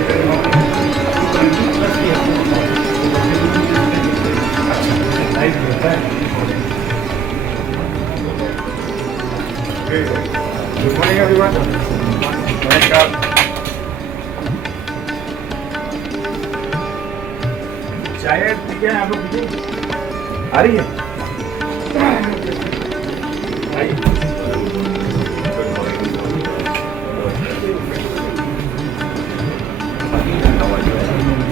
Good morning, everyone. Wake up. चाय पीते हैं आप लोग? पीते आ रही है?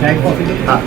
चाय कॉफी? हाँ।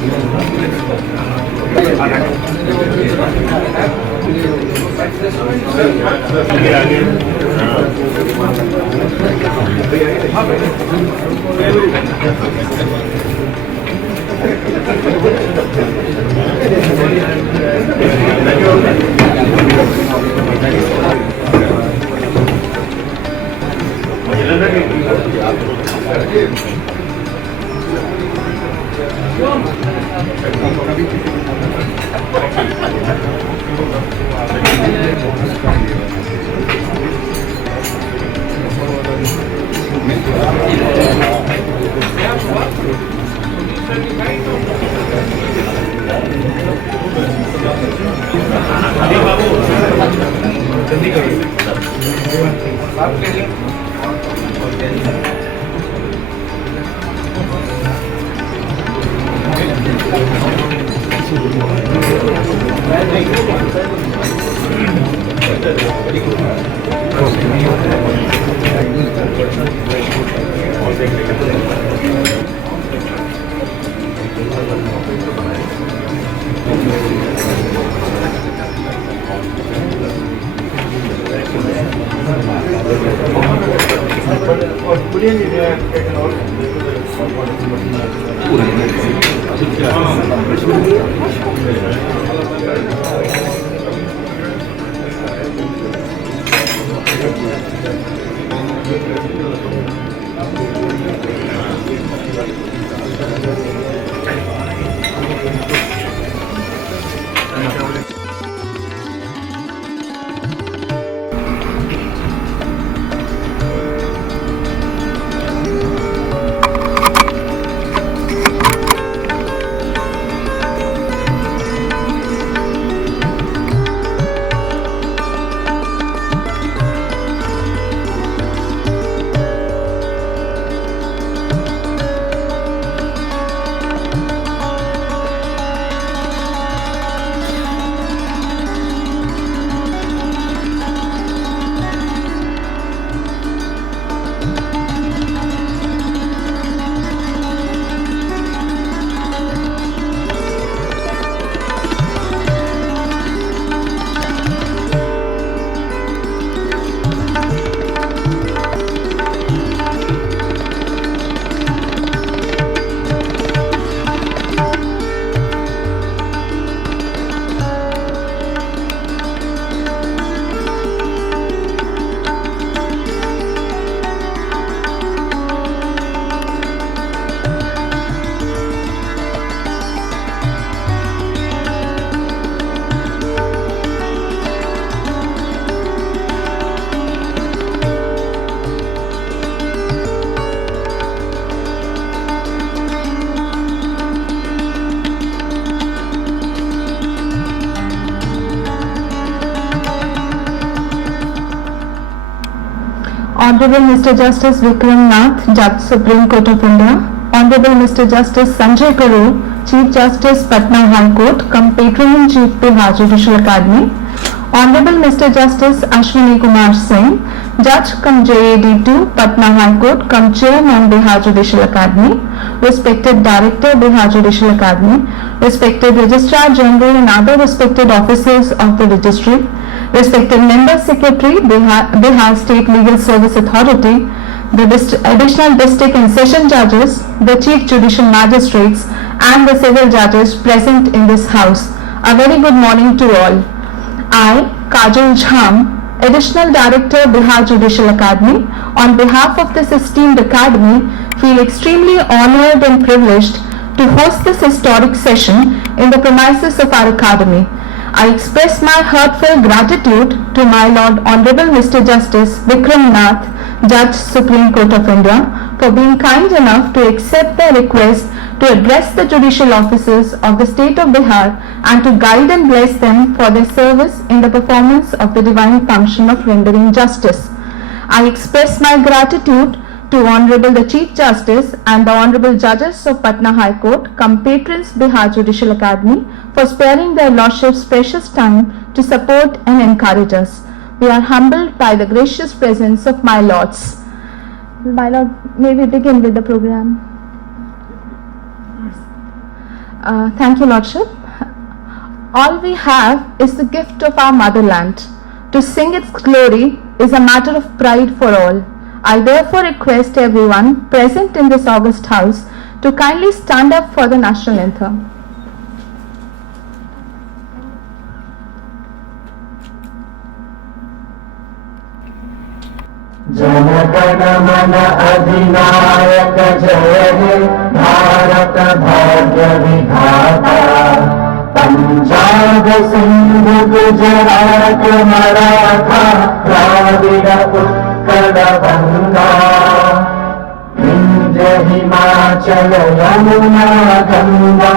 Honorable Mr. Justice Vikram Nath, Judge Supreme Court of India. Honorable Mr. Justice Sanjay Karol, Chief Justice Patna High Court, cum Patron-in-Chief Bihar Judicial Academy. Honorable Mr. Justice Ashwini Kumar Singh, Judge cum JAD2, Patna High Court, cum Chairman Bihar Judicial Academy. Respected Director Bihar Judicial Academy, respected Registrar General and other respected officers of the Registry, respected Member Secretary Bihar State Legal Service Authority, the additional district and session judges, the Chief Judicial Magistrates and the civil judges present in this house. A very good morning to all. I, Kajal Jham, Additional Director Bihar Judicial Academy, on behalf of this esteemed academy, feel extremely honored and privileged to host this historic session in the premises of our academy. I express my heartfelt gratitude to my Lord Honorable Mr. Justice Vikram Nath, Judge Supreme Court of India, for being kind enough to accept the request to address the judicial officers of the state of Bihar and to guide and bless them for their service in the performance of the divine function of rendering justice. I express my gratitude to Honorable the Chief Justice and the Honorable Judges of Patna High Court, cum patrons Bihar Judicial Academy, for sparing their Lordships' precious time to support and encourage us. We are humbled by the gracious presence of my lords. My lord, may we begin with the program? Thank you, Lordship. All we have is the gift of our motherland. To sing its glory is a matter of pride for all. I therefore request everyone present in this august house to kindly stand up for the National Anthem. जनगण मन अधिनायक जय हे भारत भाग्य विधाता पंजाब सिंध गुजरात मराठा द्राविड उत्कल गंगा विंध्य हिमाचल यमुना गंगा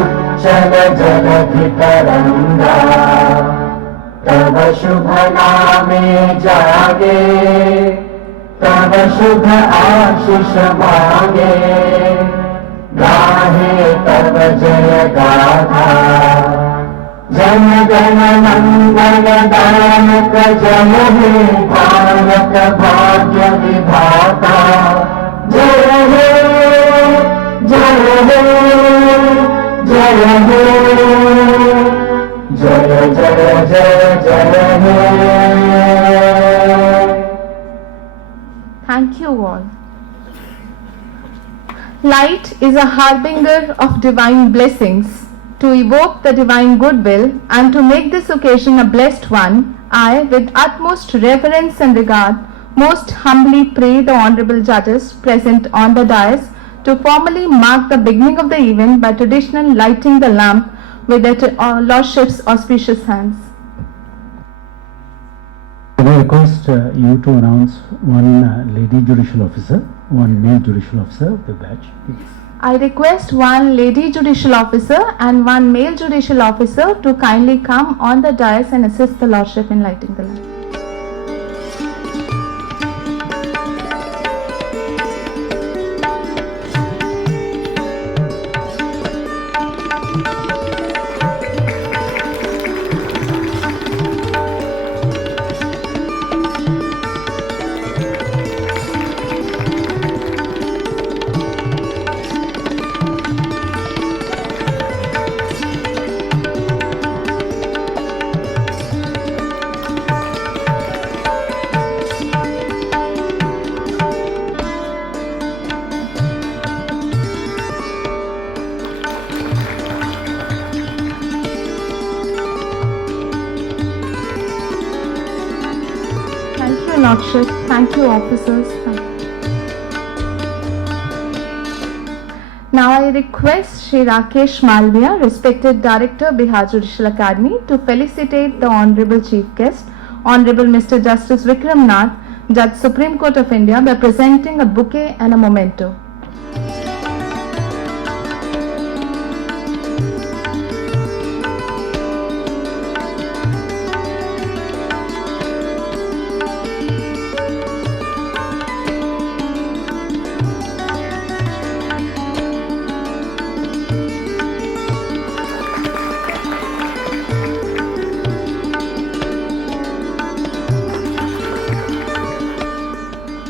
उच्चल जलधि तरंगा तब शुभ नामे जागे तब शुभ आशीष मांगे गाहे तब जय गाथा जन गण मंगल दायक जय हे भारत भाग्य विधाता जय हे जय हे जय हे जय जय जय जय हे। Thank you all. Light is a harbinger of divine blessings. To evoke the divine goodwill and to make this occasion a blessed one, I, with utmost reverence and regard, most humbly pray the honorable judges present on the dais to formally mark the beginning of the event by traditional lighting the lamp with their lordships' auspicious hands. I request you to announce one lady judicial officer, one male judicial officer of the badge, please. I request one lady judicial officer and one male judicial officer to kindly come on the dais and assist the lordship in lighting the lamp. Lordship, thank you officers. Now I request Shri Rakesh Malviya, respected Director, Bihar Judicial Academy, to felicitate the Honorable Chief Guest, Honorable Mr. Justice Vikram Nath, Judge Supreme Court of India, by presenting a bouquet and a memento.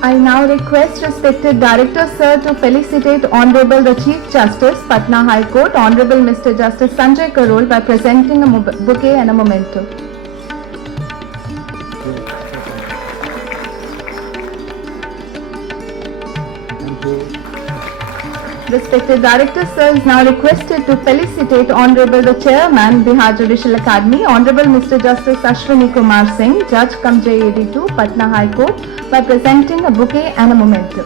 I now request respected Director Sir to felicitate Honorable the Chief Justice, Patna High Court, Honorable Mr. Justice Sanjay Karol, by presenting a bouquet and a memento. Respected Director Sir is now requested to felicitate Honorable the Chairman, Bihar Judicial Academy, Honorable Mr. Justice Ashwini Kumar Singh, Judge cum JAD2, Patna High Court, by presenting a bouquet and a memento.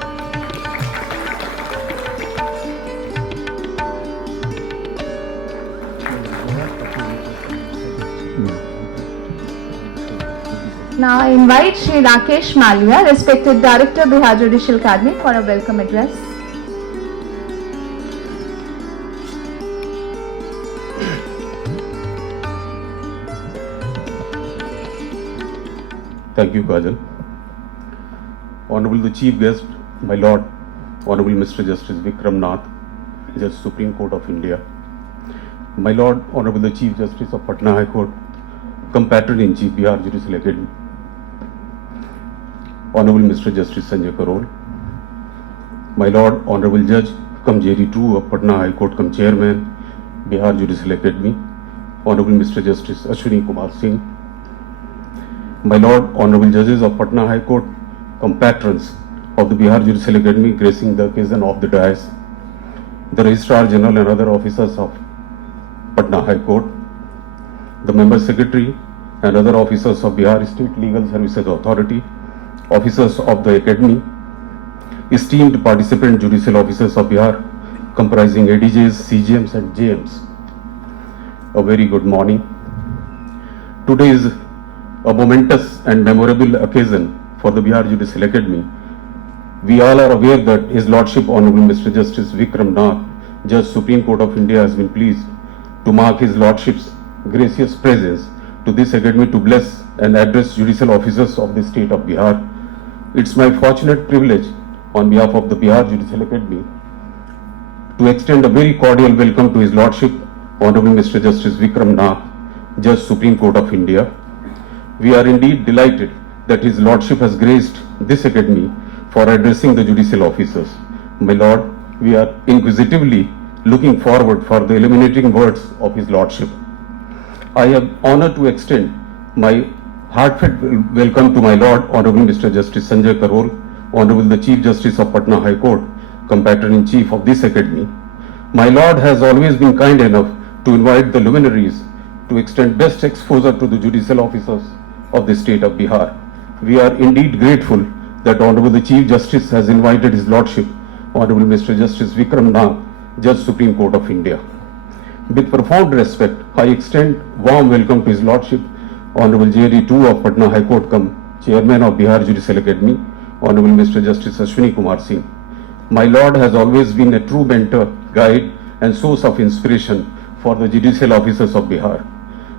Now I invite Shri Rakesh Malia, respected Director, Bihar Judicial Academy, for a welcome address. Thank you, Kajal. Honorable the Chief Guest, my Lord, Honorable Mr. Justice Vikram Nath, Judge Supreme Court of India, my Lord, Honorable the Chief Justice of Patna High Court, Compatriot-in-Chief, Bihar Judicial Academy, Honorable Mr. Justice Sanjay Karol, my Lord, Honorable Judge, cum Jury 2 of Patna High Court, cum Chairman, Bihar Judicial Academy, Honorable Mr. Justice Ashwini Kumar Singh, my Lord, Honorable Judges of Patna High Court, compatrons of the Bihar Judicial Academy gracing the occasion of the dais, the Registrar General and other officers of Patna High Court, the Member Secretary and other officers of Bihar State Legal Services Authority, officers of the Academy, esteemed participant judicial officers of Bihar comprising ADJs, CGMs and JMs. A very good morning. Today is a momentous and memorable occasion for the Bihar Judicial Academy. We all are aware that His Lordship Honorable Mr. Justice Vikram Nath, Judge Supreme Court of India, has been pleased to mark His Lordship's gracious presence to this Academy to bless and address judicial officers of the state of Bihar. It's my fortunate privilege on behalf of the Bihar Judicial Academy to extend a very cordial welcome to His Lordship Honorable Mr. Justice Vikram Nath, Judge Supreme Court of India. We are indeed delighted that His Lordship has graced this Academy for addressing the judicial officers. My Lord, we are inquisitively looking forward for the illuminating words of His Lordship. I have honor to extend my heartfelt welcome to my Lord, Honorable Mr. Justice Sanjay Karol, Honorable the Chief Justice of Patna High Court, Compatriot-in-Chief of this Academy. My Lord has always been kind enough to invite the luminaries to extend best exposure to the judicial officers of the state of Bihar. We are indeed grateful that Honorable the Chief Justice has invited His Lordship, Honorable Mr. Justice Vikram Nath, Judge Supreme Court of India. With profound respect, I extend warm welcome to His Lordship, Honorable Jury 2 of Patna High Court, Chairman of Bihar Judicial Academy, Honorable Mr. Justice Ashwini Kumar Singh. My Lord has always been a true mentor, guide and source of inspiration for the judicial officers of Bihar.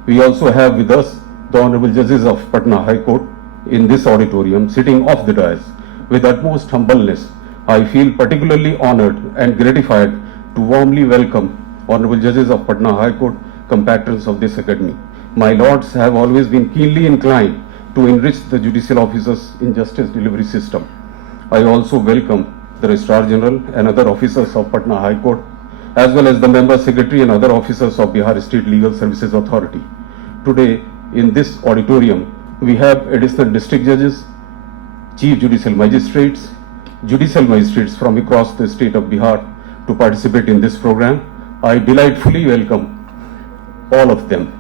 We also have with us the Honorable Judges of Patna High Court in this auditorium, sitting off the dais. With utmost humbleness, I feel particularly honored and gratified to warmly welcome Honorable Judges of Patna High Court, compatrons of this Academy. My Lords have always been keenly inclined to enrich the judicial officers in justice delivery system. I also welcome the Registrar General and other officers of Patna High Court, as well as the Member Secretary and other officers of Bihar State Legal Services Authority. Today, in this auditorium, we have additional district judges, chief judicial magistrates from across the state of Bihar to participate in this program. I delightfully welcome all of them.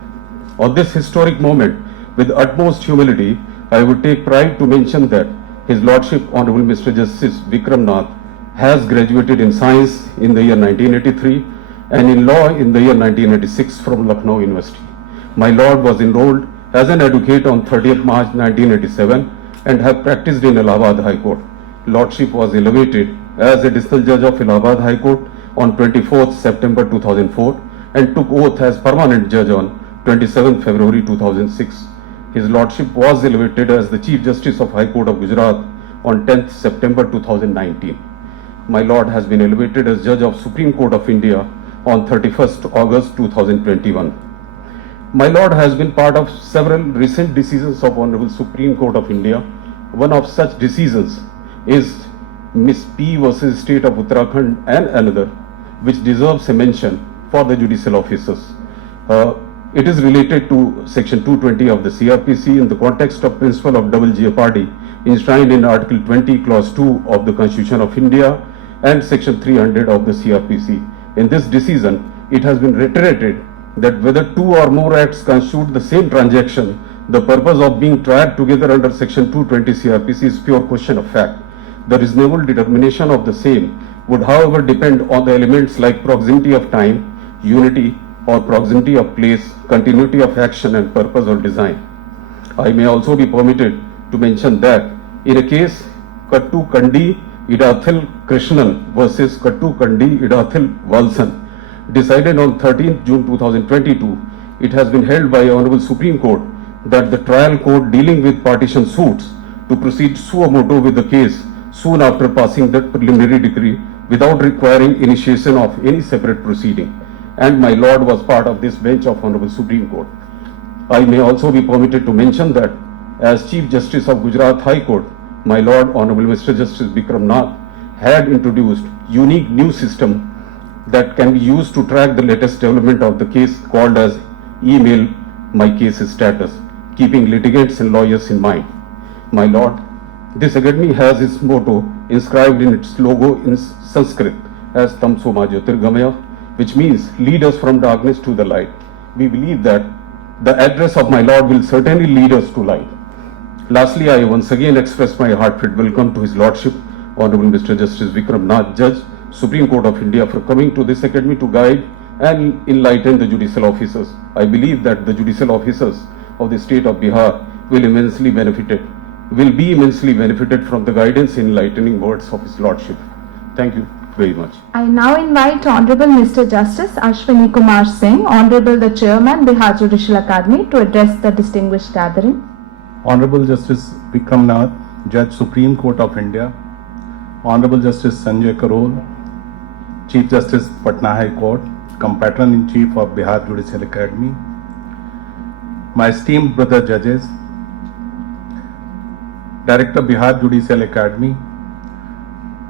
On this historic moment, with utmost humility, I would take pride to mention that His Lordship Honorable Mr. Justice Vikram Nath has graduated in science in the year 1983 and in law in the year 1986 from Lucknow University. My Lord was enrolled as an advocate on 30th March 1987 and have practiced in Allahabad High Court. Lordship was elevated as additional judge of Allahabad High Court on 24th September 2004 and took oath as permanent judge on 27th February 2006. His Lordship was elevated as the Chief Justice of High Court of Gujarat on 10th September 2019. My Lord has been elevated as Judge of Supreme Court of India on 31st August 2021. My Lord has been part of several recent decisions of Honorable Supreme Court of India. One of such decisions is Miss P versus State of Uttarakhand and another, which deserves a mention for the judicial officers. It is related to Section 220 of the CRPC in the context of principle of double jeopardy enshrined in Article 20, Clause 2 of the Constitution of India and Section 300 of the CRPC. In this decision, it has been reiterated that whether two or more acts constitute the same transaction, the purpose of being tried together under Section 220 CRPC is pure question of fact. The reasonable determination of the same would, however, depend on the elements like proximity of time, unity or proximity of place, continuity of action and purpose or design. I may also be permitted to mention that in a case Kattu Kandi Idathil Krishnan versus Kattu Kandi Idathil Valsan, decided on 13th June 2022, it has been held by Honorable Supreme Court that the trial court dealing with partition suits to proceed suo motu with the case soon after passing the preliminary decree without requiring initiation of any separate proceeding. And my lord was part of this bench of Honorable Supreme Court. I may also be permitted to mention that as Chief Justice of Gujarat High Court, my lord Honorable Mr. Justice Vikram Nath had introduced unique new system that can be used to track the latest development of the case called as email my case status, keeping litigants and lawyers in mind. My lord, this academy has its motto inscribed in its logo in Sanskrit as Tamso Ma Jyotirgamaya, which means lead us from darkness to the light. We believe that the address of my lord will certainly lead us to light. Lastly, I once again express my heartfelt welcome to His Lordship, Honorable Mr. Justice Vikram Nath, Judge, Supreme Court of India, for coming to this academy to guide and enlighten the judicial officers. I believe that the judicial officers of the state of Bihar will be immensely benefited from the guidance and enlightening words of His Lordship. Thank you very much. I now invite Honorable Mr. Justice Ashwini Kumar Singh, Honorable the Chairman, Bihar Judicial Academy, to address the distinguished gathering. Honorable Justice Vikram Nath, Judge Supreme Court of India, Honorable Justice Sanjay Karol, Chief Justice Patna High Court, Compatron-in-Chief of Bihar Judicial Academy, my esteemed brother judges, Director Bihar Judicial Academy,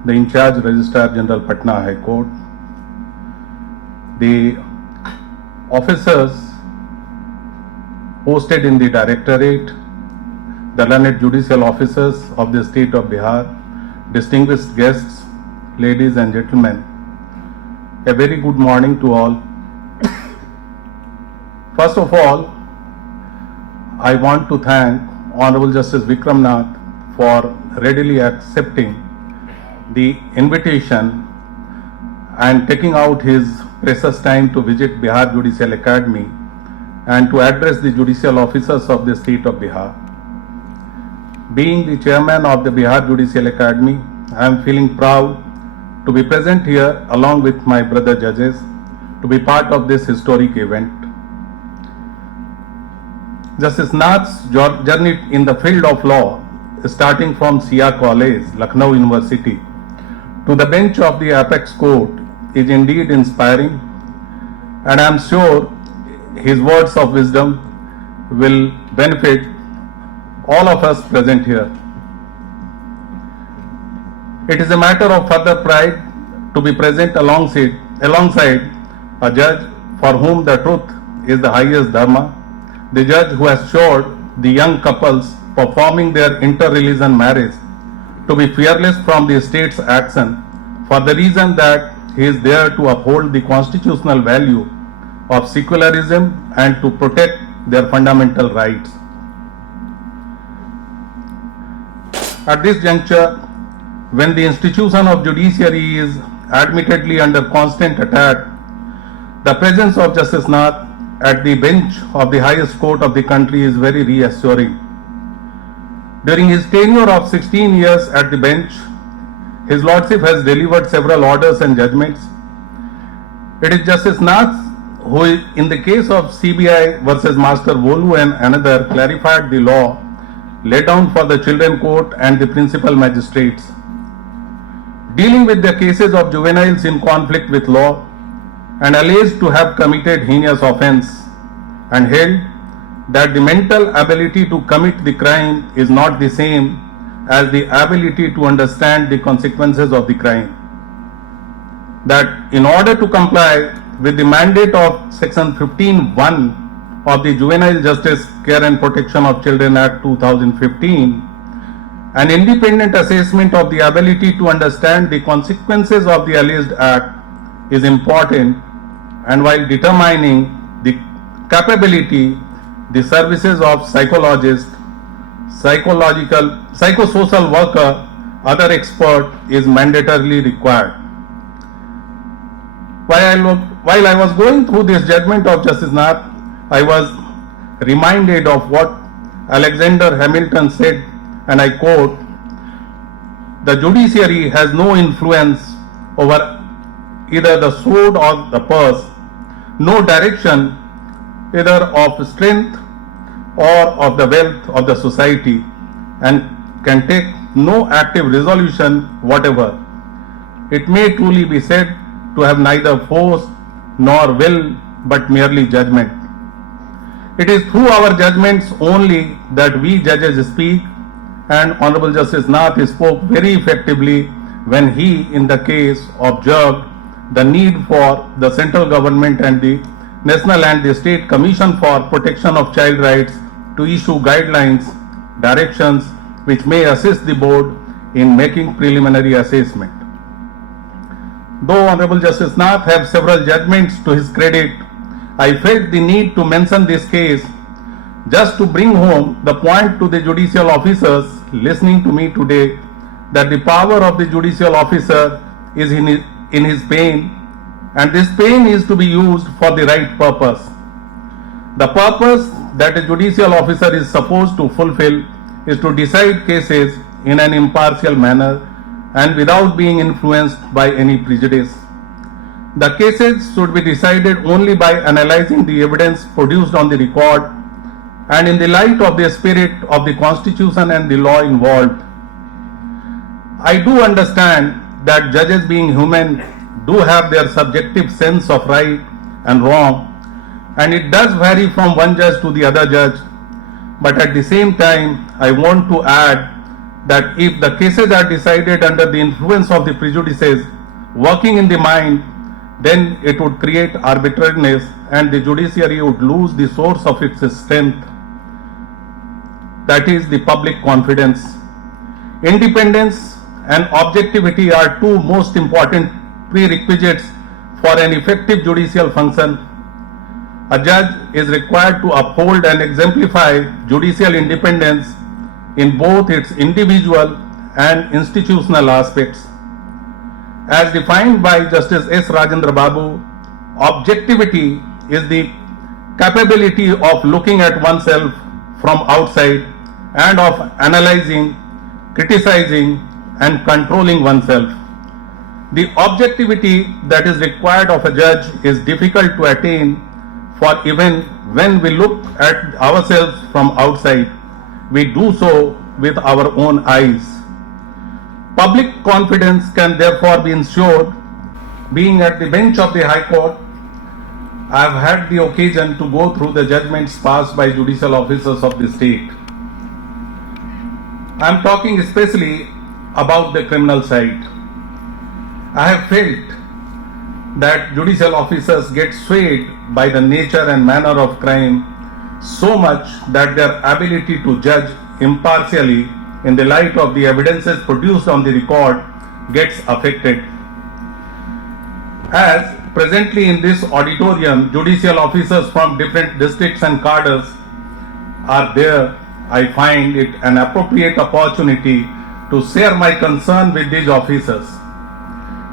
the in-charge Registrar General Patna High Court, the officers posted in the Directorate, the learned judicial officers of the state of Bihar, distinguished guests, ladies and gentlemen, a very good morning to all. First of all, I want to thank Honorable Justice Vikram Nath for readily accepting the invitation and taking out his precious time to visit Bihar Judicial Academy and to address the judicial officers of the state of Bihar. Being the chairman of the Bihar Judicial Academy, I am feeling proud to be present here along with my brother judges to be part of this historic event. Justice Nath's journey in the field of law, starting from Sia College, Lucknow University, to the bench of the Apex Court, is indeed inspiring, and I am sure his words of wisdom will benefit all of us present here. It is a matter of further pride to be present alongside a judge for whom the truth is the highest dharma, the judge who has assured the young couples performing their inter-religion marriage to be fearless from the state's action for the reason that he is there to uphold the constitutional value of secularism and to protect their fundamental rights. At this juncture, when the institution of judiciary is admittedly under constant attack, the presence of Justice Nath at the bench of the highest court of the country is very reassuring. During his tenure of 16 years at the bench, His Lordship has delivered several orders and judgments. It is Justice Nath who, in the case of CBI versus Master Volu and another, clarified the law laid down for the Children Court and the principal magistrates. Dealing with the cases of juveniles in conflict with law and alleged to have committed heinous offence, and held that the mental ability to commit the crime is not the same as the ability to understand the consequences of the crime. That in order to comply with the mandate of Section 15(1) of the Juvenile Justice Care and Protection of Children Act 2015, an independent assessment of the ability to understand the consequences of the alleged act is important, and while determining the capability, the services of psychologist, psychosocial worker, other expert is mandatorily required. While I was going through this judgment of Justice Nath, I was reminded of what Alexander Hamilton said, and I quote, "The judiciary has no influence over either the sword or the purse, no direction either of strength or of the wealth of the society, and can take no active resolution whatever. It may truly be said to have neither force nor will, but merely judgment. It is through our judgments only that we judges speak, and Honorable Justice Nath spoke very effectively when he, in the case, observed the need for the central government and the national and the state commission for protection of child rights to issue guidelines, directions which may assist the board in making preliminary assessment. Though Honorable Justice Nath has several judgments to his credit, I felt the need to mention this case just to bring home the point to the judicial officers listening to me today that the power of the judicial officer is in his pain, and this pain is to be used for the right purpose. The purpose that a judicial officer is supposed to fulfill is to decide cases in an impartial manner and without being influenced by any prejudice. The cases should be decided only by analyzing the evidence produced on the record and in the light of the spirit of the Constitution and the law involved. I do understand that judges, being human, do have their subjective sense of right and wrong, and it does vary from one judge to the other judge. But at the same time, I want to add that if the cases are decided under the influence of the prejudices working in the mind, then it would create arbitrariness and the judiciary would lose the source of its strength, that is the public confidence. Independence and objectivity are two most important prerequisites for an effective judicial function. A judge is required to uphold and exemplify judicial independence in both its individual and institutional aspects. As defined by Justice S. Rajendra Babu, objectivity is the capability of looking at oneself from outside and of analyzing, criticizing, and controlling oneself. The objectivity that is required of a judge is difficult to attain, for even when we look at ourselves from outside, we do so with our own eyes. Public confidence can therefore be ensured. Being at the bench of the High Court, I have had the occasion to go through the judgments passed by judicial officers of the state. I am talking especially about the criminal side. I have felt that judicial officers get swayed by the nature and manner of crime so much that their ability to judge impartially in the light of the evidences produced on the record gets affected. As presently in this auditorium, judicial officers from different districts and cadres are there, I find it an appropriate opportunity to share my concern with these officers.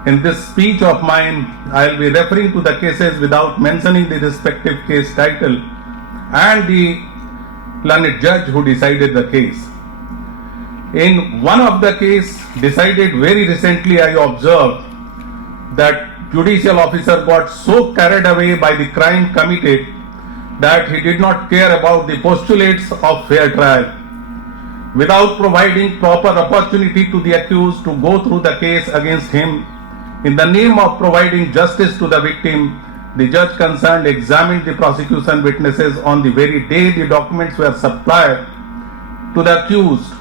In this speech of mine, I will be referring to the cases without mentioning the respective case title and the learned judge who decided the case. In one of the cases decided very recently, I observed that judicial officer got so carried away by the crime committed that he did not care about the postulates of fair trial. Without providing proper opportunity to the accused to go through the case against him, in the name of providing justice to the victim, the judge concerned examined the prosecution witnesses on the very day the documents were supplied to the accused.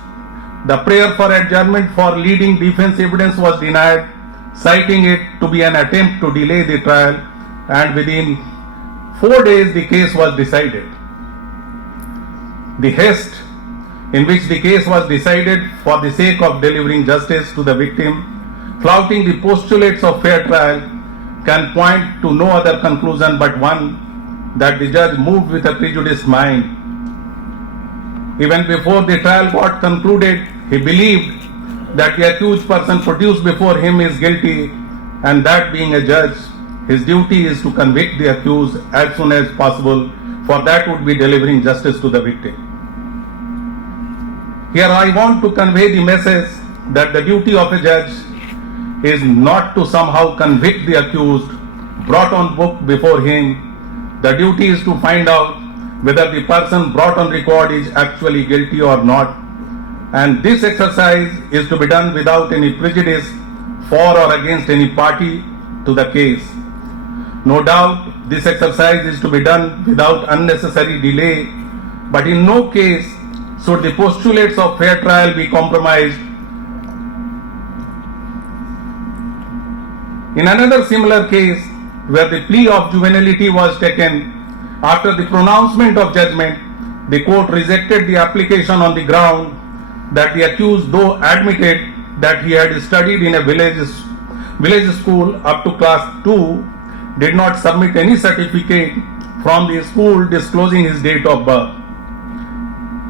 The prayer for adjournment for leading defense evidence was denied, citing it to be an attempt to delay the trial, and within 4 days the case was decided. The haste in which the case was decided for the sake of delivering justice to the victim, flouting the postulates of fair trial, can point to no other conclusion but one, that the judge moved with a prejudiced mind. Even before the trial got concluded, he believed that the accused person produced before him is guilty, and that being a judge, his duty is to convict the accused as soon as possible, for that would be delivering justice to the victim. Here I want to convey the message that the duty of a judge is not to somehow convict the accused brought on book before him. The duty is to find out whether the person brought on record is actually guilty or not. And this exercise is to be done without any prejudice for or against any party to the case. No doubt this exercise is to be done without unnecessary delay, but in no case should the postulates of fair trial be compromised. In another similar case, where the plea of juvenility was taken, after the pronouncement of judgment, the court rejected the application on the ground that the accused, though admitted that he had studied in a village school up to class 2, did not submit any certificate from the school disclosing his date of birth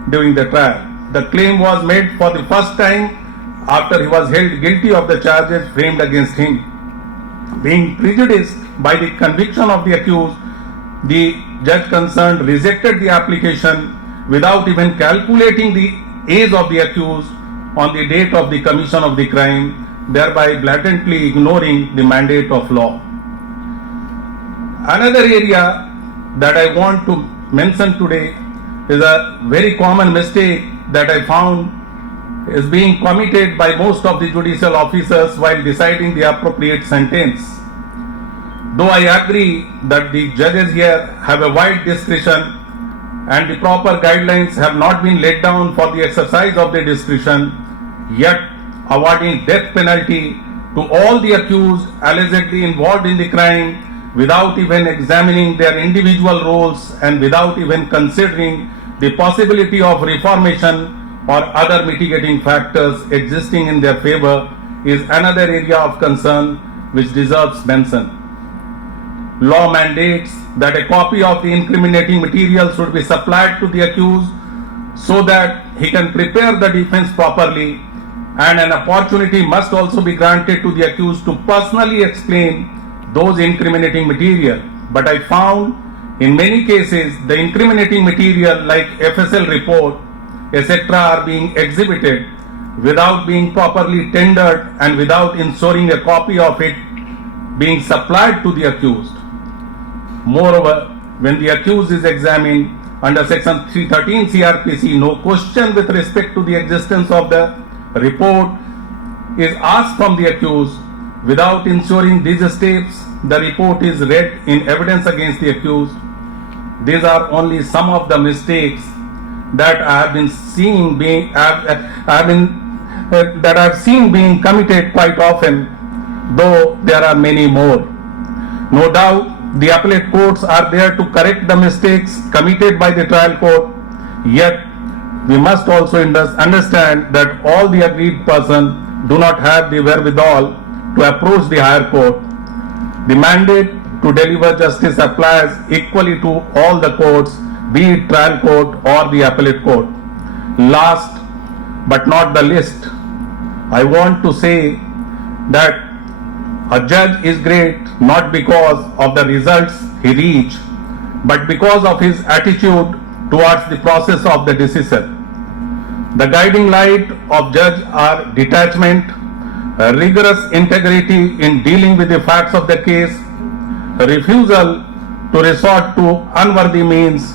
during the trial. The claim was made for the first time after he was held guilty of the charges framed against him. Being prejudiced by the conviction of the accused, the judge concerned rejected the application without even calculating the age of the accused on the date of the commission of the crime, thereby blatantly ignoring the mandate of law. Another area that I want to mention today is a very common mistake that I found is being committed by most of the judicial officers while deciding the appropriate sentence. Though I agree that the judges here have a wide discretion and the proper guidelines have not been laid down for the exercise of their discretion, yet awarding death penalty to all the accused allegedly involved in the crime without even examining their individual roles and without even considering the possibility of reformation or other mitigating factors existing in their favor is another area of concern which deserves mention. Law mandates that a copy of the incriminating material should be supplied to the accused so that he can prepare the defense properly, and an opportunity must also be granted to the accused to personally explain those incriminating material. But I found in many cases the incriminating material like FSL report, etc. are being exhibited without being properly tendered and without ensuring a copy of it being supplied to the accused. Moreover, when the accused is examined under section 313 CRPC, no question with respect to the existence of the report is asked from the accused. Without ensuring these steps, the report is read in evidence against the accused. These are only some of the mistakes that I have been seeing being being committed quite often, though there are many more. No doubt the appellate courts are there to correct the mistakes committed by the trial court, yet we must also understand that all the aggrieved persons do not have the wherewithal to approach the higher court. The mandate to deliver justice applies equally to all the courts, be it trial court or the appellate court. Last but not the least, I want to say that a judge is great not because of the results he reaches, but because of his attitude towards the process of the decision. The guiding light of judge are detachment, rigorous integrity in dealing with the facts of the case, refusal to resort to unworthy means,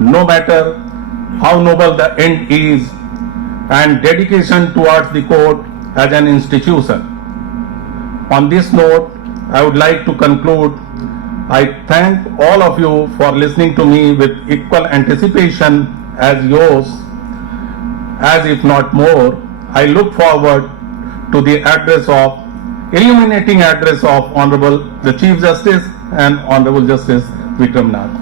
no matter how noble the end is, and dedication towards the court as an institution. On this note, I would like to conclude. I thank all of you for listening to me with equal anticipation as yours, as if not more. I look forward to the illuminating address of Honorable the Chief Justice and Honorable Justice Vikram Nath.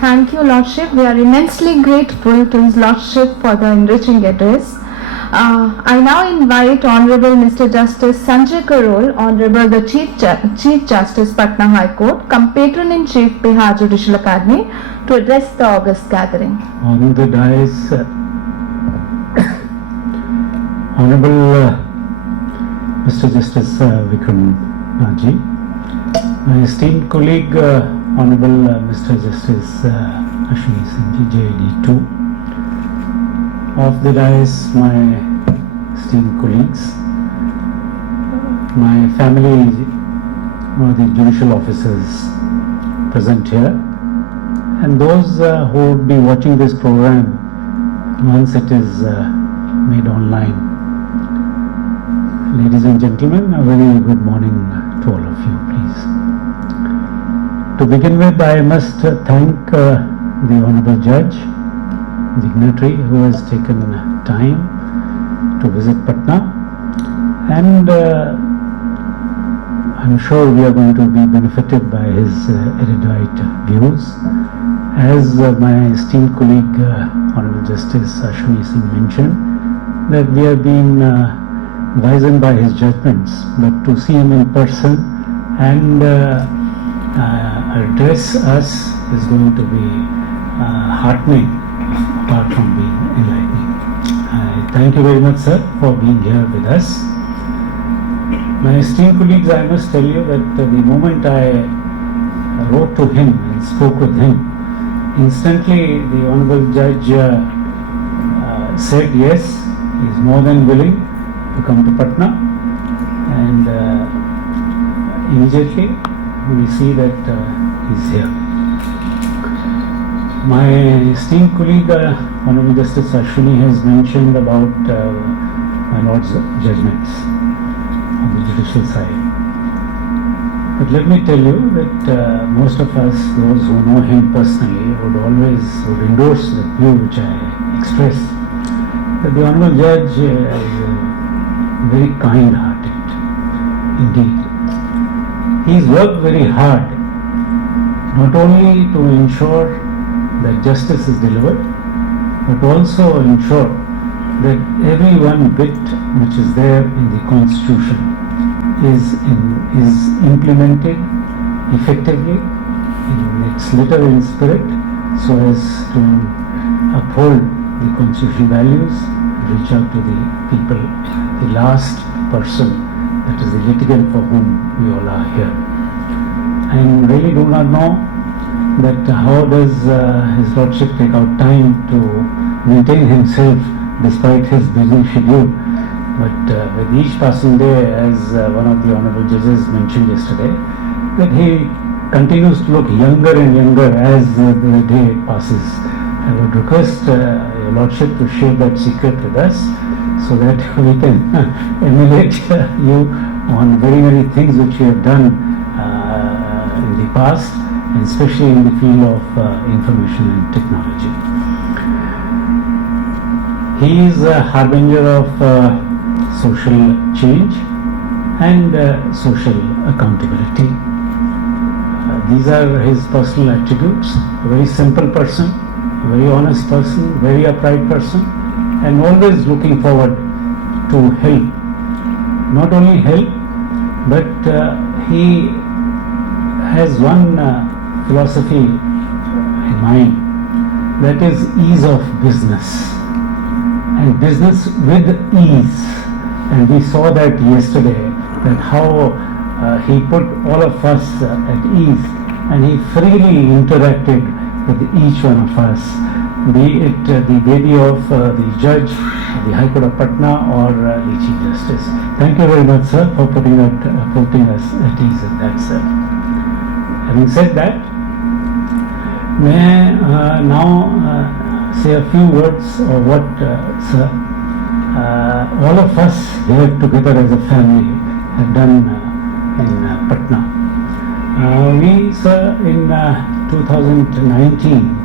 Thank you, Lordship. We are immensely grateful to His Lordship for the enriching address. I now invite Honorable Mr. Justice Sanjay Karol, Honorable the Chief Justice, Patna High Court, cum Patron-in-Chief, Bihar Judicial Academy, to address the august gathering. On the dais, Honorable Mr. Justice Vikram Naji, my esteemed colleague, Honorable Mr. Justice Ashwini Singh, JD2. Off the dais, my esteemed colleagues, my family, the judicial officers present here, and those who would be watching this program once it is made online. Ladies and gentlemen, a very good morning to all of you, please. To begin with, I must thank the Honorable Judge, dignitary, who has taken time to visit Patna, and I'm sure we are going to be benefited by his erudite views. As my esteemed colleague, Honorable Justice Ashwini Singh mentioned, that we have been wizened by his judgments, but to see him in person and address us is going to be heartening, apart from being enlightening. I thank you very much, sir, for being here with us. My esteemed colleagues, I must tell you that the moment I wrote to him and spoke with him, instantly the Honorable Judge said yes, he is more than willing to come to Patna, and immediately we see that he is here. My esteemed colleague, Honorable Justice Ashwini, has mentioned about my Lord's judgments on the judicial side. But let me tell you that most of us, those who know him personally, would endorse the view which I expressed, that the Honorable Judge is very kind-hearted indeed. He's worked very hard, not only to ensure that justice is delivered, but also ensure that every one bit which is there in the Constitution is implemented effectively in its letter and spirit, so as to uphold the Constitution values, reach out to the people, the last person, that is the litigant for whom we all are here. I really do not know that how does His Lordship take out time to maintain himself despite his busy schedule. But with each passing day, as one of the Honorable Judges mentioned yesterday, that he continues to look younger and younger as the day passes. I would request Your Lordship to share that secret with us, so that we can emulate you on very many things which you have done in the past, and especially in the field of information and technology. He is a harbinger of social change and social accountability. These are his personal attributes. A very simple person, a very honest person, very upright person, and always looking forward to help. Not only help, but he has one philosophy in mind, that is ease of business, and business with ease. And we saw that yesterday, that how he put all of us at ease, and he freely interacted with each one of us, be it the baby of the judge, the High Court of Patna, or the Chief Justice. Thank you very much, sir, for putting us at ease in that, sir. Having said that, may I now say a few words of what, sir, all of us here together as a family have done in Patna. We, sir, in 2019,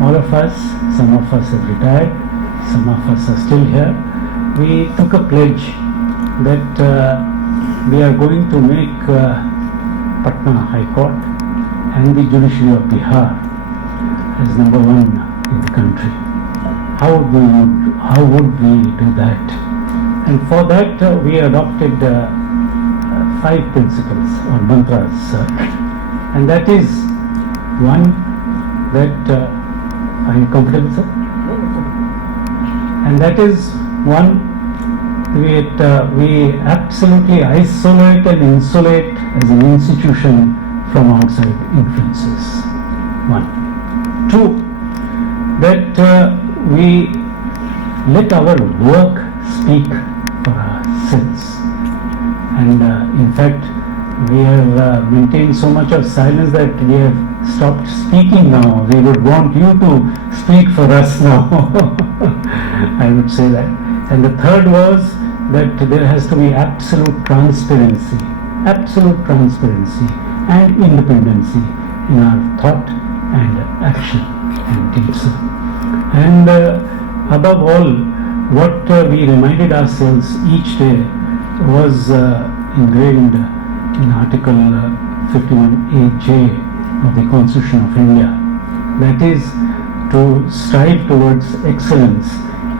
all of us, some of us have retired, some of us are still here. We took a pledge that we are going to make Patna High Court and the judiciary of Bihar as number one in the country. How would we do that? And for that we adopted 5 principles or mantras, and that is one, that are you comfortable, sir? And that is one, we absolutely isolate and insulate as an institution from outside influences. 1. 2, that we let our work speak for ourselves. And in fact, we have maintained so much of silence that we have stopped speaking now. We would want you to speak for us now. I would say that. And the third was that there has to be absolute transparency and independency in our thought and action and deeds. And above all, what we reminded ourselves each day was ingrained in Article 51AJ of the Constitution of India, that is to strive towards excellence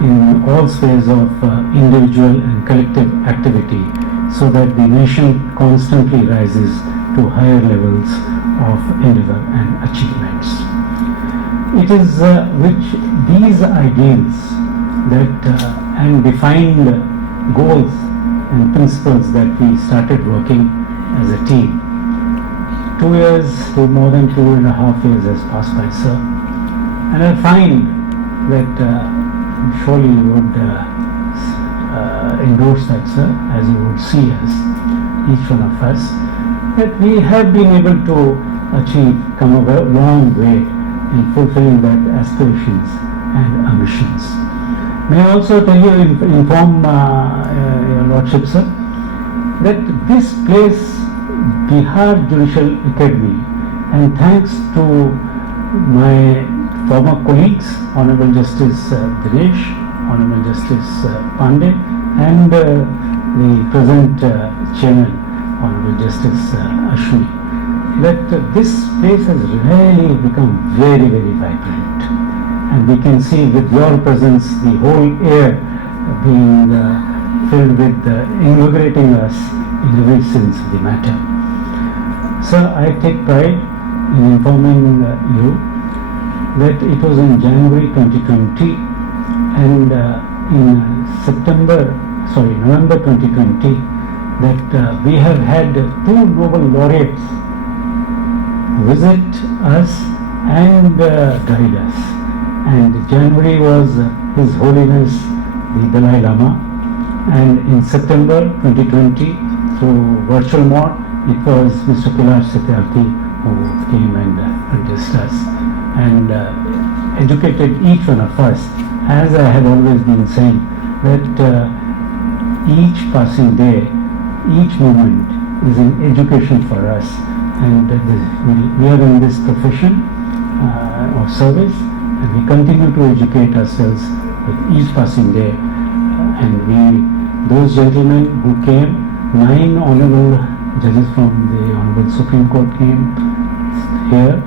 in all spheres of individual and collective activity, so that the nation constantly rises to higher levels of endeavor and achievements. It is with these ideals that and defined goals and principles that we started working as a team. 2 years to more than 2.5 years has passed by, sir, and I find that surely you would endorse that, sir, as you would see us, each one of us, that we have been able to come a long way in fulfilling that aspirations and ambitions. May I also tell you, inform your Lordship, sir, that this place, Bihar Judicial Academy, and thanks to my former colleagues, Honorable Justice Dinesh, Honorable Justice Pandey, and the present Chairman, Honorable Justice Ashwini, that this place has really become very, very vibrant. And we can see with your presence the whole air being filled with invigorating us in every sense of the matter. Sir, I take pride in informing you that it was in January 2020 and in November 2020 that we have had 2 Nobel laureates visit us and guide us. And January was His Holiness the Dalai Lama, and in September 2020 through virtual mode it was Mr. Kailash Satyarthi who came and addressed us and educated each one of us. As I have always been saying, that each passing day, each moment is an education for us, and we are in this profession of service, and we continue to educate ourselves with each passing day. And those gentlemen who came, 9 honorable judges from the Honorable Supreme Court came here,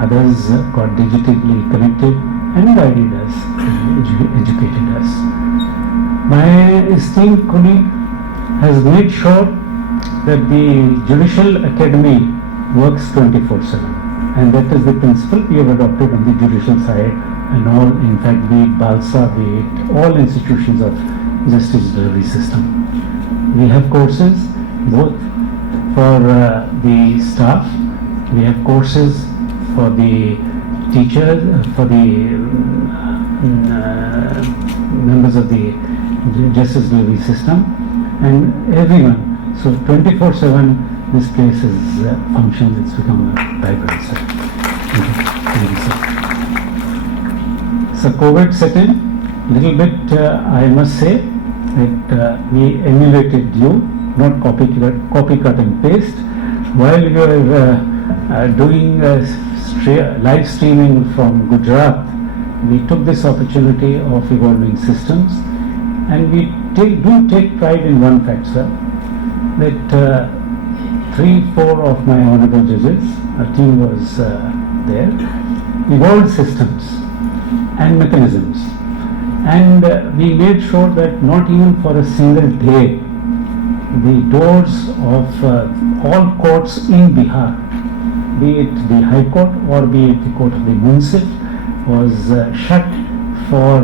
others got digitally connected and guided us, educated us. My esteemed colleague has made sure that the Judicial Academy works 24/7, and that is the principle we have adopted on the judicial side and all, in fact, be it Balsa, be it all institutions of justice delivery system. We have courses both for the staff, we have courses for the teachers, for the members of the justice delivery system, and everyone. So 24/7 this place is functions, it's become a vibrant, sir. Thank you, sir. So COVID set in, little bit I must say that we emulated you, not copycat and paste. While you were doing live streaming from Gujarat, we took this opportunity of evolving systems, and we do take pride in one fact, sir, that 3-4 of my honorable judges, a team was there, evolved systems and mechanisms, and we made sure that not even for a single day the doors of all courts in Bihar, be it the High Court or be it the Court of the Municip, was shut for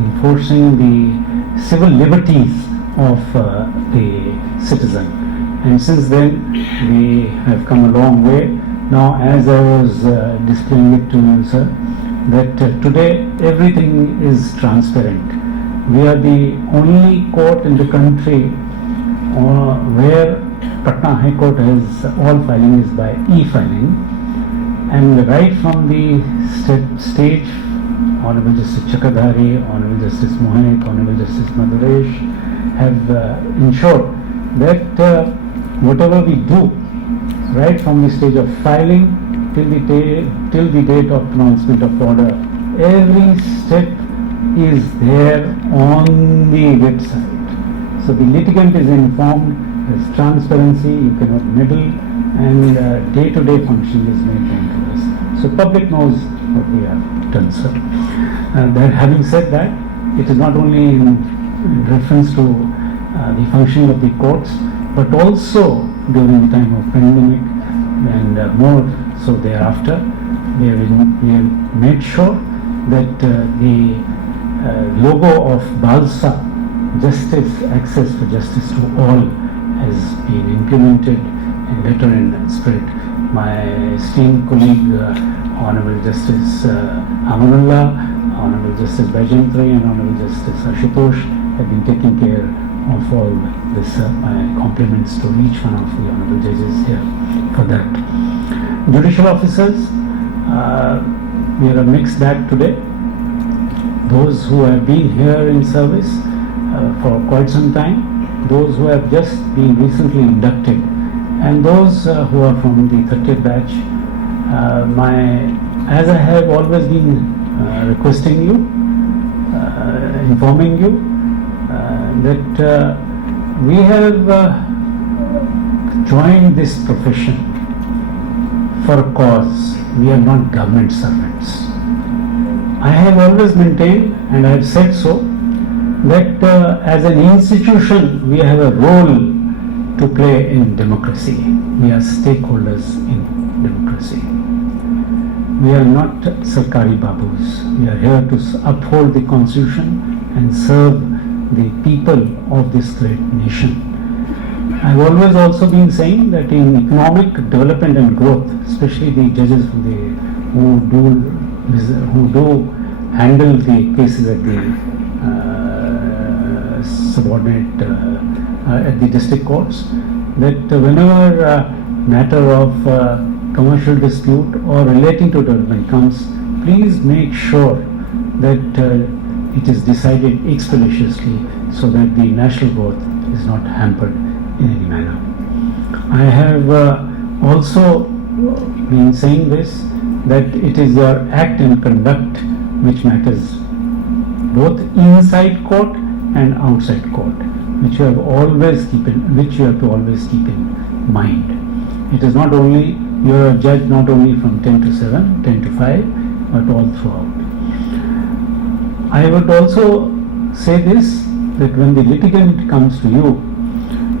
enforcing the civil liberties of the citizen. And since then we have come a long way. Now, as I was displaying it to you, sir, that today everything is transparent. We are the only court in the country where Patna High Court has all filing is by e-filing, and right from the stage, Honorable Justice Chakradhari, Honorable Justice Mohit, Honorable Justice Madhuresh have ensured that whatever we do, right from the stage of filing till the date of pronouncement of order, every step is there on the website. So the litigant is informed, there's transparency, you cannot meddle, and day-to-day function is made known to us. So public knows what we have done, sir. Having said that, it is not only in reference to the functioning of the courts, but also during the time of pandemic and more so thereafter, we have made sure that the logo of Balsa, Justice, Access for Justice to All, has been implemented in letter and spirit. My esteemed colleague, Honorable Justice Amanullah, Honorable Justice Bajantri, and Honorable Justice Ashutosh have been taking care of all this. My compliments to each one of the Honorable Judges here for that. Judicial officers, we are a mixed bag today. Those who have been here in service for quite some time, those who have just been recently inducted, and those who are from the 30th batch. As I have always been requesting you, informing you that we have joined this profession for a cause. We are not government servants. I have always maintained, and I have said so, that as an institution we have a role to play in democracy. We are stakeholders in democracy. We are not Sarkari Babus. We are here to uphold the constitution and serve the people of this great nation. I've always also been saying that in economic development and growth, especially the judges who do handle the cases at the subordinate at the district courts, that whenever matter of commercial dispute or relating to development comes, please make sure that it is decided expeditiously so that the national growth is not hampered in any manner. I have also been saying this, that it is your act and conduct which matters, both inside court and outside court, which you have to always keep in mind. It is not only, you are a judge not only from 10 to 7, 10 to 5, but all throughout. I would also say this, that when the litigant comes to you,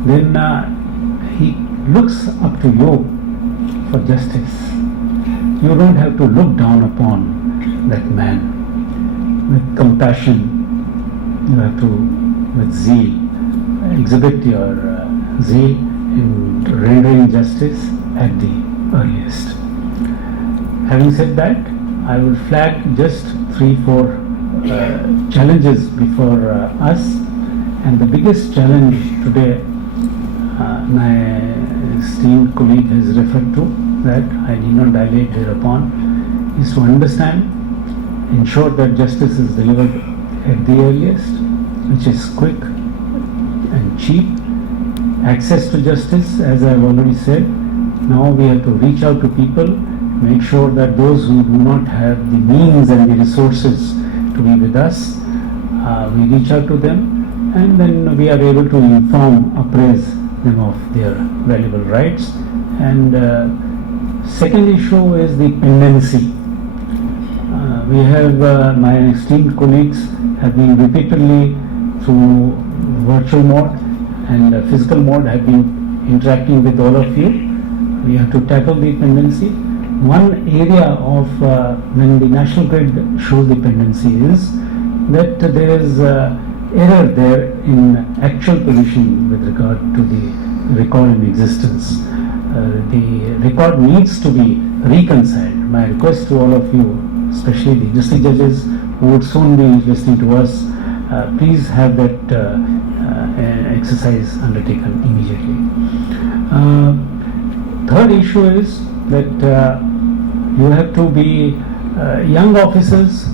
then he looks up to you for justice. You don't have to look down upon that man. With compassion, you have to, with zeal, exhibit your zeal in rendering justice at the earliest. Having said that, I will flag just 3-4 challenges before us, and the biggest challenge today, my esteemed colleague has referred to, that I need not dilate thereupon, is to understand, ensure that justice is delivered at the earliest, which is quick and cheap. Access to justice, as I have already said, now we have to reach out to people, make sure that those who do not have the means and the resources to be with us, we reach out to them, and then we are able to inform, appraise them of their valuable rights. And second issue is the pendency. We have, my esteemed colleagues have been repeatedly through virtual mode and physical mode have been interacting with all of you. We have to tackle the pendency. One area of when the National Grid shows the pendency is that there is error there in actual position with regard to the record in existence. The record needs to be reconciled. My request to all of you, especially the district judges who would soon be listening to us, please have that exercise undertaken immediately. Third issue is that you have to be young officers.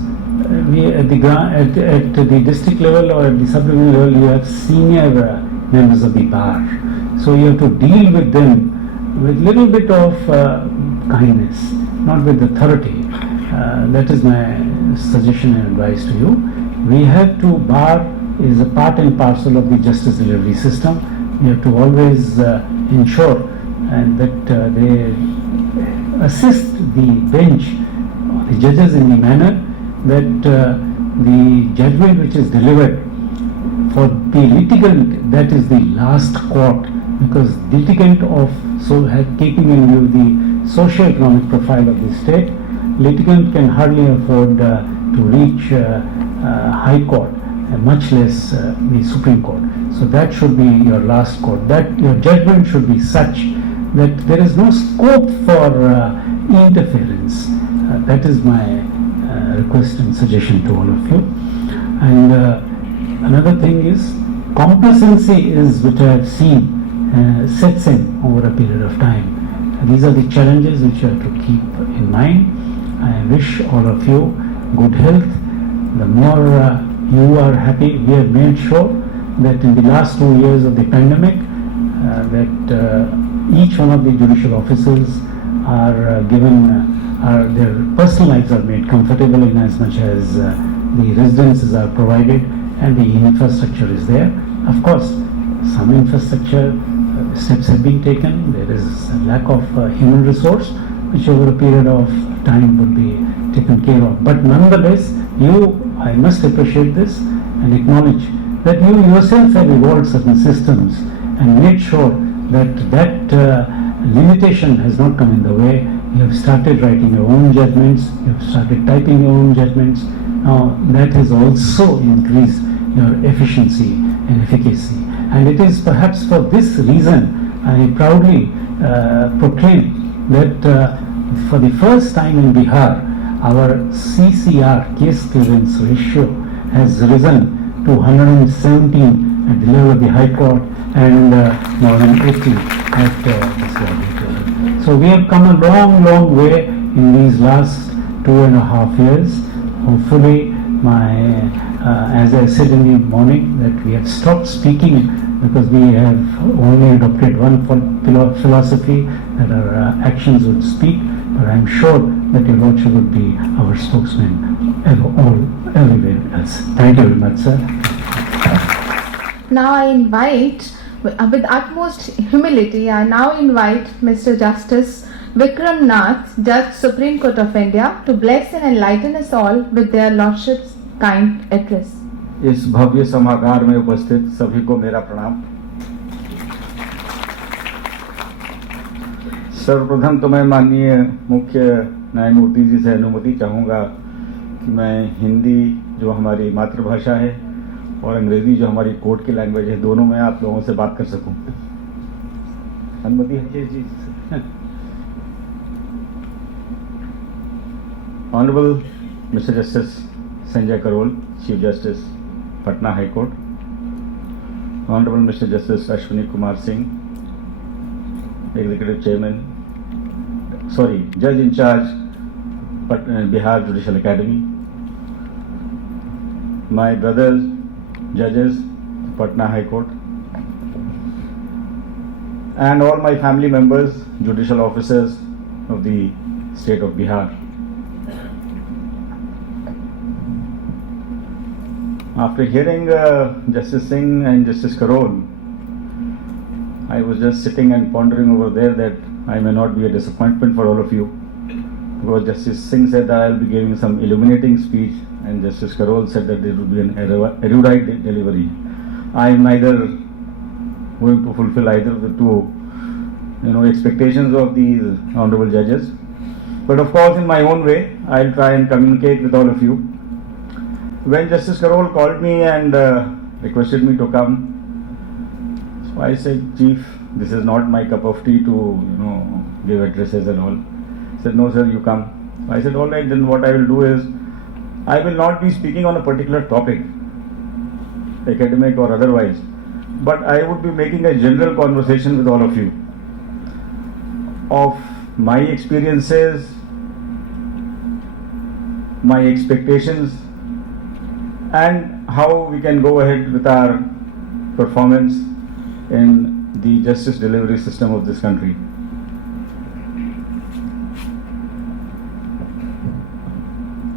At the district level or at the sub-division level, you have senior members of the bar. So you have to deal with them with little bit of kindness, not with authority. That is my suggestion and advice to you. We have to, bar is a part and parcel of the justice delivery system. We have to always ensure and that they assist the bench, the judges in the manner that the judgment which is delivered for the litigant, that is the last court, because litigant of taking in view the socio-economic profile of the state, litigant can hardly afford to reach high court, much less the Supreme Court. So that should be your last court. That your judgment should be such that there is no scope for interference. That is my request and suggestion to all of you. And another thing is, complacency is, which I have seen, sets in over a period of time. These are the challenges which you have to keep in mind. I wish all of you good health. The more you are happy, we have made sure that in the last 2 years of the pandemic, that each one of the judicial officers are given, their personal lives are made comfortable in as much as the residences are provided and the infrastructure is there. Of course, some infrastructure steps have been taken. There is a lack of human resource, which over a period of time would be taken care of. But nonetheless, I must appreciate this and acknowledge that you yourself have evolved certain systems and made sure that limitation has not come in the way. You have started writing your own judgments, you have started typing your own judgments. Now that has also increased your efficiency and efficacy. And it is perhaps for this reason I proudly proclaim that for the first time in Bihar, our CCR, case clearance ratio, has risen to 117 at the level of the High Court and more than 80 at this level. So we have come a long, long way in these last 2.5 years. Hopefully, as I said in the morning, that we have stopped speaking because we have only adopted one philosophy, that our actions would speak. But I am sure that your Lordship would be our spokesman everywhere else. Thank you very much, sir. Now I invite, with utmost humility, I now invite Mr. Justice Vikram Nath, Judge, Supreme Court of India, to bless and enlighten us all with their Lordship's kind address. इस भव्य सभागार में उपस्थित सभी को मेरा प्रणाम। सर्वप्रथम तो मैं माननीय मुख्य न्यायमूर्ति जी से अनुमति चाहूँगा कि मैं हिंदी जो हमारी मातृभाषा है और अंग्रेजी जो हमारी कोर्ट की लैंग्वेज है, दोनों में आप लोगों से बात कर सकूं। अनुमति है जी। Hon'ble Mr. Justice Sanjay Karol, Chief Justice, Patna High Court. Hon'ble Mr. Justice Ashwini Kumar Singh, Executive Chairman, Judge in Charge, Bihar Judicial Academy. My brothers, judges, Patna High Court, and all my family members, judicial officers of the state of Bihar. After hearing Justice Singh and Justice Karol, I was just sitting and pondering over there that I may not be a disappointment for all of you, because Justice Singh said that I will be giving some illuminating speech, and Justice Karol said that there would be an erudite delivery. I am neither going to fulfill either of the two, expectations of these honorable judges. But of course, in my own way, I'll try and communicate with all of you. When Justice Karol called me and requested me to come, so I said, Chief, this is not my cup of tea to, give addresses and all. He said, no sir, you come. I said, all right, then what I will do is, I will not be speaking on a particular topic, academic or otherwise, but I would be making a general conversation with all of you of my experiences, my expectations, and how we can go ahead with our performance in the justice delivery system of this country.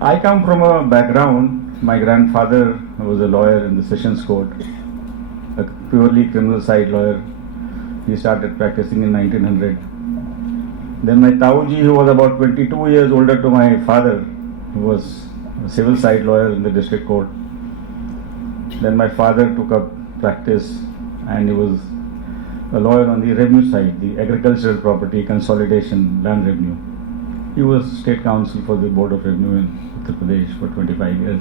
I come from a background, my grandfather was a lawyer in the Sessions Court, a purely criminal side lawyer. He started practicing in 1900. Then my Tauji, who was about 22 years older to my father, who was a civil side lawyer in the district court. Then my father took up practice and he was a lawyer on the revenue side, the agricultural property consolidation, land revenue. He was state counsel for the Board of Revenue in Uttar Pradesh for 25 years.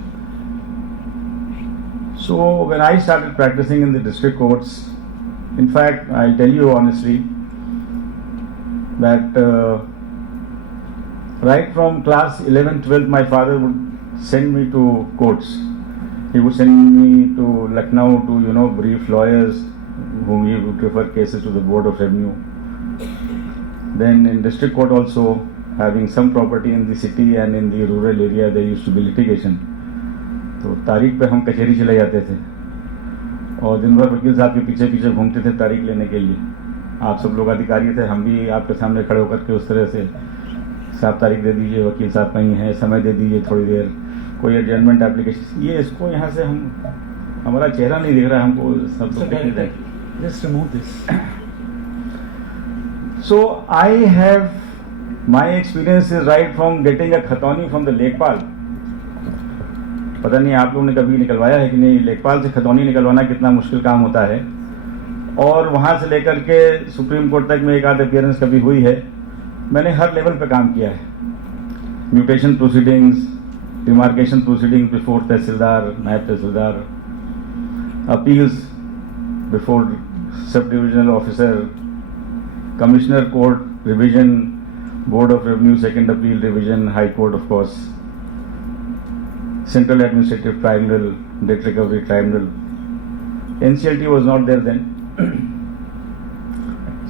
So when I started practicing in the district courts, in fact, I'll tell you honestly that right from class 11, 12, my father would send me to courts. He would send me to Lucknow to, brief lawyers whom he would refer cases to the Board of Revenue. Then in district court also, having some property in the city and in the rural area, there used to be litigation. तो तारीख पे हम कचहरी चले जाते थे और दिन भर वकील साहब के पीछे पीछे घूमते थे तारीख लेने के लिए. आप सब लोग अधिकारी थे, हम भी आपके सामने खड़े होकर के उस तरह से, साहब तारीख दे दीजिए, वकील साहब कहीं हैं, समय दे दीजिए थोड़ी देर, कोई एडजमेंट एप्लीकेशन, ये इसको यहाँ से हम, हमारा चेहरा नहीं दिख रहा है हमको, सब लोग देख रहे हैं. Just remove this. So I have my experience is right from getting a खतौनी from the लेखपाल. पता नहीं आप लोगों ने कभी निकलवाया है कि नहीं, लेखपाल से खतौनी निकलवाना कितना मुश्किल काम होता है, और वहाँ से लेकर के सुप्रीम कोर्ट तक में एक आध अपीयरेंस कभी हुई है. मैंने हर लेवल पे काम किया है. Mutation proceedings, demarcation proceedings before tehsildar, naib tehsildar, appeals before sub divisional officer, commissioner court revision, board of revenue second appeal division, high court of course, Central Administrative Tribunal, Debt Recovery Tribunal. NCLT was not there then.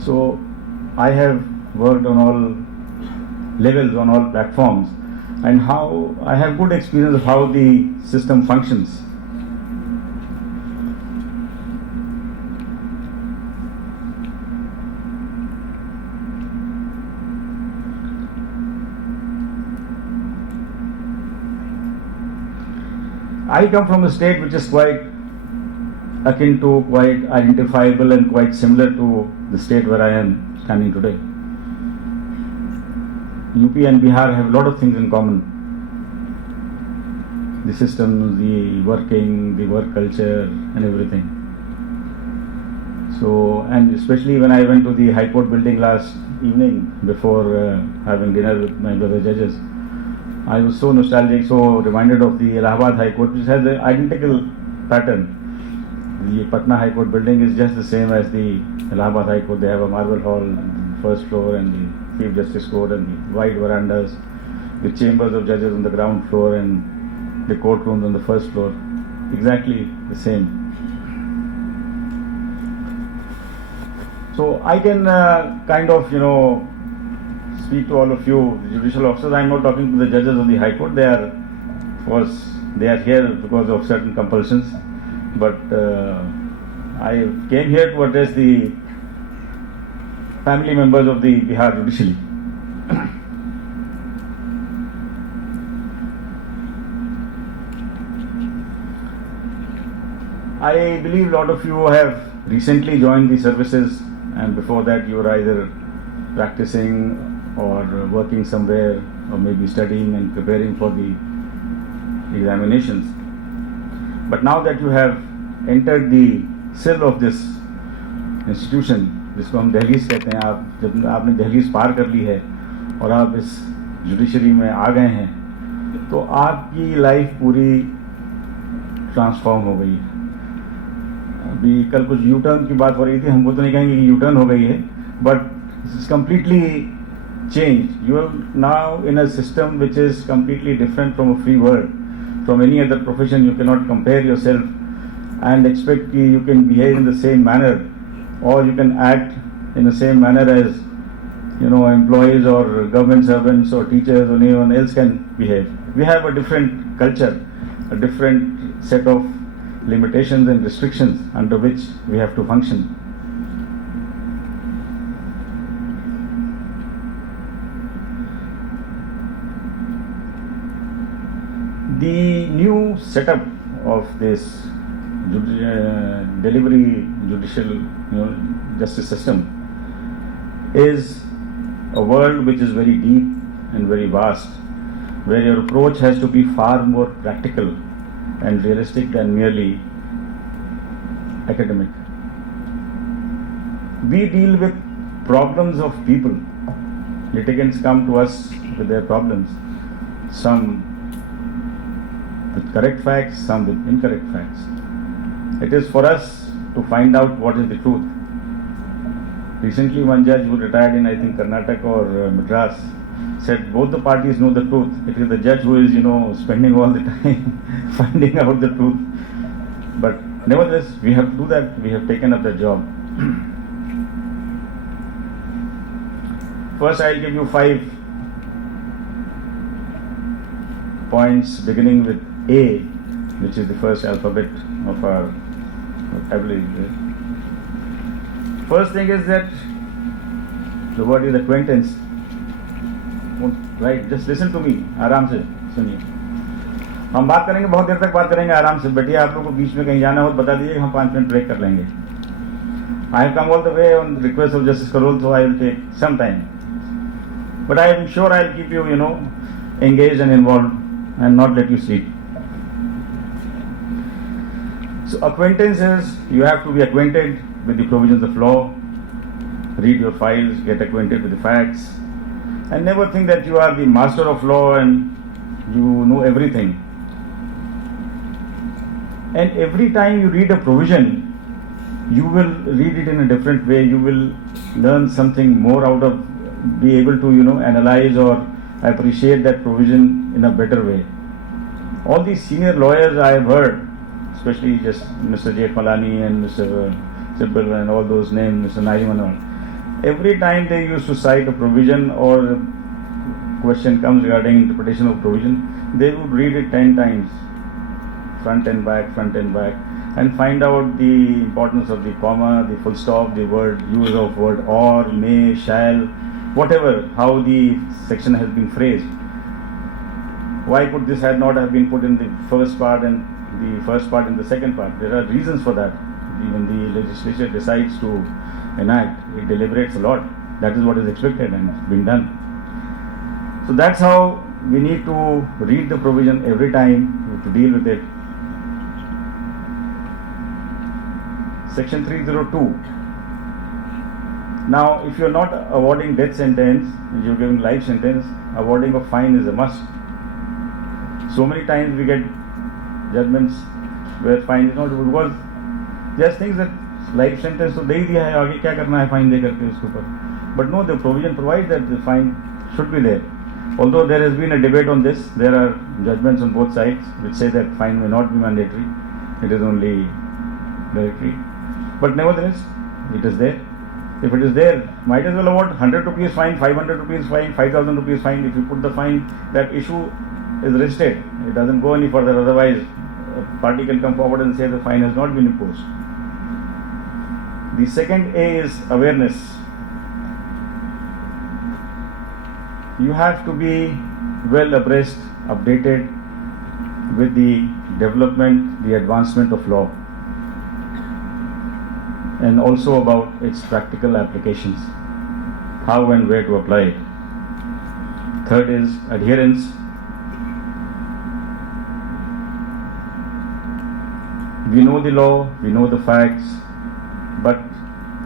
So I have worked on all levels, on all platforms, and how I have good experience of how the system functions. I come from a state which is quite akin to, quite identifiable and quite similar to the state where I am standing today. UP and Bihar have a lot of things in common. The systems, the working, the work culture and everything. So, and especially when I went to the High Court building last evening before having dinner with my brother judges, I was so nostalgic, so reminded of the Allahabad High Court, which has an identical pattern. The Patna High Court building is just the same as the Allahabad High Court. They have a marble hall on the first floor and the Chief Justice Court and the wide verandas, the chambers of judges on the ground floor and the courtrooms on the first floor. Exactly the same. So I can kind of, speak to all of you, the judicial officers. I am not talking to the judges of the High Court. They are, of course, they are here because of certain compulsions. But I came here to address the family members of the Bihar judiciary. I believe a lot of you have recently joined the services, and before that you were either practicing or working somewhere, or maybe studying and preparing for the examinations. But now that you have entered the cell of this institution, जिसको हम दहलीज कहते हैं, आप जब आपने दहलीज पार कर ली है और आप इस जुडिशरी में आ गए हैं, तो आपकी लाइफ पूरी ट्रांसफॉर्म हो गई है. अभी कल कुछ यू टर्न की बात हो रही थी, हमको तो नहीं कहेंगे कि यू टर्न हो गई है, but it's completely changed. You are now in a system which is completely different from a free world. From any other profession, you cannot compare yourself and expect you can behave in the same manner, or you can act in the same manner as employees or government servants or teachers or anyone else can behave. We have a different culture, a different set of limitations and restrictions under which we have to function. The new setup of this judicial justice system is a world which is very deep and very vast, where your approach has to be far more practical and realistic than merely academic. We deal with problems of people. Litigants come to us with their problems, some with correct facts, some with incorrect facts. It is for us to find out what is the truth. Recently, one judge who retired in, I think, Karnataka or Madras said both the parties know the truth. It is the judge who is, spending all the time finding out the truth. But nevertheless, we have to do that. We have taken up the job. First, I'll give you 5 points beginning with A, which is the first alphabet of our vocabulary. First thing is that the word is acquaintance. Right, just listen to me. आराम से सुनिए. हम बात करेंगे, बहुत देर तक बात करेंगे. आराम से बैठिए. आप लोगों को बीच में कहीं जाना हो तो बता दीजिए, हम 5 मिनट ब्रेक कर लेंगे. I have come all the way on request of Justice Karol, so I will take some time. But I am sure I will keep you, engaged and involved and not let you sleep. So acquaintance is, you have to be acquainted with the provisions of law, read your files, get acquainted with the facts, and never think that you are the master of law and you know everything. And every time you read a provision, you will read it in a different way. You will learn something more out of, be able to, analyze or appreciate that provision in a better way. All these senior lawyers I have heard, especially just Mr. J. Malani and Mr. Sibbil and all those names, Mr. Naim and all, every time they used to cite a provision or a question comes regarding interpretation of provision, they would read it 10 times, front and back, and find out the importance of the comma, the full stop, the word, use of word or, may, shall, whatever, how the section has been phrased. Why could this not have been put in the first part and the first part in the second part? There are reasons for that. When the legislature decides to enact, it deliberates a lot. That is what is expected and it's been done. So that's how we need to read the provision every time to deal with it. Section 302. Now, if you are not awarding death sentence, you are giving life sentence, awarding of fine is a must. So many times we get judgments where fine is not, because just things that life sentence तो दे ही दिया है, आगे क्या करना है fine they करके उसके ऊपर. But no, the provision provides that the fine should be there. Although there has been a debate on this, there are judgments on both sides which say that fine may not be mandatory, it is only directory. But nevertheless, it is there. If it is there, might as well award 100 rupees fine, 500 rupees fine, 5,000 rupees fine. If you put the fine, that issue is rested. It doesn't go any further. Otherwise, a party can come forward and say the fine has not been imposed. The second A is awareness. You have to be well abreast, updated with the development, the advancement of law, and also about its practical applications, how and where to apply it. Third is adherence. We know the law, we know the facts, but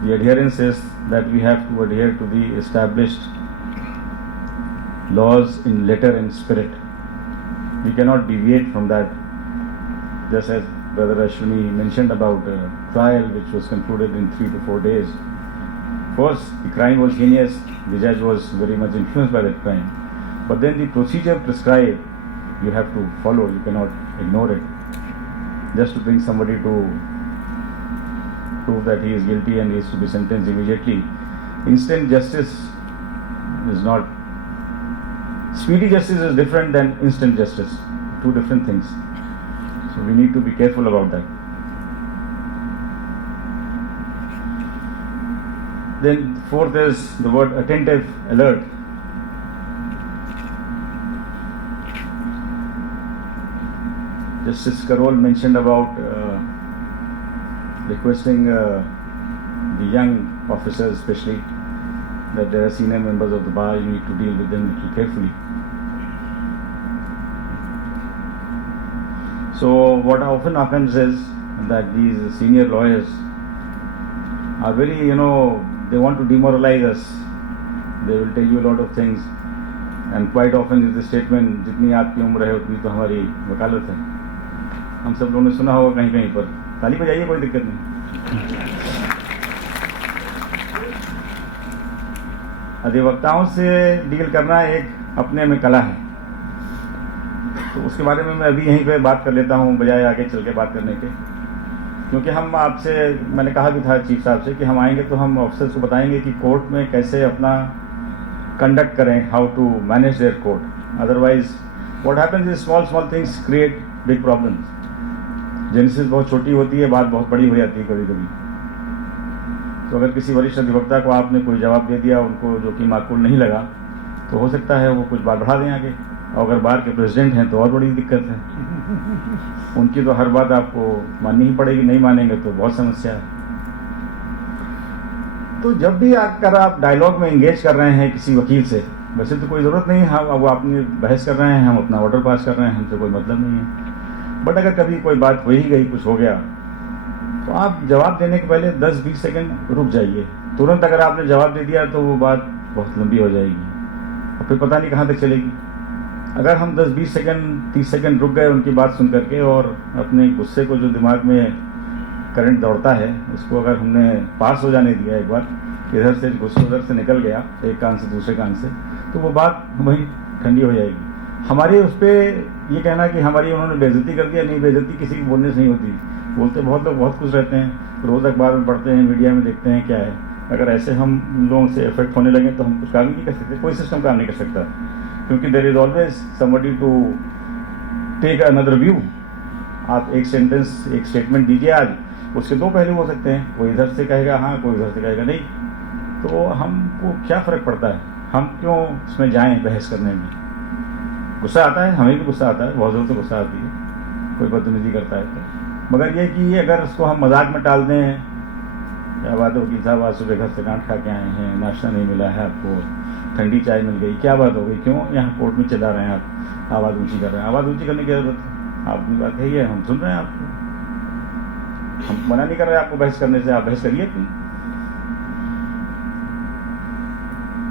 the adherence is that we have to adhere to the established laws in letter and spirit. We cannot deviate from that. Just as Brother Ashwini mentioned about a trial which was concluded in 3 to 4 days course, the crime was heinous, the judge was very much influenced by that crime. But then the procedure prescribed, you have to follow, you cannot ignore it. Just to bring somebody to prove that he is guilty and he is to be sentenced immediately. Instant justice is not, speedy justice is different than instant justice. Two different things. So we need to be careful about that. Then fourth is the word attentive, alert. Justice Karol mentioned about requesting the young officers especially, that there are senior members of the bar, you need to deal with them a little carefully. So what often happens is that these senior lawyers are very, they want to demoralize us. They will tell you a lot of things, and quite often is the statement, जितनी आपकी उम्र है उतनी तो हमारी वकालत है. हम सब लोगों ने सुना होगा कहीं कहीं पर. ताली बजाइए, कोई दिक्कत नहीं. अधिवक्ताओं से डील करना एक अपने में कला है, तो उसके बारे में मैं अभी यहीं पे बात कर लेता हूँ बजाय आगे चल के बात करने के. क्योंकि हम आपसे, मैंने कहा भी था चीफ साहब से कि हम आएंगे तो हम ऑफिसर्स को बताएंगे कि कोर्ट में कैसे अपना कंडक्ट करें, how to manage their court. Otherwise what happens is small things create big problems. Genesis बहुत छोटी होती है, बात बहुत बड़ी हो जाती है कभी कभी. तो अगर किसी वरिष्ठ अधिवक्ता को आपने कोई जवाब दे दिया उनको जो कि माकूल नहीं लगा, तो हो सकता है वो कुछ बात बढ़ा दें आगे. और अगर बार के प्रेसिडेंट हैं तो और बड़ी दिक्कत है. उनकी तो हर बात आपको माननी ही पड़ेगी, नहीं मानेंगे तो बहुत समस्या है. तो जब भी अगर आप डायलॉग में एंगेज कर रहे हैं किसी वकील से, वैसे तो कोई ज़रूरत नहीं है, हम अब अपनी बहस कर रहे हैं, हम अपना ऑर्डर पास कर रहे हैं, हमसे कोई मतलब नहीं है. बट अगर कभी कोई बात हो ही गई, कुछ हो गया, तो आप जवाब देने के पहले 10-20 सेकंड रुक जाइए. तुरंत अगर आपने जवाब दे दिया तो वो बात बहुत लंबी हो जाएगी और फिर पता नहीं कहाँ तक चलेगी. अगर हम 10-20 सेकंड 30 सेकंड रुक गए उनकी बात सुन करके, और अपने गुस्से को जो दिमाग में करंट दौड़ता है उसको अगर हमने पास हो जाने दिया, एक बार इधर से गुस्सा उधर से निकल गया एक कान से दूसरे कान से, तो वो बात वहीं ठंडी हो जाएगी. हमारे उस पर ये कहना कि हमारी उन्होंने बेइज्जती कर दिया, नहीं, बेइज्जती किसी की बोलने से नहीं होती. बोलते बहुत लोग बहुत खुश रहते हैं, रोज़ अखबार में पढ़ते हैं, मीडिया में देखते हैं क्या है. अगर ऐसे हम लोगों से इफेक्ट होने लगे तो हम कुछ काम नहीं कर सकते, कोई सिस्टम काम नहीं कर सकता. क्योंकि there is always somebody to take another view. आप एक सेंटेंस, एक स्टेटमेंट दीजिए आज, उसके दो पहलू हो सकते हैं. कोई इधर से कहेगा हाँ, कोई इधर से कहेगा नहीं. तो हमको क्या फ़र्क पड़ता है, हम क्यों उसमें जाएं बहस करने में. गुस्सा आता है, हमें भी गुस्सा आता है, बहुत ज़ोर से गुस्सा आती है कोई बदतमीजी करता है तो. मगर ये कि अगर उसको हम मजाक में टाल दें, क्या बात है वकील साहब, आज सुबह घर से डांट खा के आए हैं, नाश्ता नहीं मिला है आपको, ठंडी चाय मिल गई, क्या बात हो गई, क्यों यहाँ कोर्ट में चिल्ला रहे हैं आप, आवाज़ ऊंची कर रहे हैं. आवाज़ ऊंची करने की जरूरत है, आपकी बात है ये, हम सुन रहे हैं आपको, हम मना नहीं कर रहे आपको बहस करने से, आप बहस करिए अपनी.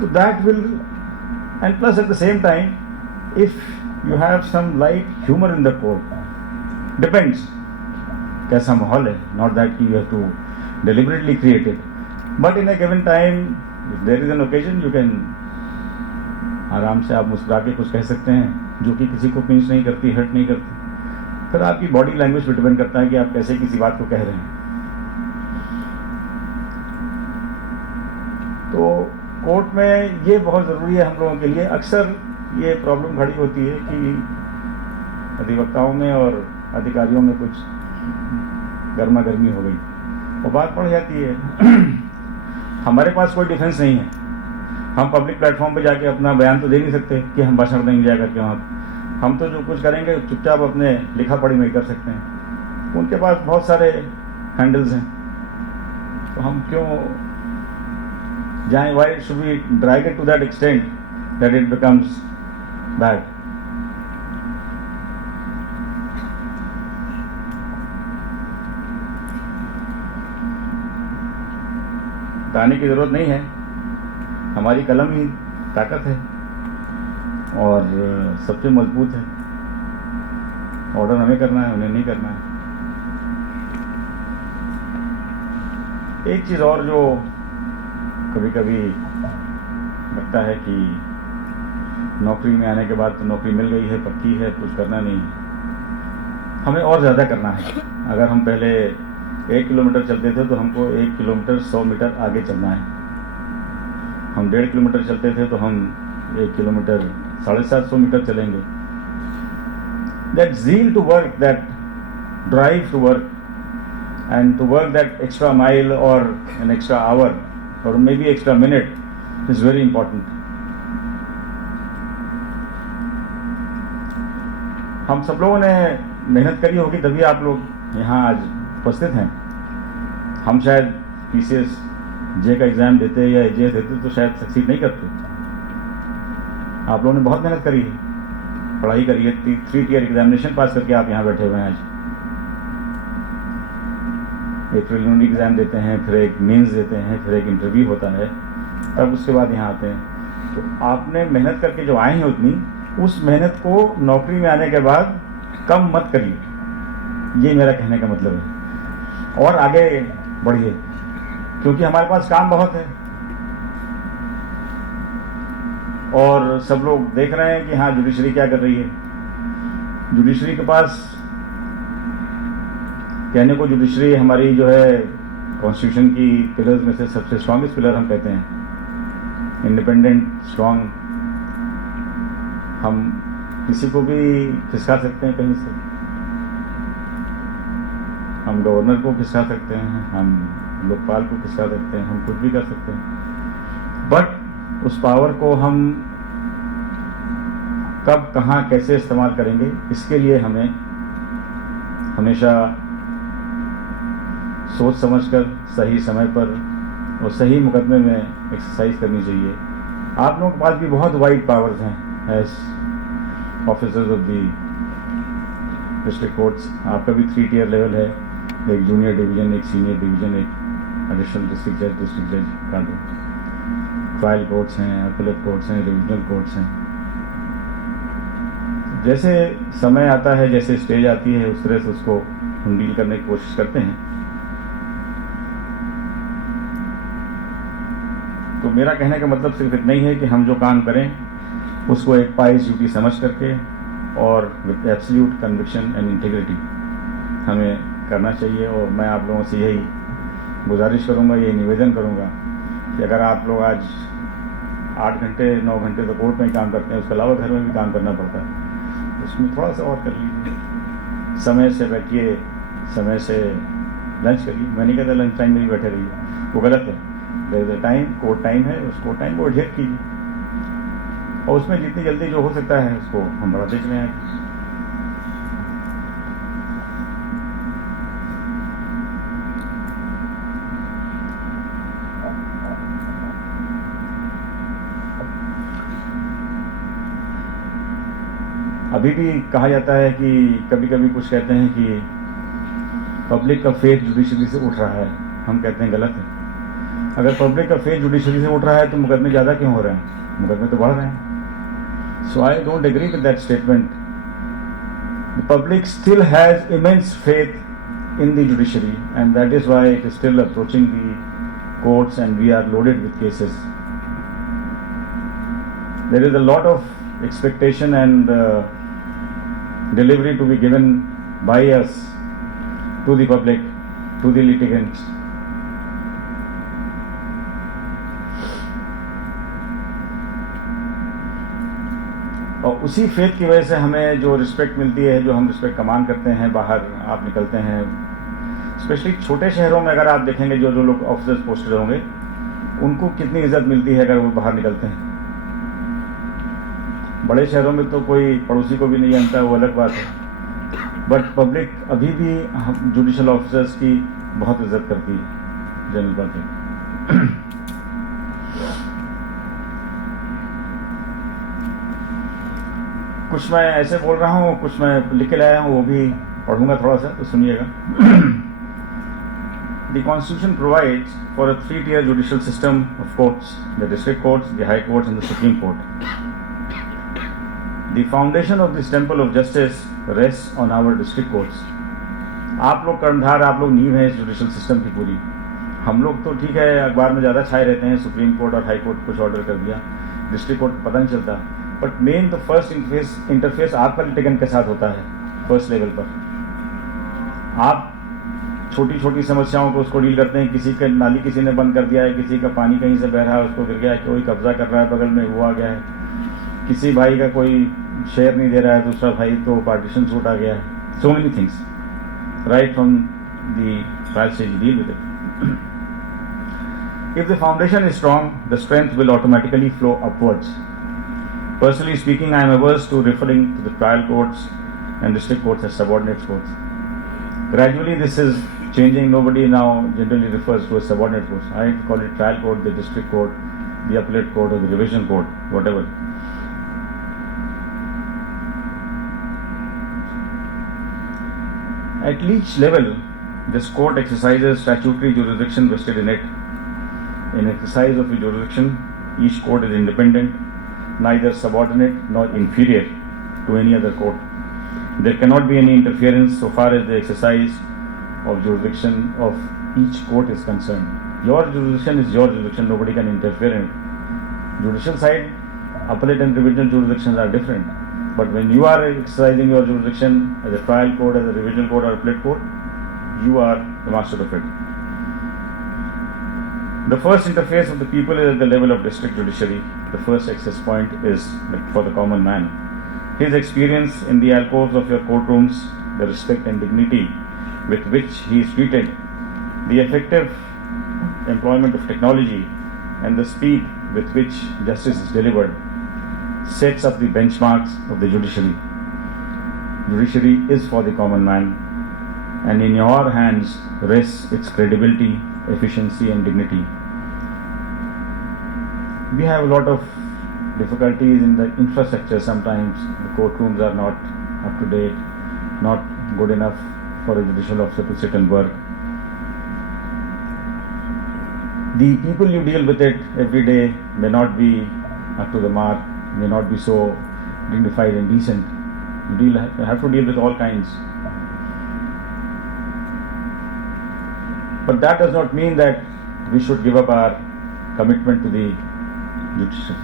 तो that will, and plus at the same time if you have some light humour in the court, depends कैसा माहौल है, not that you have to deliberately create it, but in a given time if there is an occasion you can आराम से आप मुस्कुरा के कुछ कह सकते हैं जो कि किसी को पिंच नहीं करती, हर्ट नहीं करती. फिर आपकी बॉडी लैंग्वेज पर डिपेंड करता है कि आप कैसे किसी बात को कह रहे हैं. तो कोर्ट में ये बहुत ज़रूरी है हम लोगों के लिए. अक्सर ये प्रॉब्लम खड़ी होती है कि अधिवक्ताओं में और अधिकारियों में कुछ गर्मा गर्मी हो गई और बात बढ़ जाती है. हमारे पास कोई डिफेंस नहीं है, हम पब्लिक प्लेटफॉर्म पे जाके अपना बयान तो दे नहीं सकते कि हम भाषण देंगे जा करके वहाँ. हम तो जो कुछ करेंगे चुपचाप अपने लिखा पढ़ी में कर सकते हैं. उनके पास बहुत सारे हैंडल्स हैं, तो हम क्यों जाएं. Why should we drag it to that extent that it becomes bad. बताने की ज़रूरत नहीं है, हमारी कलम ही ताकत है और सबसे मजबूत है. ऑर्डर हमें करना है, उन्हें नहीं करना है. एक चीज़ और जो कभी कभी लगता है कि नौकरी में आने के बाद तो नौकरी मिल गई है, पक्की है, कुछ करना नहीं है, हमें और ज़्यादा करना है। अगर हम पहले 1 किलोमीटर चलते थे तो हमको 1 किलोमीटर 100 मीटर आगे चलना है। हम 1.5 किलोमीटर चलते थे तो हम 1 किलोमीटर 750 मीटर चलेंगे। That zeal to work, that drive to work, and to work that extra mile or an extra hour or maybe extra minute is very important. हम सब लोगों ने मेहनत करी होगी तभी आप लोग यहाँ आज उपस्थित हैं। हम शायद पीसीएस जे का एग्जाम देते या एजीएस देते तो शायद सक्सीड नहीं करते। आप लोगों ने बहुत मेहनत करी है, पढ़ाई करी है, 3 टियर एग्जामिनेशन पास करके आप यहाँ बैठे हुए हैं आज। एक प्रिलिमिनरी एग्जाम देते हैं, फिर एक मेंस देते हैं, फिर एक इंटरव्यू होता है, तब उसके बाद यहाँ आते हैं। तो आपने मेहनत करके जो आए हैं उतनी, उस मेहनत को नौकरी में आने के बाद कम मत करिए, ये मेरा कहने का मतलब है। और आगे बढ़िए, क्योंकि हमारे पास काम बहुत है और सब लोग देख रहे हैं कि हाँ जुडिशरी क्या कर रही है। जुडिशरी के पास कहने को जुडिशरी हमारी जो है कॉन्स्टिट्यूशन की पिलर्स में से सबसे स्ट्रॉन्गेस्ट पिलर हम कहते हैं, इंडिपेंडेंट, स्ट्रॉन्ग। हम किसी को भी खिसका सकते हैं कहीं से, हम गवर्नर को खिसका सकते हैं, हम लोकपाल को खिसका सकते हैं, हम कुछ भी कर सकते हैं। बट उस पावर को हम कब, कहाँ, कैसे इस्तेमाल करेंगे, इसके लिए हमें हमेशा सोच समझकर सही समय पर और सही मुकदमे में एक्सरसाइज करनी चाहिए। आप लोगों के पास भी बहुत वाइड पावर्स हैं as officers of the district courts. आपका भी 3 टियर लेवल है, एक जूनियर डिवीजन, एक सीनियर डिवीजन, एक एडिशनल डिस्ट्रिक्ट जज का ट्रायल कोर्ट्स हैं, अपीलेट कोर्ट्स हैं, रिविजनल कोर्ट्स हैं। जैसे समय आता है, जैसे स्टेज आती है, उस तरह से उसको हम डील करने की कोशिश करते हैं। तो मेरा कहने का मतलब सिर्फ इतना ही है कि हम जो काम करें उसको एक पाइस ड्यूटी समझ करके और with absolute conviction and integrity हमें करना चाहिए। और मैं आप लोगों से यही गुजारिश करूंगा, यही निवेदन करूंगा कि अगर आप लोग आज 8 घंटे 9 घंटे तो कोर्ट में ही काम करते हैं, उसके अलावा घर में भी काम करना पड़ता है, उसमें थोड़ा सा और कर लीजिए। समय से बैठिए, समय से लंच करिए। मैं नहीं कहता लंच टाइम में भी बैठे रहिए, वो गलत है। There is a time, court time है, उस कोर्ट टाइम को एडहेयर कीजिए और उसमें जितनी जल्दी जो हो सकता है उसको हम बढ़ाते चले आए। अभी भी कहा जाता है कि कभी कभी कुछ कहते हैं कि पब्लिक का फेथ जुडिशरी से उठ रहा है। हम कहते हैं गलत है। अगर पब्लिक का फेथ जुडिशरी से उठ रहा है तो मुकदमे ज़्यादा क्यों हो रहे हैं? मुकदमे तो बढ़ रहे हैं। So I don't agree with that statement. The public still has immense faith in the judiciary and that is why it is still approaching the courts and we are loaded with cases. There is a lot of expectation and delivery to be given by us to the public, to the litigants. और उसी faith की वजह से हमें जो respect मिलती है, जो हम रिस्पेक्ट कमान करते हैं, बाहर आप निकलते हैं, स्पेशली छोटे शहरों में अगर आप देखेंगे जो जो लोग ऑफिसर्स पोस्टेड होंगे उनको कितनी इज्जत मिलती है अगर वो बाहर निकलते हैं। बड़े शहरों में तो कोई पड़ोसी को भी नहीं जानता, वो अलग बात है। बट पब्लिक अभी भी जुडिशियल ऑफिसर्स की बहुत इज्जत करती है, जनरल पब्लिक। कुछ मैं ऐसे बोल रहा हूँ, कुछ मैं लिख के लाया हूँ, वो भी पढ़ूंगा थोड़ा सा, तो सुनिएगा। The Constitution provides for a 3-tier judicial system of courts: the district courts, the high courts, and the Supreme Court. The foundation of this temple of justice rests on our district courts. आप लोग कर्णधार, आप लोग नींव हैं इस judicial system की पूरी। हम लोग तो ठीक है, अखबार में ज़्यादा छाए रहते हैं, सुप्रीम कोर्ट और हाई कोर्ट कुछ ऑर्डर कर दिया, डिस्ट्रिक्ट कोर्ट पता नहीं चलता, बट मेन तो फर्स्ट इंटरफेस आपका लिटिगेंट के साथ होता है फर्स्ट लेवल पर। आप छोटी छोटी समस्याओं को उसको डील करते हैं, किसी का नाली किसी ने बंद कर दिया है, किसी का पानी कहीं से बह रहा है उसको गिर गया है, कोई कब्जा कर रहा है बगल में वो आ गया है, किसी भाई का कोई शेयर नहीं दे रहा है दूसरा भाई तो पार्टीशन छूट आ गया है, so many things right from the trial stage you deal with it. If the foundation is strong, the strength will automatically flow upwards. Personally speaking, I am averse to referring to the trial courts and district courts as subordinate courts. Gradually this is changing. Nobody now generally refers to as subordinate courts. I call it trial court, the district court, the appellate court or the revision court, whatever. At each level, this court exercises statutory jurisdiction vested in it. In exercise of the jurisdiction, each court is independent, neither subordinate nor inferior to any other court. There cannot be any interference so far as the exercise of jurisdiction of each court is concerned. Your jurisdiction is your jurisdiction, nobody can interfere in it. Judicial side, appellate and revisional jurisdictions are different. But when you are exercising your jurisdiction as a trial court, as a revisional court or appellate court, you are the master of it. The first interface of the people is at the level of district judiciary. The first access point is for the common man. His experience in the alcoves of your courtrooms, the respect and dignity with which he is treated, the effective employment of technology and the speed with which justice is delivered sets up the benchmarks of the judiciary. Judiciary is for the common man, and in your hands rests its credibility, efficiency and dignity. We have a lot of difficulties in the infrastructure sometimes. The courtrooms are not up to date, not good enough for a judicial officer to sit and work. The people you deal with it every day may not be up to the mark, may not be so dignified and decent. You have to deal with all kinds. But that does not mean that we should give up our commitment to the judiciary.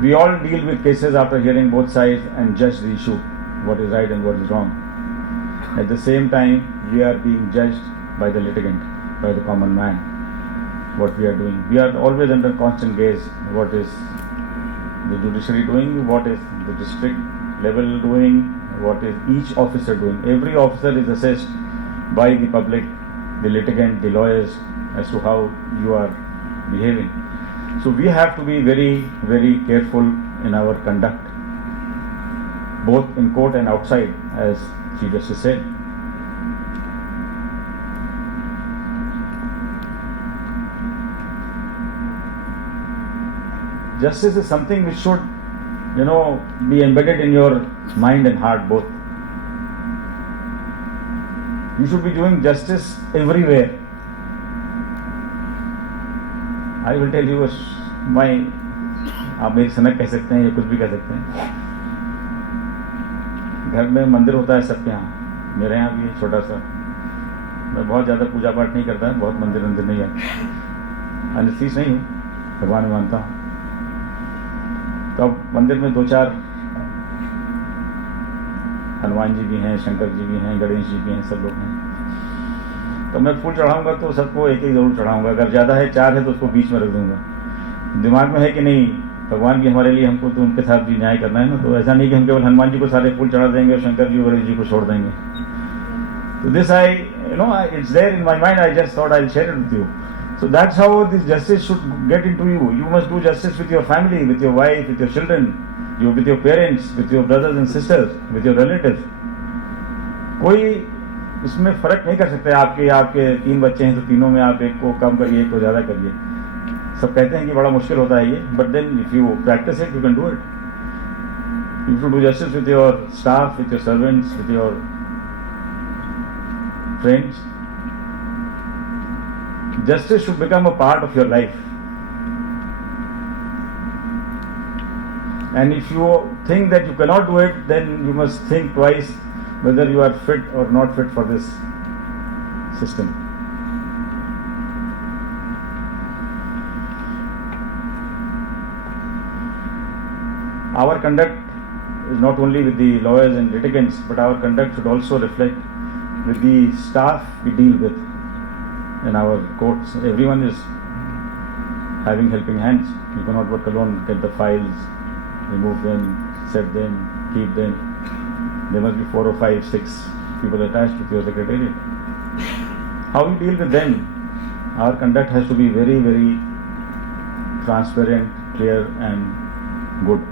We all deal with cases after hearing both sides and judge the issue, what is right and what is wrong. At the same time, we are being judged by the litigant, by the common man. What we are doing. We are always under constant gaze. What is the judiciary doing? What is the district level doing? What is each officer doing? Every officer is assessed by the public, the litigant, the lawyers as to how you are behaving. So we have to be very, very careful in our conduct, both in court and outside, as Chief Justice said. Justice is something which should, be embedded in your mind and heart both. You should be doing justice everywhere. I will tell you आप मेरी सनक कह सकते हैं या कुछ भी कह सकते हैं. घर में मंदिर होता है सबके यहाँ, मेरे यहाँ भी है छोटा सा. मैं बहुत ज़्यादा पूजा पाठ नहीं करता, बहुत मंदिर नहीं है, अनशीष नहीं हूँ, भगवान में मानता हूँ. तो अब मंदिर में 2-4 हनुमान जी भी हैं, शंकर जी भी हैं, गणेश जी भी हैं, सब लोग हैं. तो मैं फूल चढ़ाऊंगा तो सबको एक एक जरूर चढ़ाऊंगा. अगर ज़्यादा है, 4 है तो उसको बीच में रख दूंगा. दिमाग में है कि नहीं, भगवान भी हमारे लिए, हमको तो उनके साथ भी न्याय करना है ना. तो ऐसा नहीं कि हम केवल हनुमान जी को सारे फूल चढ़ा देंगे और शंकर जी और गणेश जी को छोड़ देंगे. तो this it's there in my mind. I just thought I'll share it with you. So that's how this justice should get into you. You must do justice with your family, with your wife, with your children, with your parents, with your brothers and sisters, with your relatives. कोई इसमें फर्क नहीं कर सकते. आपके 3 बच्चे हैं तो तीनों में आप एक को कम करिए, एक को ज़्यादा करिए. सब कहते हैं कि बड़ा मुश्किल होता है ये, but then if you practice it, you can do it. You should do justice with your staff, with your servants, with your friends. Justice should become a part of your life. And if you think that you cannot do it, then you must think twice whether you are fit or not fit for this system. Our conduct is not only with the lawyers and litigants, but our conduct should also reflect with the staff we deal with in our courts. Everyone is having helping hands. You cannot work alone, get the files, remove them, set them, keep them. There must be 4 or 5, 6 people attached with your secretariat. How you deal with them, our conduct has to be very, very transparent, clear and good.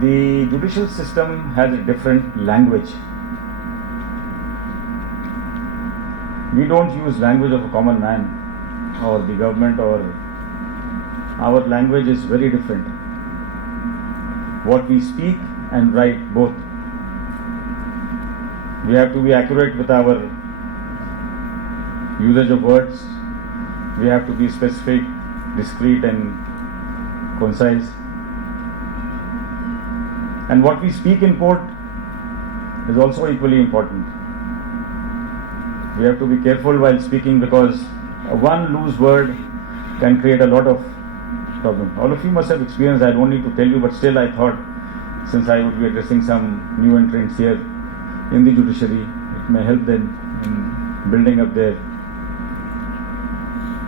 The judicial system has a different language. We don't use language of a common man or the government, or our language is very different. What we speak and write, both. We have to be accurate with our usage of words. We have to be specific, discreet and concise. And what we speak in court is also equally important. We have to be careful while speaking, because one loose word can create a lot of problem. All of you must have experienced, I don't need to tell you, but still I thought, since I would be addressing some new entrants here in the judiciary, it may help them in building up their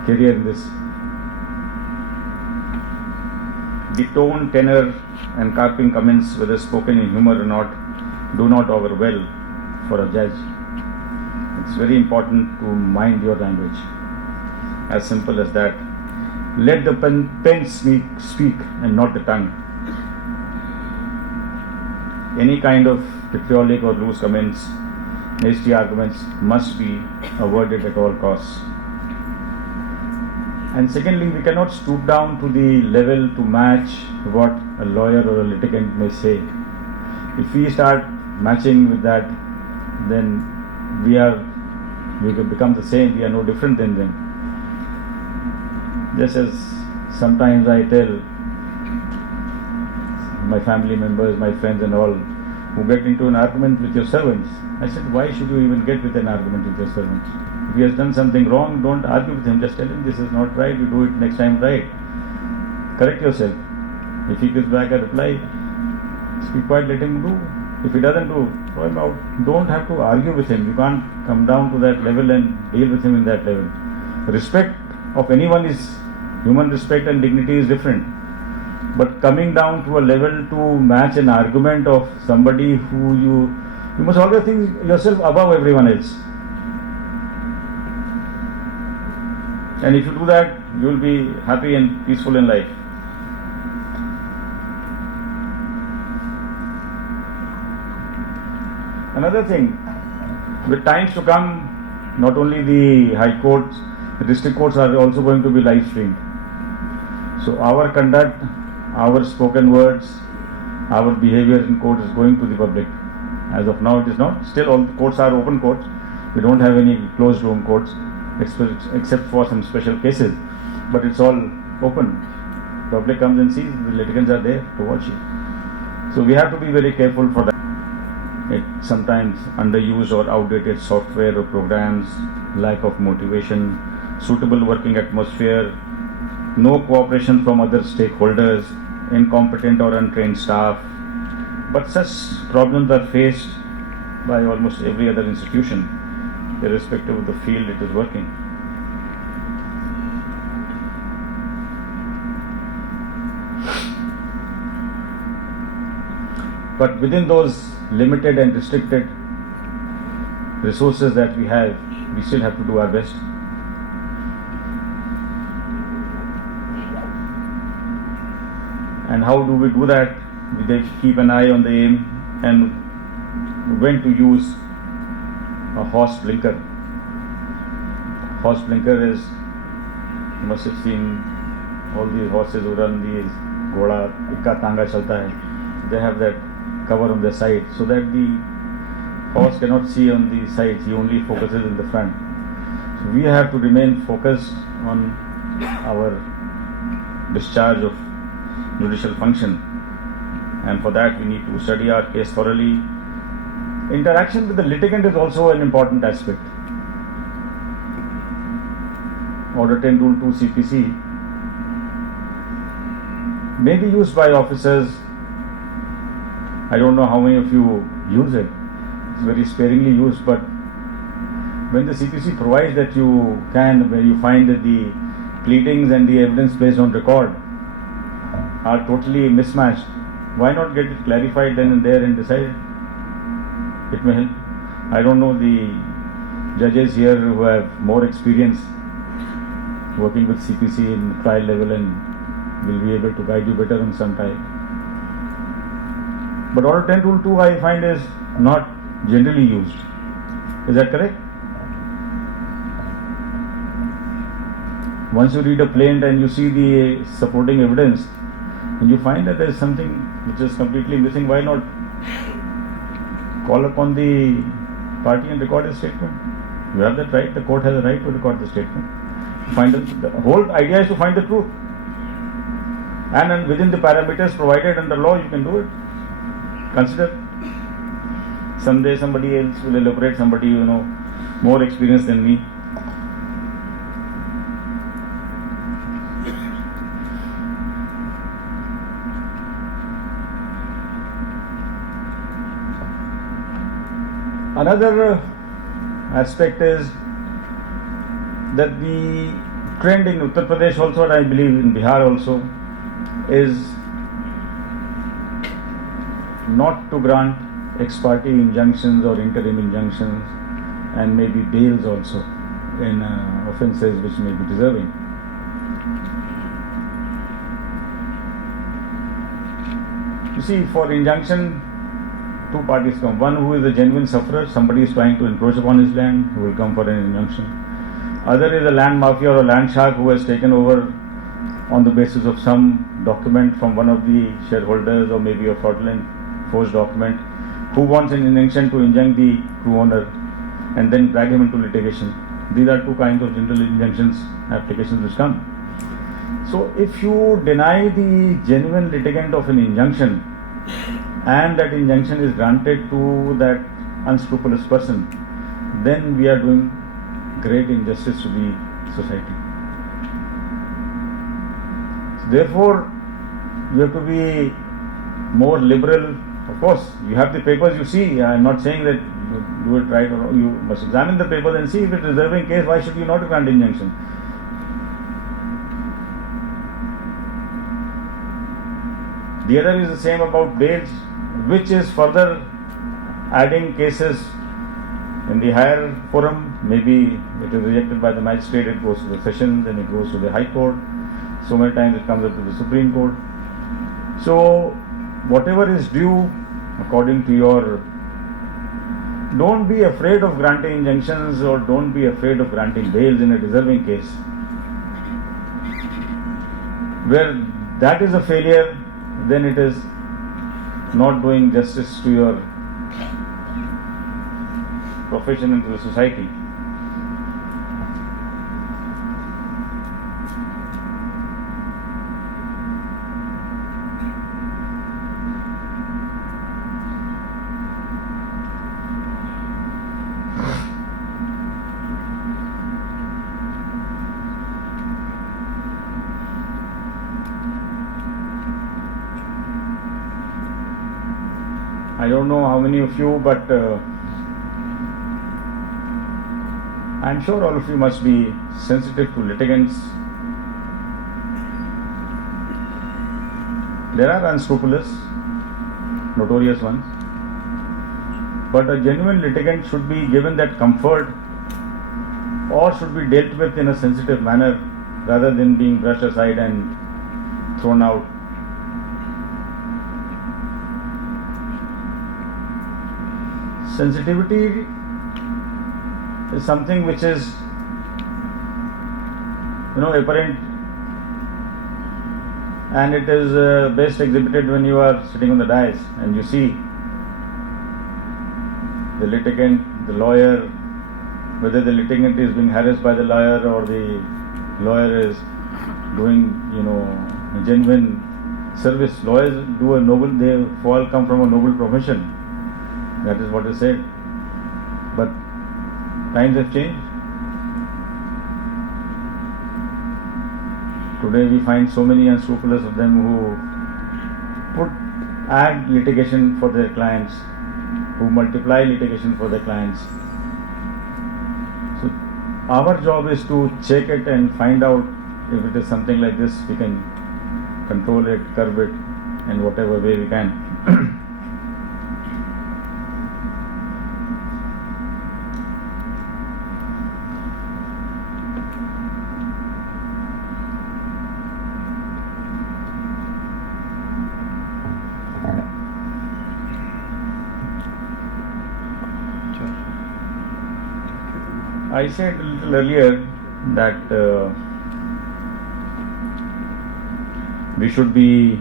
career in this. The tone, tenor and carping comments, whether spoken in humor or not, do not augur well for a judge. It's very important to mind your language. As simple as that. Let the pen speak and not the tongue. Any kind of vitriolic or loose comments, hasty arguments must be avoided at all costs. And secondly, we cannot stoop down to the level to match what a lawyer or a litigant may say. If we start matching with that, then we will become the same. We are no different than them. Just as sometimes I tell my family members, my friends and all, who get into an argument with your servants, I said, why should you even get with an argument with your servants? If he has done something wrong, don't argue with him. Just tell him this is not right, you do it next time right. Correct yourself. If he gives back a reply, speak quiet, let him do. If he doesn't do, throw him out. Don't have to argue with him. You can't come down to that level and deal with him in that level. Respect of anyone is, human respect and dignity is different. But coming down to a level to match an argument of somebody who you must always think yourself above everyone else. And if you do that, you will be happy and peaceful in life. Another thing, with times to come, not only the high courts, the district courts are also going to be live streamed. So our conduct, our spoken words, our behavior in court is going to the public. As of now it is not. Still all the courts are open courts. We don't have any closed room courts except for some special cases. But it's all open. Public comes and sees, the litigants are there to watch it. So we have to be very careful for that. Sometimes underused or outdated software or programs, lack of motivation, suitable working atmosphere, no cooperation from other stakeholders, incompetent or untrained staff. But such problems are faced by almost every other institution, irrespective of the field it is working. But within those limited and restricted resources that we have, we still have to do our best. And how do we do that? We keep an eye on the aim and when to use a horse blinker. Horse blinker is, you must have seen all these horses who run these ghoda, ikka tanga chalta hai. They have that cover on the side so that the horse cannot see on the sides, he only focuses in the front. So we have to remain focused on our discharge of judicial function, and for that we need to study our case thoroughly. Interaction with the litigant is also an important aspect. Order 10 Rule 2 CPC may be used by officers. I don't know how many of you use it. It's very sparingly used, but when the CPC provides that you can, where you find that the pleadings and the evidence placed on record are totally mismatched, why not get it clarified then and there and decide? It may help. I don't know the judges here who have more experience working with CPC in trial level and will be able to guide you better on some time. But Order 10 Rule 2 I find is not generally used. Is that correct? Once you read a plaint and you see the supporting evidence and you find that there is something which is completely missing, why not call upon the party and record a statement? You have that right. The court has a right to record the statement. The whole idea is to find the truth, and within the parameters provided under law you can do it. Consider someday somebody else will elaborate, somebody more experienced than me. Another aspect is that the trend in Uttar Pradesh also, and I believe in Bihar also, is not to grant ex parte injunctions or interim injunctions and maybe bails also in offences which may be deserving. You see, for injunction, two parties come. One who is a genuine sufferer, somebody is trying to encroach upon his land, who will come for an injunction. Other is a land mafia or a land shark who has taken over on the basis of some document from one of the shareholders or maybe a fraudulent forged document, who wants an injunction to injunct the true owner and then drag him into litigation. These are two kinds of general injunctions applications which come. So if you deny the genuine litigant of an injunction and that injunction is granted to that unscrupulous person, then we are doing great injustice to the society. So therefore, you have to be more liberal. Of course, you have the papers, you see. I am not saying that you do it right or wrong. You must examine the papers and see if it is a deserving case. Why should you not grant injunction? The other is the same about bails, which is further adding cases in the higher forum. Maybe it is rejected by the magistrate, it goes to the session, then it goes to the High Court. So many times it comes up to the Supreme Court. So whatever is due according to your, don't be afraid of granting injunctions or don't be afraid of granting bails in a deserving case. Where that is a failure, then it is not doing justice to your profession and to the society. I don't know how many of you, but I'm sure all of you must be sensitive to litigants. There are unscrupulous, notorious ones, but a genuine litigant should be given that comfort or should be dealt with in a sensitive manner rather than being brushed aside and thrown out. Sensitivity is something which is, apparent, and it is best exhibited when you are sitting on the dais and you see the litigant, the lawyer, whether the litigant is being harassed by the lawyer or the lawyer is doing, a genuine service. Lawyers do a noble, they all come from a noble profession. That is what is said. But times have changed. Today we find so many unscrupulous of them who add litigation for their clients, who multiply litigation for their clients. So our job is to check it and find out if it is something like this, we can control it, curb it in whatever way we can. I said a little earlier that we should be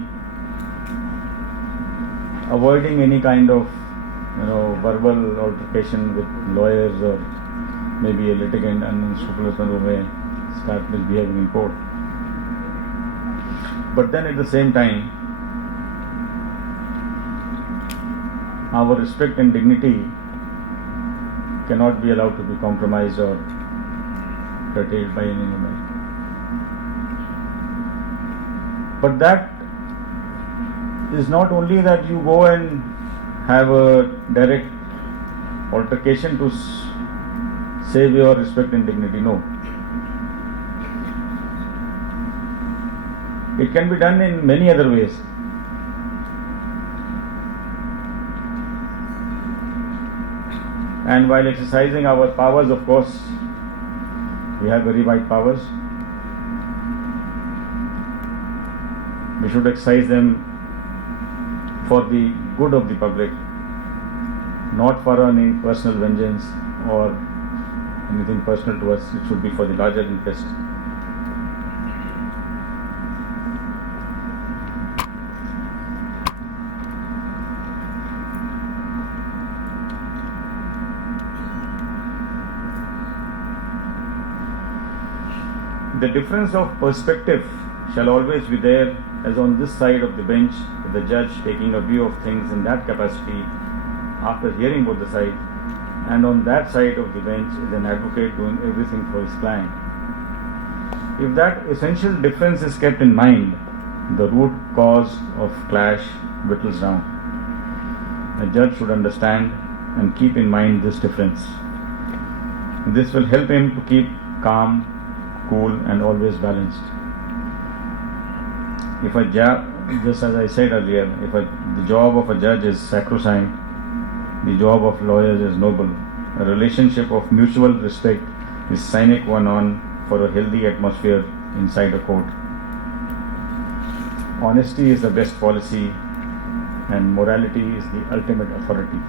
avoiding any kind of verbal altercation with lawyers or maybe a litigant and unscrupulous one who may start misbehaving in court. But then at the same time, our respect and dignity cannot be allowed to be compromised or curtailed by any means. But that is not only that you go and have a direct altercation to save your respect and dignity. No. It can be done in many other ways. And while exercising our powers, of course, we have very wide powers. We should exercise them for the good of the public, not for any personal vengeance or anything personal to us. It should be for the larger interest. The difference of perspective shall always be there, as on this side of the bench, with the judge taking a view of things in that capacity after hearing both the sides, and on that side of the bench is an advocate doing everything for his client. If that essential difference is kept in mind, the root cause of clash whittles down. A judge should understand and keep in mind this difference. This will help him to keep calm, cool and always balanced. If a just as I said earlier, the job of a judge is sacrosanct, the job of lawyers is noble. A relationship of mutual respect is sine qua non for a healthy atmosphere inside a court. Honesty is the best policy and morality is the ultimate authority.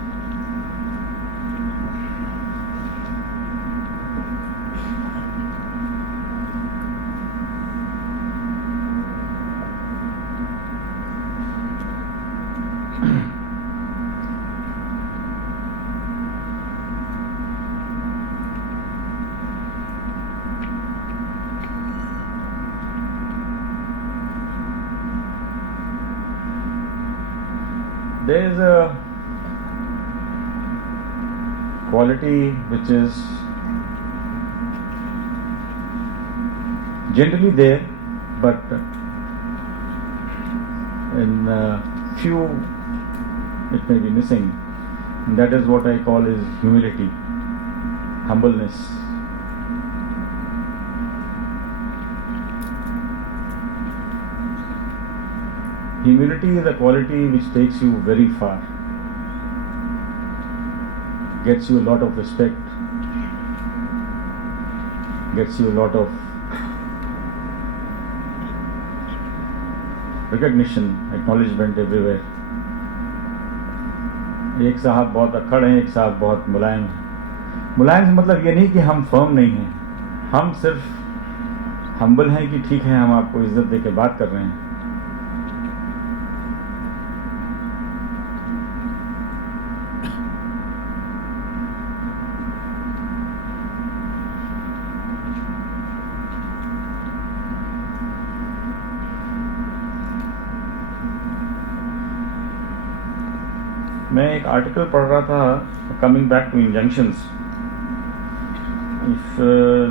There is a quality which is generally there, but in few it may be missing, and that is what I call is humility, humbleness. Humility is a quality which takes you very far, gets you a lot of respect, gets you a lot of recognition, acknowledgement everywhere. एक साहब बहुत अक्खड़ हैं, एक साहब बहुत मुलायम हैं. मुलायम से मतलब ये नहीं कि हम फर्म नहीं हैं, हम सिर्फ हम्बल हैं कि ठीक है हम आपको इज्जत दे के बात कर रहे हैं. मैं एक आर्टिकल पढ़ रहा था coming back to injunctions. If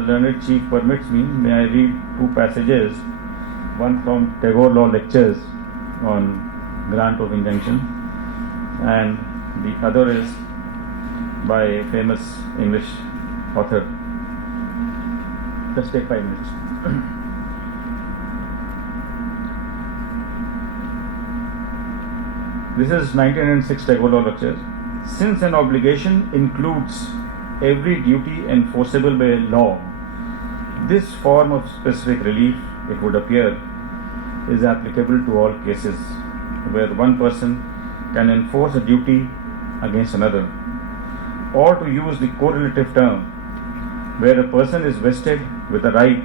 learned chief permits me, may I read two passages, one from Tagore Law Lectures on grant of injunction and the other is by a famous English author. Just take 5 minutes. This is 1906 Tagore Law Lectures. Since an obligation includes every duty enforceable by law, this form of specific relief, it would appear, is applicable to all cases where one person can enforce a duty against another, or to use the correlative term, where a person is vested with a right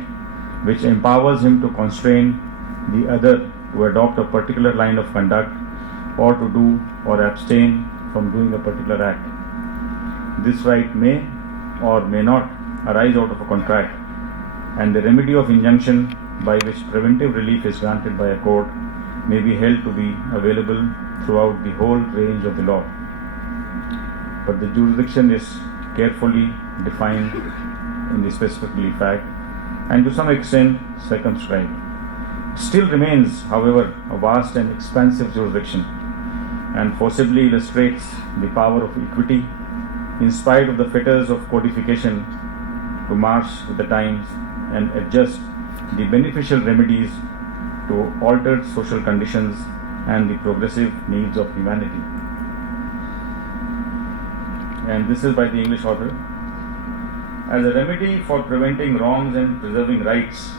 which empowers him to constrain the other to adopt a particular line of conduct or to do or abstain from doing a particular act. This right may or may not arise out of a contract, and the remedy of injunction by which preventive relief is granted by a court may be held to be available throughout the whole range of the law. But the jurisdiction is carefully defined in the specific relief act and to some extent circumscribed. Still remains, however, a vast and expansive jurisdiction and forcibly illustrates the power of equity in spite of the fetters of codification to march with the times and adjust the beneficial remedies to altered social conditions and the progressive needs of humanity. And this is by the English author. As a remedy for preventing wrongs and preserving rights,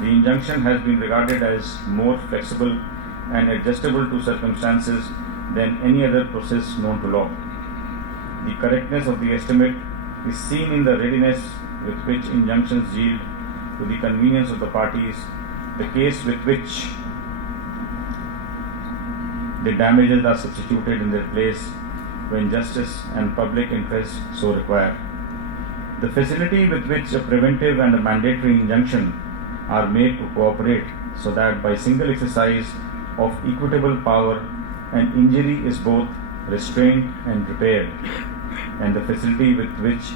the injunction has been regarded as more flexible and adjustable to circumstances than any other process known to law. The correctness of the estimate is seen in the readiness with which injunctions yield to the convenience of the parties the case with which the damages are substituted in their place when justice and public interest so require. The facility with which a preventive and a mandatory injunction are made to cooperate so that by single exercise of equitable power an injury is both restrained and repaired, and the facility with which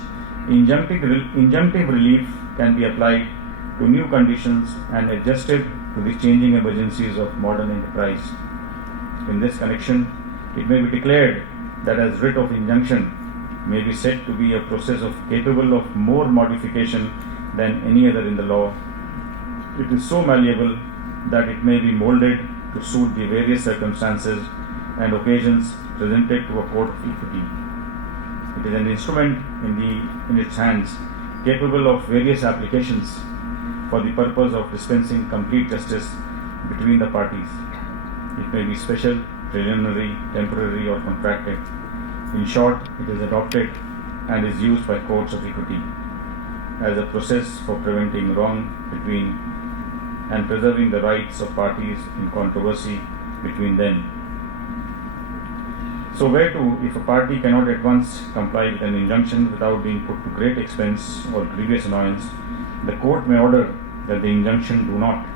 injunctive relief can be applied to new conditions and adjusted to the changing emergencies of modern enterprise. In this connection, it may be declared that as writ of injunction may be said to be a process capable of more modification than any other in the law. It is so malleable that it may be molded to suit the various circumstances and occasions presented to a court of equity. It is an instrument in its hands capable of various applications for the purpose of dispensing complete justice between the parties. It may be special, preliminary, temporary, or contracted. In short, it is adopted and is used by courts of equity as a process for preventing wrong between and preserving the rights of parties in controversy between them. So whereto, if a party cannot at once comply with an injunction without being put to great expense or grievous annoyance, the court may order that the injunction do not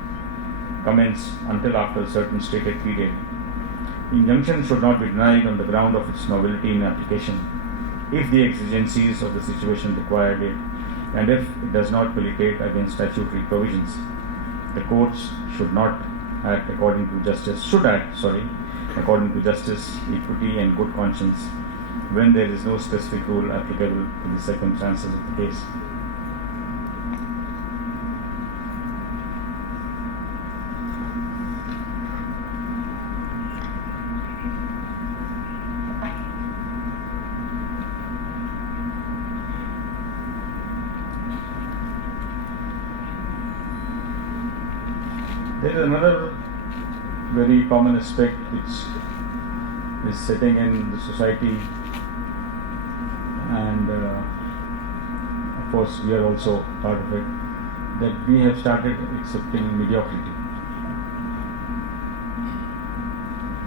commence until after a certain stated period. Injunction should not be denied on the ground of its novelty in application, if the exigencies of the situation required it, and if it does not militate against statutory provisions. The courts should act according to justice, equity, and good conscience when there is no specific rule applicable to the circumstances of the case. There is another very common aspect which is sitting in the society, and of course we are also part of it, that we have started accepting mediocrity.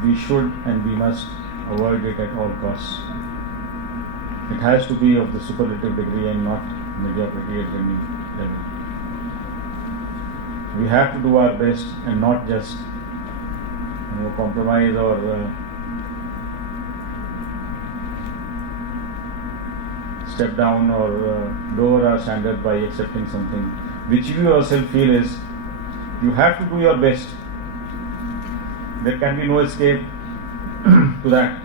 We should and we must avoid it at all costs. It has to be of the superlative degree and not mediocrity at any level. We have to do our best and not just compromise or step down or lower our standard by accepting something which you yourself feel is you have to do your best. There can be no escape to that,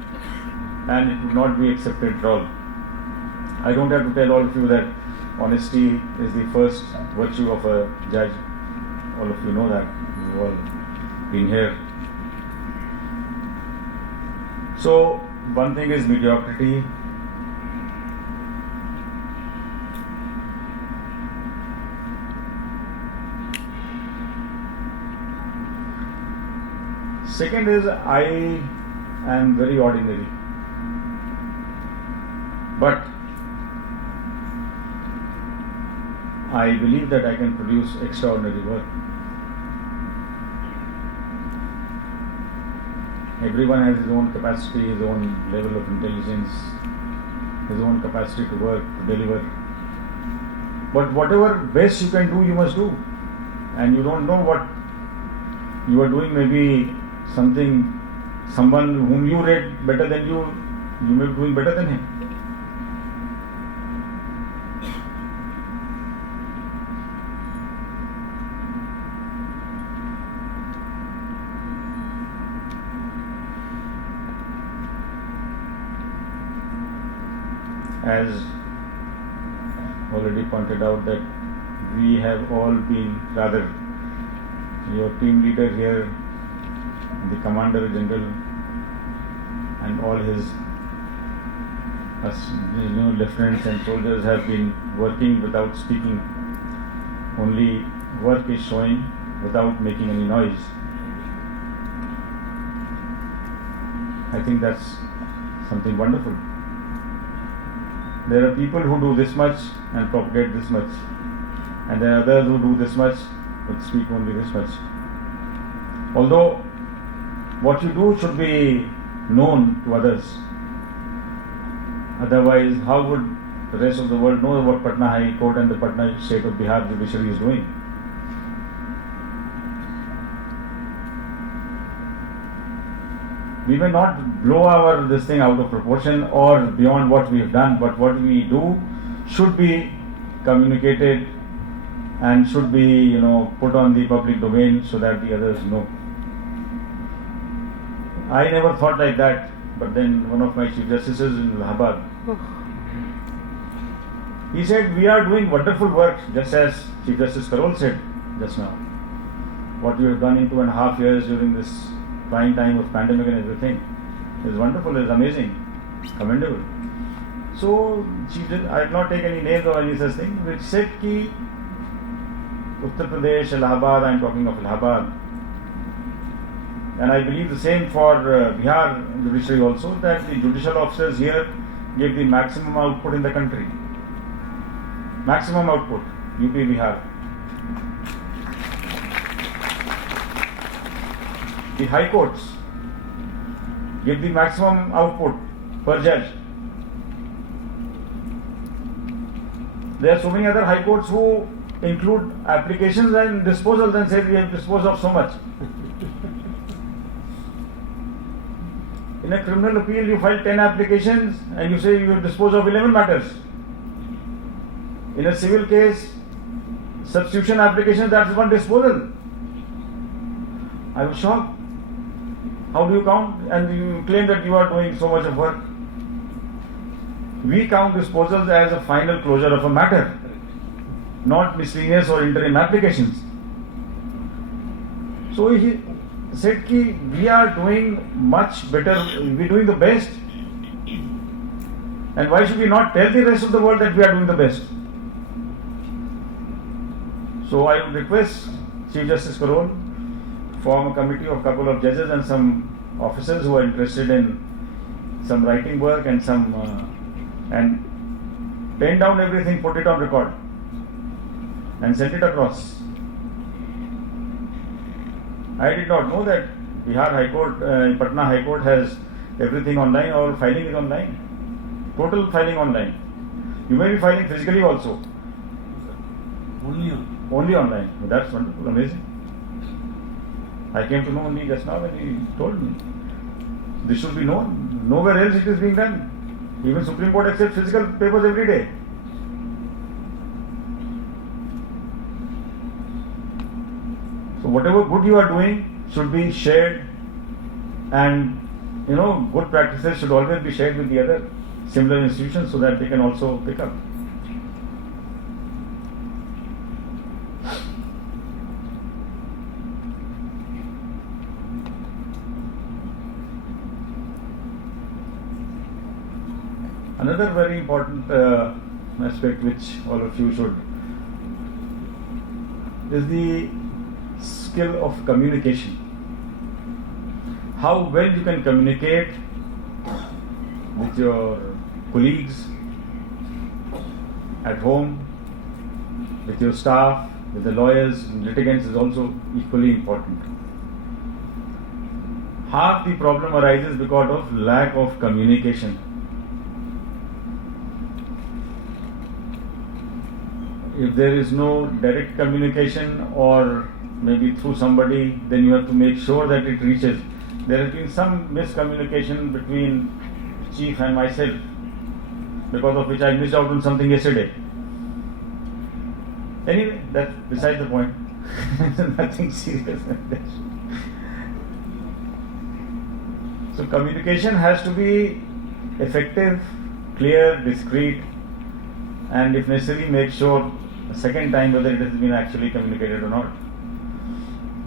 and it would not be accepted at all. I don't have to tell all of you that honesty is the first virtue of a judge. All of you know that. You've all been here. So, one thing is mediocrity. Second is I am very ordinary. But I believe that I can produce extraordinary work. Everyone has his own capacity, his own level of intelligence, his own capacity to work, to deliver. But whatever best you can do, you must do. And you don't know what you are doing, maybe someone whom you rate better than you may be doing better than him. As already pointed out that we have all been, rather your team leader here, the Commander General and all his lieutenants and soldiers have been working without speaking. Only work is showing without making any noise. I think that's something wonderful. There are people who do this much and propagate this much, and there are others who do this much but speak only this much. Although what you do should be known to others. Otherwise, how would the rest of the world know what Patna High Court and the Patna State of Bihar Judiciary is doing? We may not blow this thing out of proportion or beyond what we have done, but what we do should be communicated and should be, put on the public domain so that the others know. I never thought like that, but then one of my Chief Justices in Allahabad, he said, we are doing wonderful work, just as Chief Justice Karol said just now. What we have done in 2.5 years during this trying time of pandemic and everything is wonderful, is amazing, commendable. So, I will not take any names or any such thing, which said ki Uttar Pradesh, Allahabad, I am talking of Allahabad, and I believe the same for Bihar judiciary also, that the judicial officers here gave the maximum output in the country. Maximum output, UP, Bihar. The high courts give the maximum output per judge. There are so many other high courts who include applications and disposals and say we have disposed of so much. In a criminal appeal, you file 10 applications and you say you have disposed of 11 matters. In a civil case, substitution application, that is one disposal. I was shocked. How do you count? And you claim that you are doing so much of work. We count disposals as a final closure of a matter, not miscellaneous or interim applications. So he said ki we are doing much better, we are doing the best. And why should we not tell the rest of the world that we are doing the best? So I would request Chief Justice Karol form a committee of a couple of judges and some officers who are interested in some writing work and and pen down everything, put it on record and send it across. I did not know that Bihar High Court, Patna High Court has everything online, or filing is online. Total filing online. You may be filing physically also. Only online. That's wonderful, amazing. I came to know only just now when he told me. This should be known. Nowhere else it is being done. Even Supreme Court accepts physical papers every day. So whatever good you are doing should be shared, and good practices should always be shared with the other similar institutions so that they can also pick up. Another very important aspect which all of you should is the skill of communication. How well you can communicate with your colleagues at home, with your staff, with the lawyers and litigants is also equally important. Half the problem arises because of lack of communication. If there is no direct communication or maybe through somebody, then you have to make sure that it reaches. There has been some miscommunication between Chief and myself, because of which I missed out on something yesterday. Anyway, that's beside the point. Nothing serious. So communication has to be effective, clear, discreet, and if necessary make sure a second time whether it has been actually communicated or not.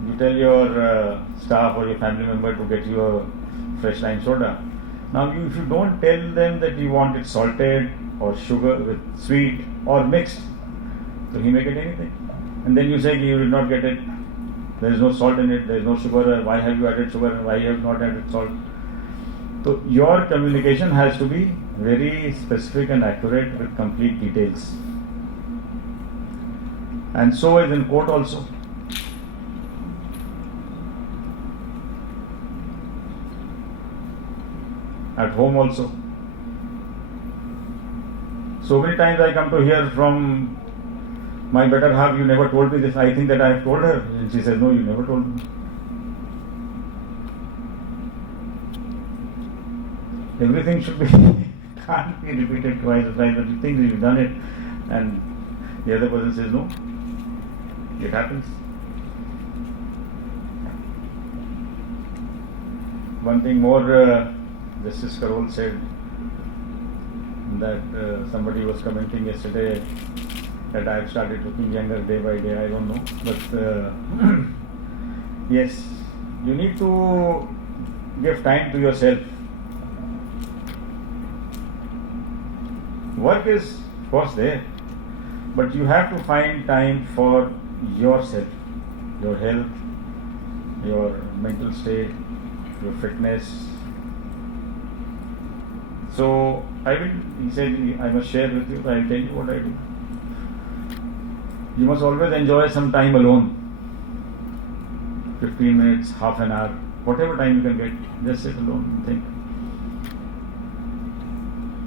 You tell your staff or your family member to get you a fresh lime soda. Now if you don't tell them that you want it salted or sugar with sweet or mixed, so he may get anything. And then you say you will not get it, there is no salt in it, there is no sugar, why have you added sugar and why you have not added salt? So your communication has to be very specific and accurate with complete details. And so is in court also. At home also. So many times I come to hear from my better half, you never told me this. I think that I have told her. And she says, no, you never told me. Everything should be, can't be repeated twice or thrice, but you think you've done it, and the other person says no. It happens. One thing more, Justice Karol said that somebody was commenting yesterday that I have started looking younger day by day. I don't know, but yes, you need to give time to yourself. Work is of course there, but you have to find time for yourself, your health, your mental state, your fitness. So he said, I must share with you, I will tell you what I do. You must always enjoy some time alone. 15 minutes, half an hour, whatever time you can get, just sit alone and think.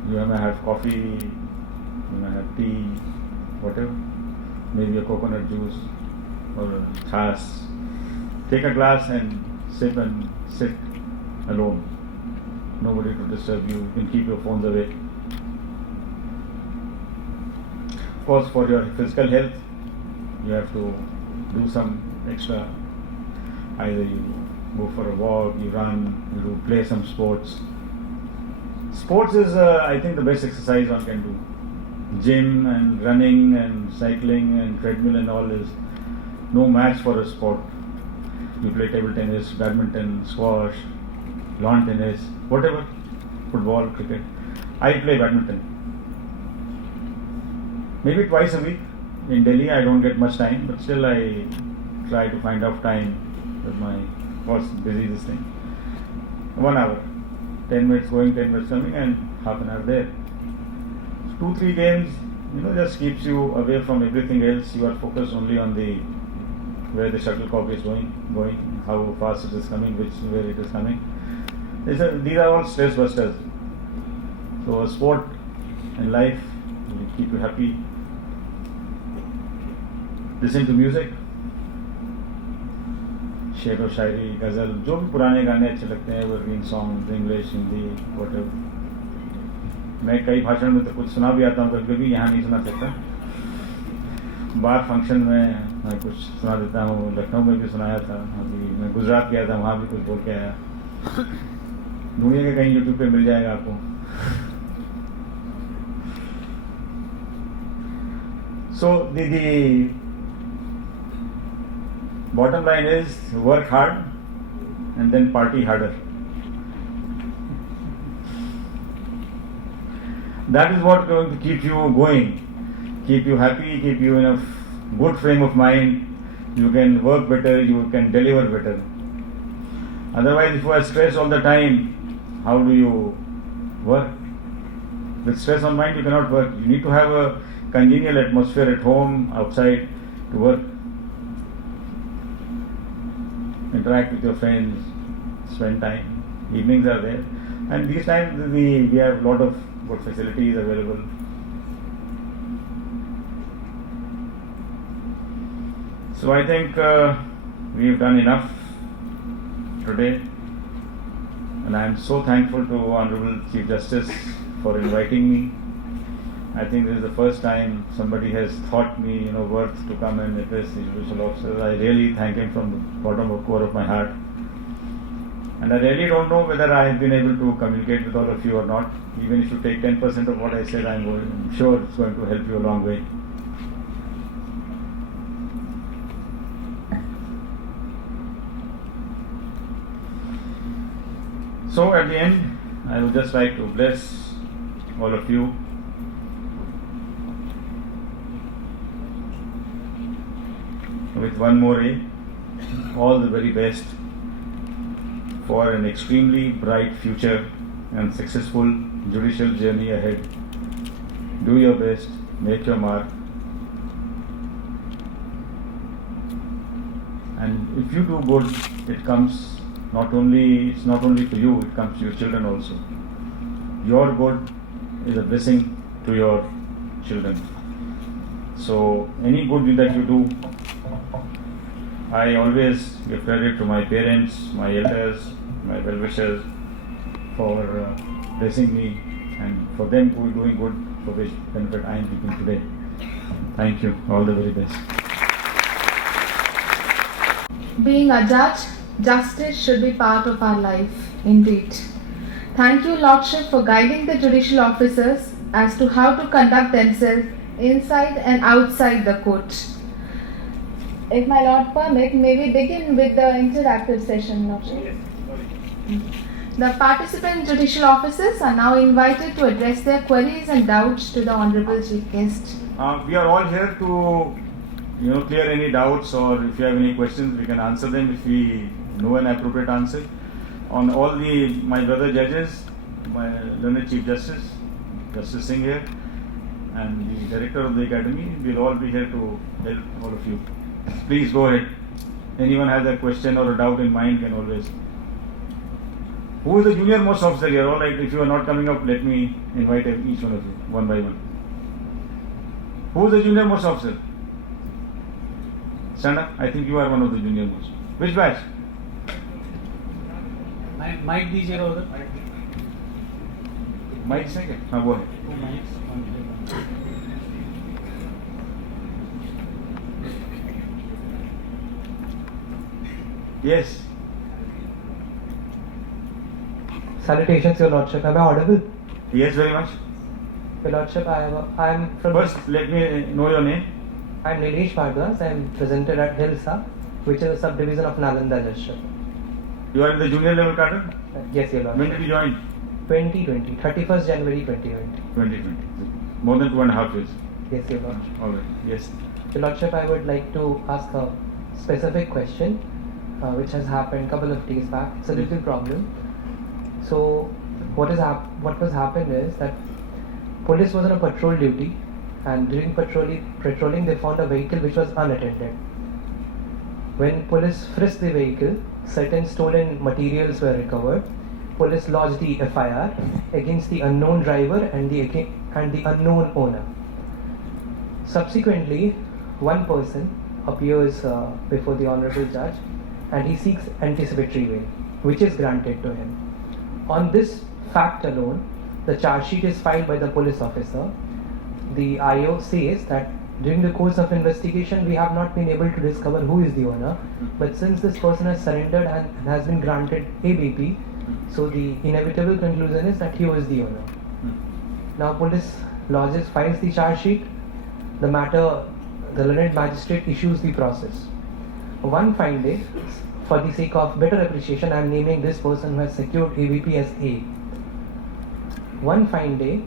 You may have coffee, you may have tea, whatever, maybe a coconut juice or a chas. Take a glass and sip and sit alone. Nobody to disturb you. You can keep your phones away. Of course, for your physical health, you have to do some extra. Either you go for a walk, you run, you play some sports. Sports is, I think, the best exercise one can do. Gym and running and cycling and treadmill and all is no match for a sport. You play table tennis, badminton, squash, lawn tennis, whatever, football, cricket. I play badminton. Maybe twice a week. In Delhi I don't get much time, but still I try to find out time with my, what's busy this thing. 1 hour. 10 minutes going, 10 minutes coming, and half an hour there. 2-3 games, just keeps you away from everything else. You are focused only on where the shuttlecock is going, how fast it is coming, where it is coming. These are all stress busters. So a sport in life will keep you happy. Listen to music. शेर और शायरी, गज़ल, जो भी पुराने गाने अच्छे लगते हैं, evergreen songs, English, Hindi, whatever. मैं कई भाषण में तो कुछ सुना भी आता हूँ, कभी कभी यहाँ नहीं सुना सकता। बार फंक्शन में मैं कुछ सुना देता हूँ, लखनऊ में भी सुनाया था, अभी मैं गुजरात गया था, वहाँ भी कुछ बोल के आया। दुनिया के कहीं यूट्यूब पे मिल जाएगा आपको। So the bottom line is work hard and then party harder. That is what going to keep you going, keep you happy, keep you in a good frame of mind. You can work better, you can deliver better. Otherwise, if you are stressed all the time, how do you work? With stress on mind, you cannot work. You need to have a congenial atmosphere at home, outside, to work. Interact with your friends, spend time. Evenings are there. And these times we have a lot of good facilities available. So I think we've done enough today. And I am so thankful to Honorable Chief Justice for inviting me. I think this is the first time somebody has thought me, worth to come and address the judicial officers. I really thank him from the bottom of core of my heart. And I really don't know whether I have been able to communicate with all of you or not. Even if you take 10% of what I said, I'm sure it's going to help you a long way. So at the end, I would just like to bless all of you. With one more A, all the very best for an extremely bright future and successful judicial journey ahead. Do your best, make your mark, and if you do good, it's not only for you, it comes to your children also. Your good is a blessing to your children. So any good that you do, I always give credit to my parents, my elders, my well-wishers for blessing me and for them doing good, for which benefit I am speaking today. Thank you. All the very best. Being a judge, justice should be part of our life, indeed. Thank you, Lordship, for guiding the judicial officers as to how to conduct themselves inside and outside the court. If my Lord permit, may we begin with the interactive session, Lordship? The participant judicial officers are now invited to address their queries and doubts to the Honorable Chief Guest. We are all here to clear any doubts, or if you have any questions, we can answer them if we know an appropriate answer. On all my brother judges, my learned Chief Justice, Justice Singh here, and the Director of the Academy, we'll all be here to help all of you. Please go ahead. Anyone has a question or a doubt in mind can always. Who is the junior most officer here? All right, if you are not coming up, let me invite each one of you, one by one. Who is the junior most officer? Stand up. I think you are one of the junior most. Which batch? Mic दीजिए उधर. Mic second. हाँ वो है. Yes. Salutations, Your Lordship. Am I audible? Yes, very much. Your Lordship, I am from. First, let me know your name. I am Nilesh Bhardwaj. I am presented at Hilsa, which is a subdivision of Nalanda District. You are in the junior level cadre? Yes, Your Lordship. When did you join? 2020, 31st January 2020. 2020. More than 2.5 years. Yes, Your Lordship. All right. Yes. Your Lordship, I would like to ask a specific question, which has happened a couple of days back. It's a little problem. So, what was happened is that police was on a patrol duty, and during patrolling they found a vehicle which was unattended. When police frisked the vehicle, certain stolen materials were recovered. Police lodged the FIR against the unknown driver and the unknown owner. Subsequently, one person appears before the Honorable Judge and he seeks anticipatory bail, which is granted to him. On this fact alone, the charge sheet is filed by the police officer. The IO says that during the course of investigation we have not been able to discover who is the owner, but since this person has surrendered and has been granted ABP, so the inevitable conclusion is that he was the owner. Now police lodges, files the charge sheet. The matter, the learned magistrate issues the process. One fine day, for the sake of better appreciation, I am naming this person who has secured ABP as A. One fine day,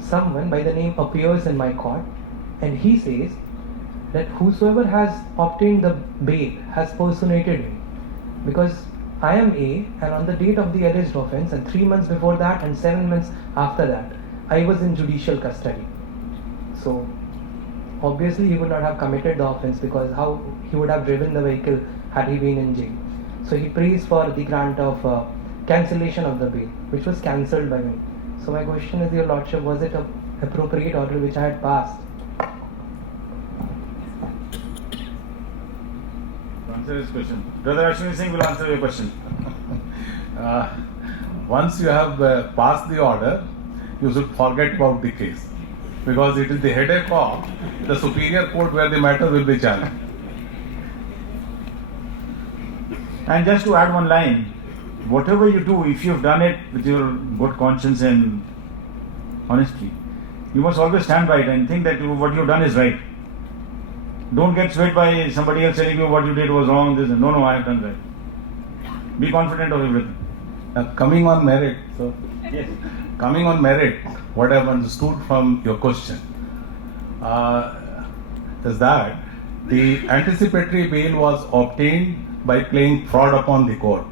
someone by the name appears in my court and he says that whosoever has obtained the bail has personated me, because I am A, and on the date of the alleged offence and 3 months before that and 7 months after that, I was in judicial custody. So obviously he would not have committed the offence, because how he would have driven the vehicle had he been in jail. So he prays for the grant of cancellation of the bail, which was cancelled by me. So my question is, Your Lordship, was it an appropriate order which I had passed? Answer his question. Brother Ashwini Singh will answer your question. Once you have passed the order, you should forget about the case, because it is the headache of the superior court where the matter will be challenged. And just to add one line, whatever you do, if you've done it with your good conscience and honesty, you must always stand by it and think that what you've done is right. Don't get swayed by somebody else telling you what you did was wrong. This, no, I have done right. Be confident of everything. Coming on merit, Yes. coming on merit, what I have understood from your question is that the anticipatory bail was obtained by playing fraud upon the court.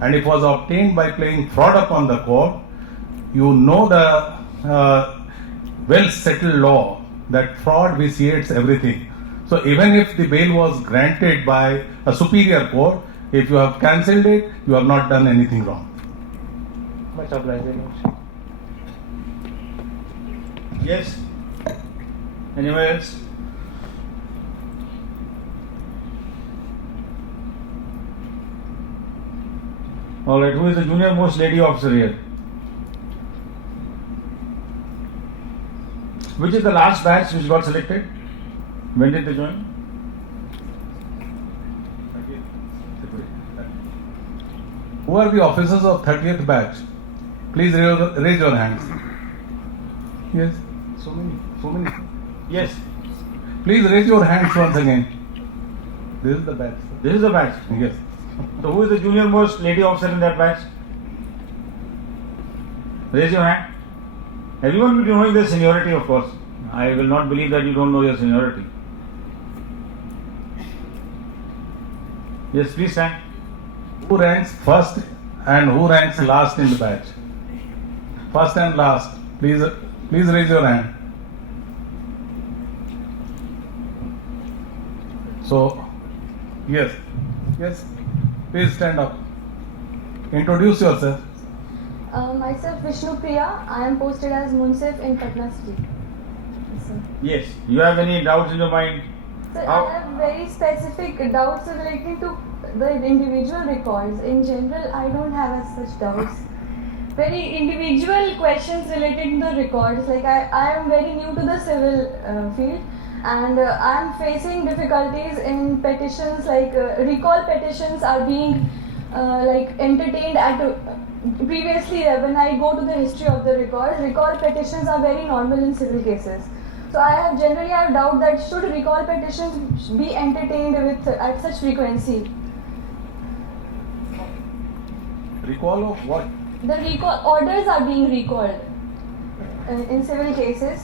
And it was obtained by playing fraud upon the court. You know the well settled law that fraud vitiates everything. So even if the bail was granted by a superior court, if you have cancelled it, you have not done anything wrong. Much obliged, Your Lordship. Yes. Anyone else? Alright, who is the junior most lady officer here? Which is the last batch which got selected? When did they join? Who are the officers of 30th batch? Please raise your hands. Yes, so many. Yes. Please raise your hands once again. This is the batch. This is the batch. Yes. So who is the junior most lady officer in that batch? Raise your hand. Everyone will be knowing their seniority, of course. I will not believe that you don't know your seniority. Yes, please stand. Who ranks first and who ranks last in the batch? First and last. Please raise your hand. So, yes. Please stand up. Introduce yourself. Myself Vishnu Priya. I am posted as Munsif in Patna City. Yes, sir. Yes. You have any doubts in your mind? Sir, I have very specific doubts relating to the individual records. In general, I don't have as such doubts. Very individual questions related to the records. Like I am very new to the civil field, and I am facing difficulties in petitions. Like recall petitions are being entertained at previously when I go to the history of the records. Recall petitions are very normal in civil cases. So I have generally have doubt that should recall petitions be entertained with at such frequency. Recall of what? The recall orders are being recalled in civil cases.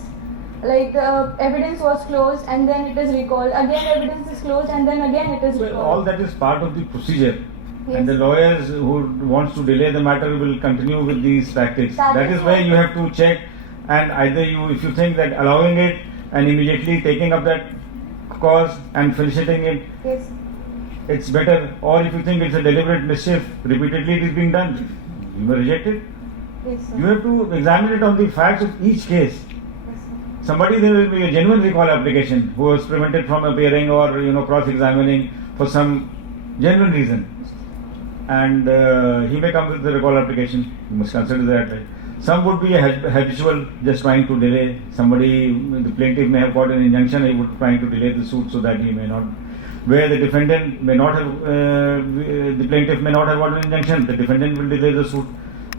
Like the evidence was closed and then it is recalled. Again evidence is closed and then again it is recalled. Well, all that is part of the procedure. Yes. And the lawyers who wants to delay the matter will continue with these tactics. That is why you have to check, and either you, if you think that allowing it and immediately taking up that cause and finishing it, Yes. it's better. Or if you think it's a deliberate mischief, repeatedly it is being done, you may reject it. Yes, sir. You have to examine it on the facts of each case. Yes, sir. Somebody, there will be a genuine recall application who was prevented from appearing or cross-examining for some genuine reason. and he may come with the recall application. You must consider that. Right? Some would be habitual, just trying to delay. Somebody, the plaintiff may have got an injunction, he would trying to delay the suit so that he may not. Where the defendant may not have, the plaintiff may not have got an injunction, the defendant will delay the suit,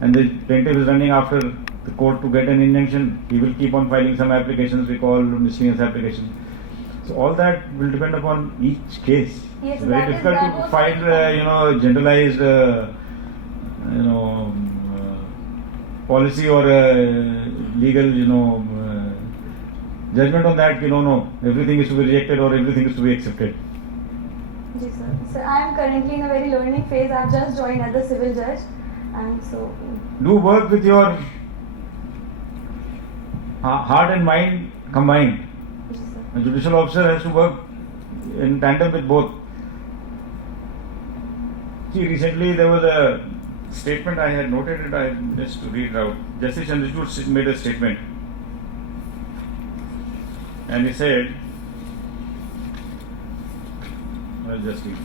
and the plaintiff is running after the court to get an injunction. He will keep on filing some applications, recall, miscellaneous application. So all that will depend upon each case. Yes, It's very difficult to find, generalized, policy or legal, judgment on that. No, everything is to be rejected or everything is to be accepted. Yes, sir. So I am currently in a very learning phase. I have just joined as a civil judge, and so. Do work with your heart and mind combined. Yes, sir. A judicial officer has to work in tandem with both. See, recently there was a statement, I had noted it, I just to read it out. Justice Chandrachud made a statement, and he said, I'll just read.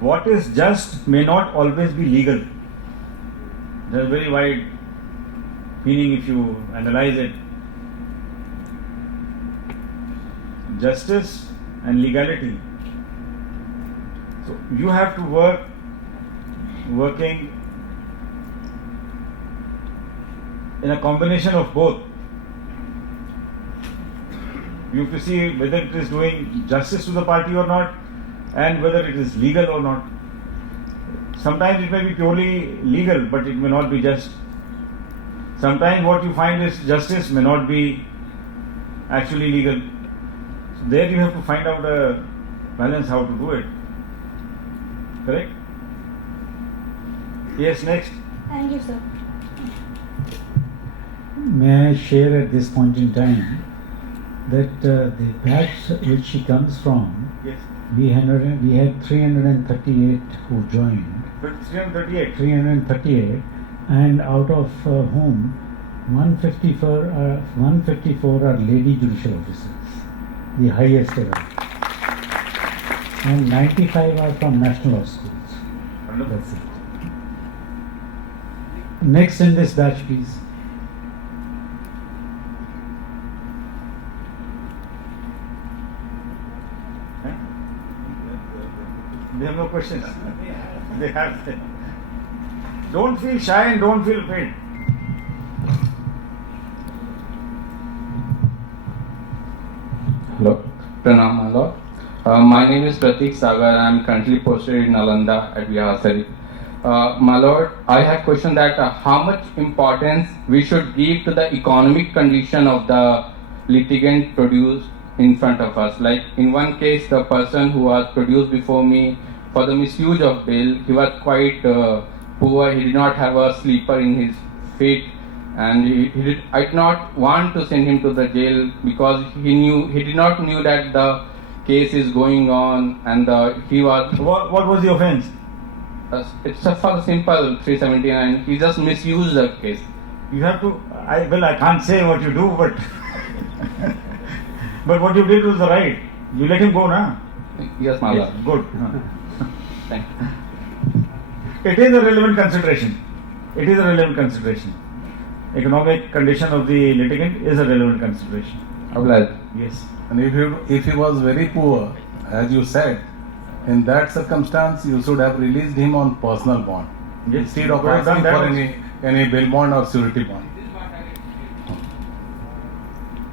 What is just may not always be legal. There's a very wide meaning if you analyze it. Justice and legality. So you have to working in a combination of both. You have to see whether it is doing justice to the party or not, and whether it is legal or not. Sometimes it may be purely legal, but it may not be just. Sometimes what you find is justice may not be actually legal. So there you have to find out a balance how to do it. Correct? Yes, next. Thank you, sir. May I share at this point in time that the batch which she comes from, Yes. we had 338 who joined. 338. And out of whom 154 are lady judicial officers, the highest ever. And 95 are from national law schools. Wonderful. That's it. Next in this batch, please. They have no questions. They have. Don't feel shy and don't feel afraid. Hello, Pranam, my lord. My name is Pratik Sagar. I am currently posted in Nalanda at Vihasari. My lord, I have questioned that how much importance we should give to the economic condition of the litigant produced in front of us. Like in one case, the person who was produced before me for the misuse of bail, he was quite poor. He did not have a sleeper in his feet, and I did not want to send him to the jail because he did not knew that the case is going on, and he was. What was the offence? It's a for simple 379. He just misused the case. You have to. I can't say what you do, but but what you did was right. You let him go, na? Yes, my lord. Good. Thank you. It is a relevant consideration. It is a relevant consideration. Economic condition of the litigant is a relevant consideration. Yes. And if he was very poor, as you said, in that circumstance, you should have released him on personal bond instead of asking for any bail bond or surety bond.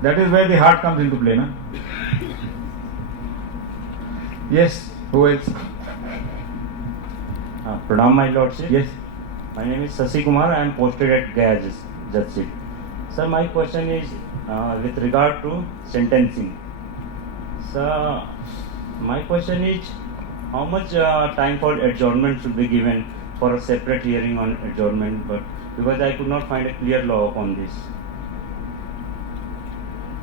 That is where the heart comes into play, na? Yes. Who else? Pranam, my lordship. Yes. My name is Sasi Kumar. I am posted at Gaya Judge Seat. Sir, my question is with regard to sentencing. Sir, my question is how much time for adjournment should be given for a separate hearing on adjournment? But because I could not find a clear law upon this.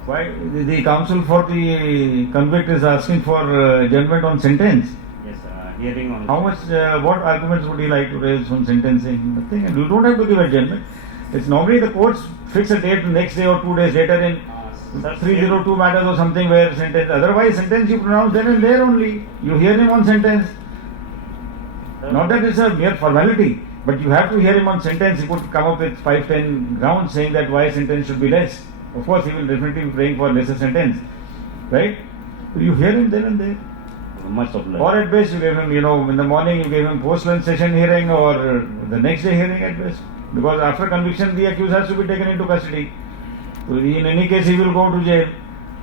Why the counsel for the convict is asking for adjournment on sentence? Yes, hearing on. How much, what arguments would you like to raise on sentencing? Nothing. And you don't have to give adjournment. It's normally the courts fix a date the next day or 2 days later in 302 matters or something where sentence. Otherwise, sentence you pronounce then and there only. You hear him on sentence. Not that it's a mere formality, but you have to hear him on sentence. He could come up with 5-10 grounds saying that why sentence should be less. Of course, he will definitely be praying for lesser sentence, right? So you hear him then and there. Much of Or at best, you gave him, in the morning you gave him post-lunch session hearing or the next day hearing at best. Because after conviction, the accused has to be taken into custody. So in any case, he will go to jail,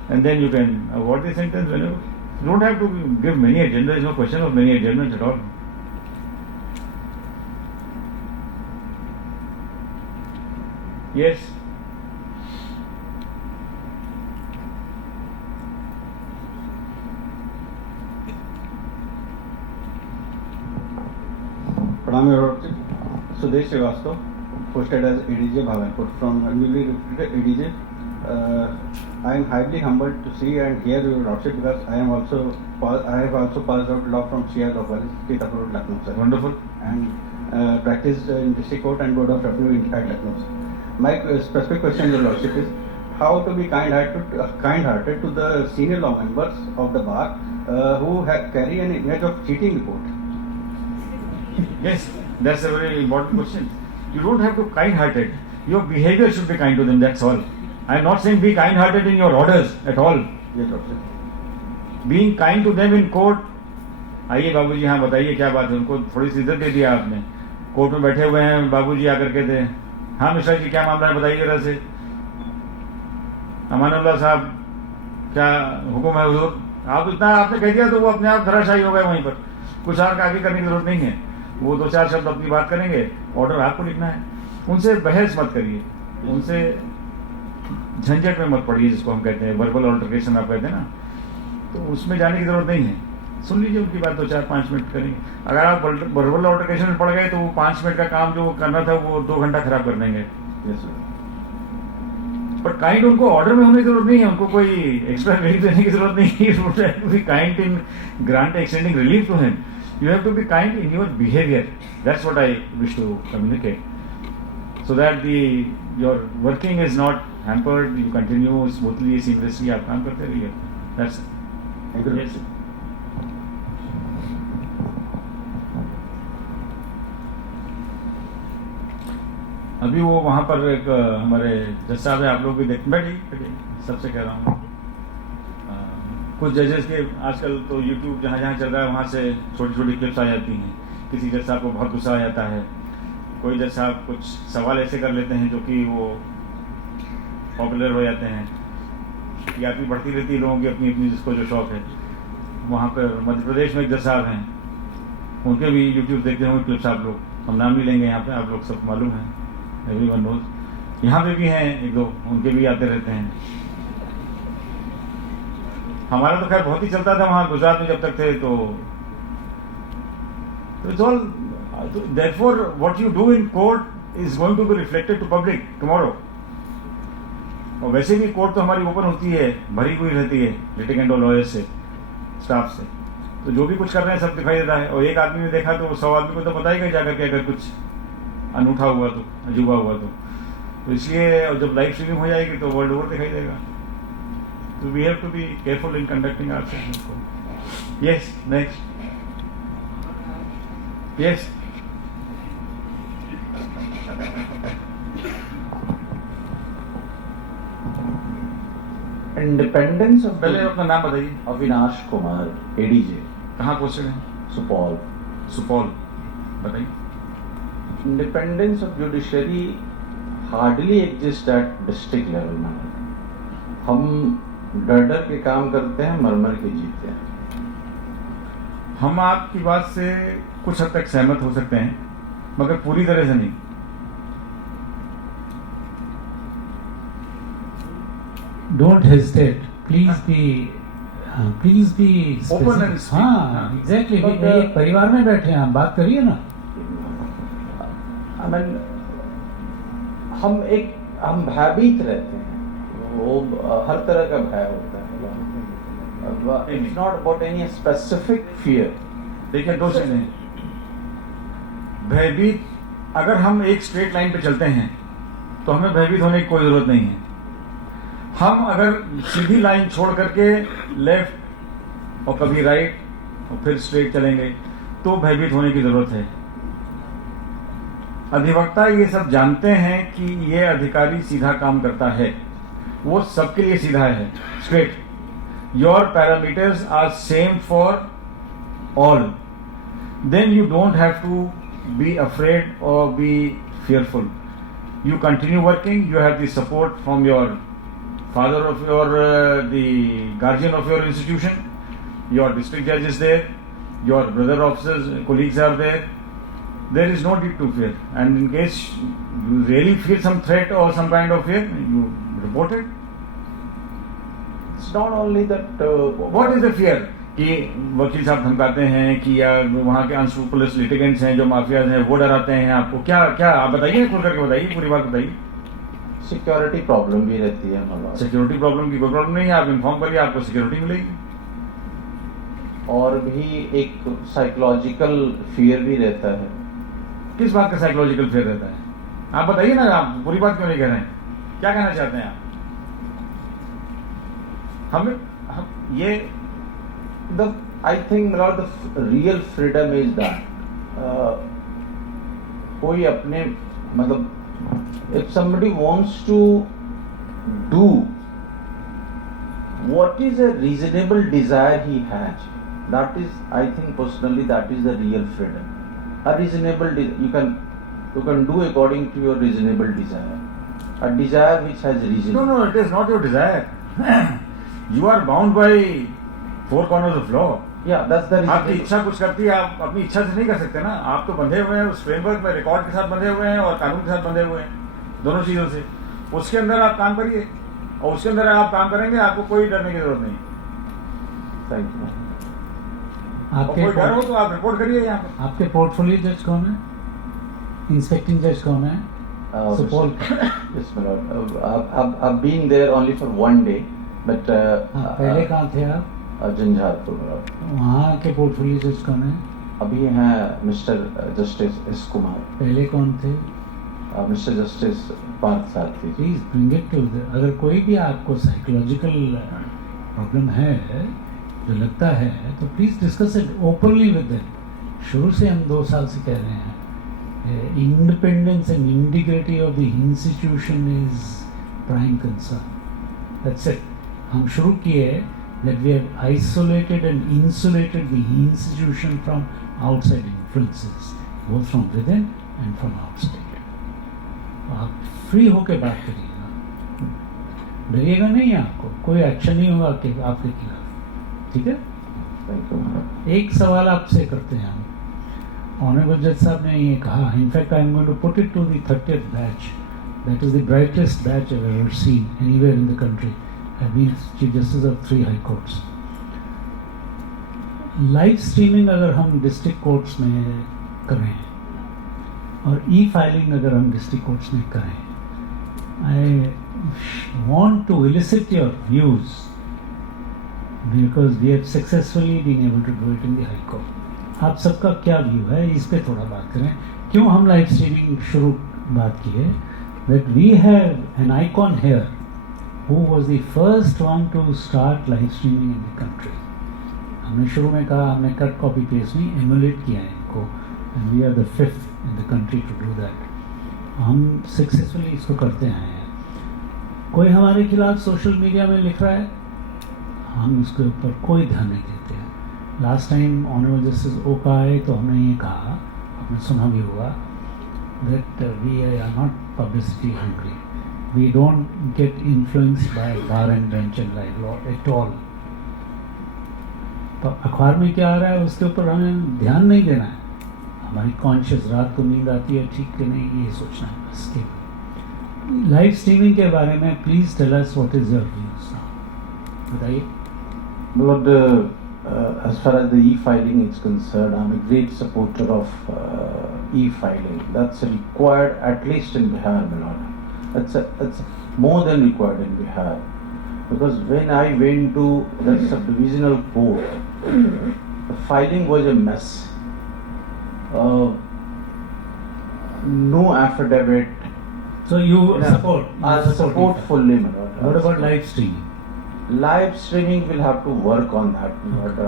and then you can award the sentence whenever. You don't have to give many adjournments. There is no question of many adjournments at all. Yes. Pranam, Your Lordship. Sudesh Srivastava, posted as ADJ Bhavanpur from newly recruited ADJ. I am highly humbled to see and hear Your Lordship because I have also passed out law from CI Law College, Titapur, Lucknow, sir. Wonderful. And practiced in District Court and Board of Revenue at Lucknow, sir. My specific question, Your Lordship, is how to be kind-hearted to the senior law members of the bar who carry an image of cheating report. Yes, that's a very important question. You don't have to be kind-hearted. Your behavior should be kind to them, that's all. I am not saying be kind-hearted in your orders at all. Yes, Lordship. Being kind to them in court, आइए बाबूजी हाँ बताइए क्या बात है, उनको थोड़ी सी इज्जत दे दिया आपने. कोर्ट में बैठे हुए हैं, बाबूजी आकर के थे, हाँ मिश्रा जी क्या मामला है बताइए जरा से. अमानुल्लाह साहब क्या हुक्म है हुजूर. आप इतना आपने कह दिया तो वो अपने आप धराशायी हो गए वहीं पर. कुछ और आगे करने की जरूरत नहीं है. वो 2-4 शब्द अपनी बात करेंगे, ऑर्डर आपको लिखना है. उनसे बहस मत करिए, उनसे झंझट में मत पड़िए, जिसको हम कहते हैं वर्बल ऑल्टरकेशन आप कहते हैं ना, तो उसमें जाने की जरूरत नहीं है. सुन लीजिए उनकी बात, 2-4-5 मिनट करेंगे. अगर आप वर्बल ऑल्टरकेशन में पड़ गए तो वो 5 मिनट का काम जो करना था वो 2 घंटा खराब कर देंगे. बट काइंड उनको ऑर्डर में होने की जरूरत नहीं है, उनको कोई एक्स्ट्रा रिलीफ देने की जरूरत नहीं है. You have to be kind in grant extending relief to him. You have to be kind in your behavior. That's what I wish to communicate. So that your working is not hampered. You continue smoothly, seamlessly. आप काम करते रहिए. That's it. Thank you. Yes. अभी वो वहाँ पर एक हमारे जज साहब है, आप लोग भी देख बैठिए, सबसे कह रहा हूँ. कुछ जजेस के आजकल तो YouTube जहाँ जहाँ चल रहा है वहाँ से छोटी छोटी क्लिप्स आ जाती हैं. किसी जज साहब को बहुत गुस्सा आ जाता है, कोई जज साहब कुछ सवाल ऐसे कर लेते हैं जो कि वो पॉपुलर हो जाते हैं. टीआरपी बढ़ती रहती है लोगों की अपनी अपनी जिसको जो शौक है. वहाँ पर मध्य प्रदेश में एक जज साहब हैं, उनके भी YouTube देखते होंगे क्लिप्स आप लोग. हम नाम नहीं लेंगे यहाँ पे, आप लोग सब मालूम है, एवरीवन नोज. यहाँ पे भी हैं 1-2, उनके भी आते रहते हैं. हमारा तो खैर बहुत ही चलता था वहाँ गुजरात में जब तक थे. तो it's all therefore what you do in court is going to be reflected to public tomorrow. और वैसे भी कोर्ट तो हमारी ओपन होती है, भरी हुई रहती है लिटिगेंट और लॉयर्स से, स्टाफ से. तो जो भी कुछ कर रहे हैं सब दिखाई देता है. और एक आदमी ने देखा तो 100 आदमी को तो बताएगा जाकर के अगर कुछ अनूठा हुआ तो, अजूबा हुआ तो इसलिए जब लाइव स्ट्रीमिंग हो जाएगी तो वर्ल्ड ओवर दिखाई देगा. So we have to be careful in conducting ourselves. Yes, next. Yes. Independence of पहले अपना नाम बताइए. अविनाश कुमार, एडीजे. कहाँ पोस्टेड हैं? सुपौल. सुपौल, बताइए. Independence of judiciary hardly exist at district level में. हम डर डर के काम करते हैं, मर मर के जीते हैं. हम आपकी बात से कुछ हद तक सहमत हो सकते हैं, मगर पूरी तरह से नहीं. Don't hesitate. Please be open and speak. हाँ, exactly. एक परिवार में बैठे हैं, आप बात करिए ना. I mean, हम भयभीत रहते हैं. वो हर तरह का भय होता है. It's not about any specific fear. देखिए दो चीजें हैं। भयभीत, अगर हम एक स्ट्रेट लाइन पे चलते हैं तो हमें भयभीत होने की कोई जरूरत नहीं है। हम अगर सीधी लाइन छोड़ करके लेफ्ट और कभी राइट और फिर स्ट्रेट चलेंगे तो भयभीत होने की जरूरत है। अधिवक्ता ये सब जानते हैं कि ये अधिकारी सीधा काम करता है, वो सबके लिए सीधा है, straight. Your parameters are same for all, then you don't have to be afraid or be fearful. You continue working, you have the support from your father of your the guardian of your institution, your district judge is there, your brother officers, colleagues are there. There is no need to fear, and in case you really feel some threat or some kind of fear, you report it. It's not only that what is the fear? कि वकील साहब धमकाते हैं कि या वहाँ के अनस्क्रूपुलस litigants हैं जो माफियाज हैं वो डराते हैं आपको, क्या क्या आप बताइए, खुल करके बताइए, पूरी बात बताइए। सिक्योरिटी प्रॉब्लम भी रहती है हमारा। सिक्योरिटी प्रॉब्लम की कोई प्रॉब्लम नहीं है, आप इन्फॉर्म करिए, आपको सिक्योरिटी मिलेगी। और भी एक साइकोलॉजिकल फियर भी रहता है। किस बात का साइकोलॉजिकल फियर रहता है? आप बताइए ना, आप पूरी बात क्यों नहीं कह रहे हैं, क्या कहना चाहते हैं आप? हम ये I think the real freedom is that कोई अपने मतलब if somebody wants to do what is a reasonable desire he has, that is, I think personally, that is the real freedom. A reasonable you can do according to your reasonable desire. A desire which has reason. No, it is not your desire. You are bound by four corners of law. Yeah, that's the reason. आपकी इच्छा कुछ करती है, आप अपनी इच्छा से नहीं कर सकते ना। आप तो बंधे हुए हैं उस फ्रेमवर्क में, रिकॉर्ड के साथ बंधे हुए हैं और कानून के साथ बंधे हुए हैं, दोनों चीजों से। उसके अंदर आप काम करिए और उसके अंदर आप काम करेंगे, आपको कोई डरने की जरूरत नहीं। Thank you. आपके कोई डर हो तो आप रिपोर्ट करिए यहाँ पे। आपके पोर्टफोलियो जज कौन है? इंस्पेक्टिंग जज कौन है? Supaul. Yes, my lord. I've been there only for one day, but पहले कहाँ थे आप? झंझारपुर। वहाँ के पोर्टफोलियो जज कौन है? अभी हैं मिस्टर जस्टिस एस कुमार। पहले कौन थे? Mister justice Partha Sarathi. Please bring it to the, अगर कोई भी आपको साइकोलॉजिकल प्रॉब्लम है जो लगता है तो please discuss it openly with them. शुरू से हम 2 साल से कह रहे हैं independence and integrity of the institution is prime concern. That's it. हम शुरू किए that we have isolated and insulated the institution from outside influences, both from within and from outside. आप फ्री होके बात करिए ना, डरिएगा नहीं, आपको कोई एक्शन नहीं होगा आपके खिलाफ, ठीक है? एक सवाल आपसे करते हैं हम। ऑनरेबल जज साहब ने ये कहा, in fact I am going to put it to the 30th batch, that is the brightest batch I have ever seen anywhere in the country. I've been Chief Justice of 3 High Courts. Live streaming अगर हम district courts में करें और ई filing अगर हम district courts में करें, I want to elicit your views because we have successfully been able to do it in the High Court. आप सबका क्या व्यू है इस पे थोड़ा बात करें। क्यों हम लाइव स्ट्रीमिंग शुरू बात की है? That we have an icon here who was the first one to start live streaming in the country. हमने शुरू में कहा, हमने कट कॉपी पेस्ट नहीं, एमुलेट किया है इनको, and we are the 5th in the country to do that. हम सक्सेसफुली इसको करते आए हैं। कोई हमारे खिलाफ सोशल मीडिया में लिख रहा है, हम उसके ऊपर कोई ध्यान नहीं देते हैं। लास्ट टाइम ऑनरेबल जस्टिस ओका आए तो हमने ये कहा, आपने सुना भी होगा, that we are not publicity hungry. We don't get influenced by bar and bench and live law at all. तो अखबार में क्या आ रहा है उसके ऊपर हमें ध्यान नहीं देना है। हमारी कॉन्शियस रात को नींद आती है ठीक कि नहीं, ये सोचना है बस। के लाइव स्ट्रीमिंग के बारे में please tell us what is your views, बताइए। Lord, as far as the e-filing is concerned, I'm a great supporter of e-filing. That's required at least in Bihar, my lord. It's more than required in Bihar, because when I went to the sub-divisional court, the filing was a mess. No affidavit. So you support? I support fully, my lord. What about live streaming? Live streaming will have to work on that. But,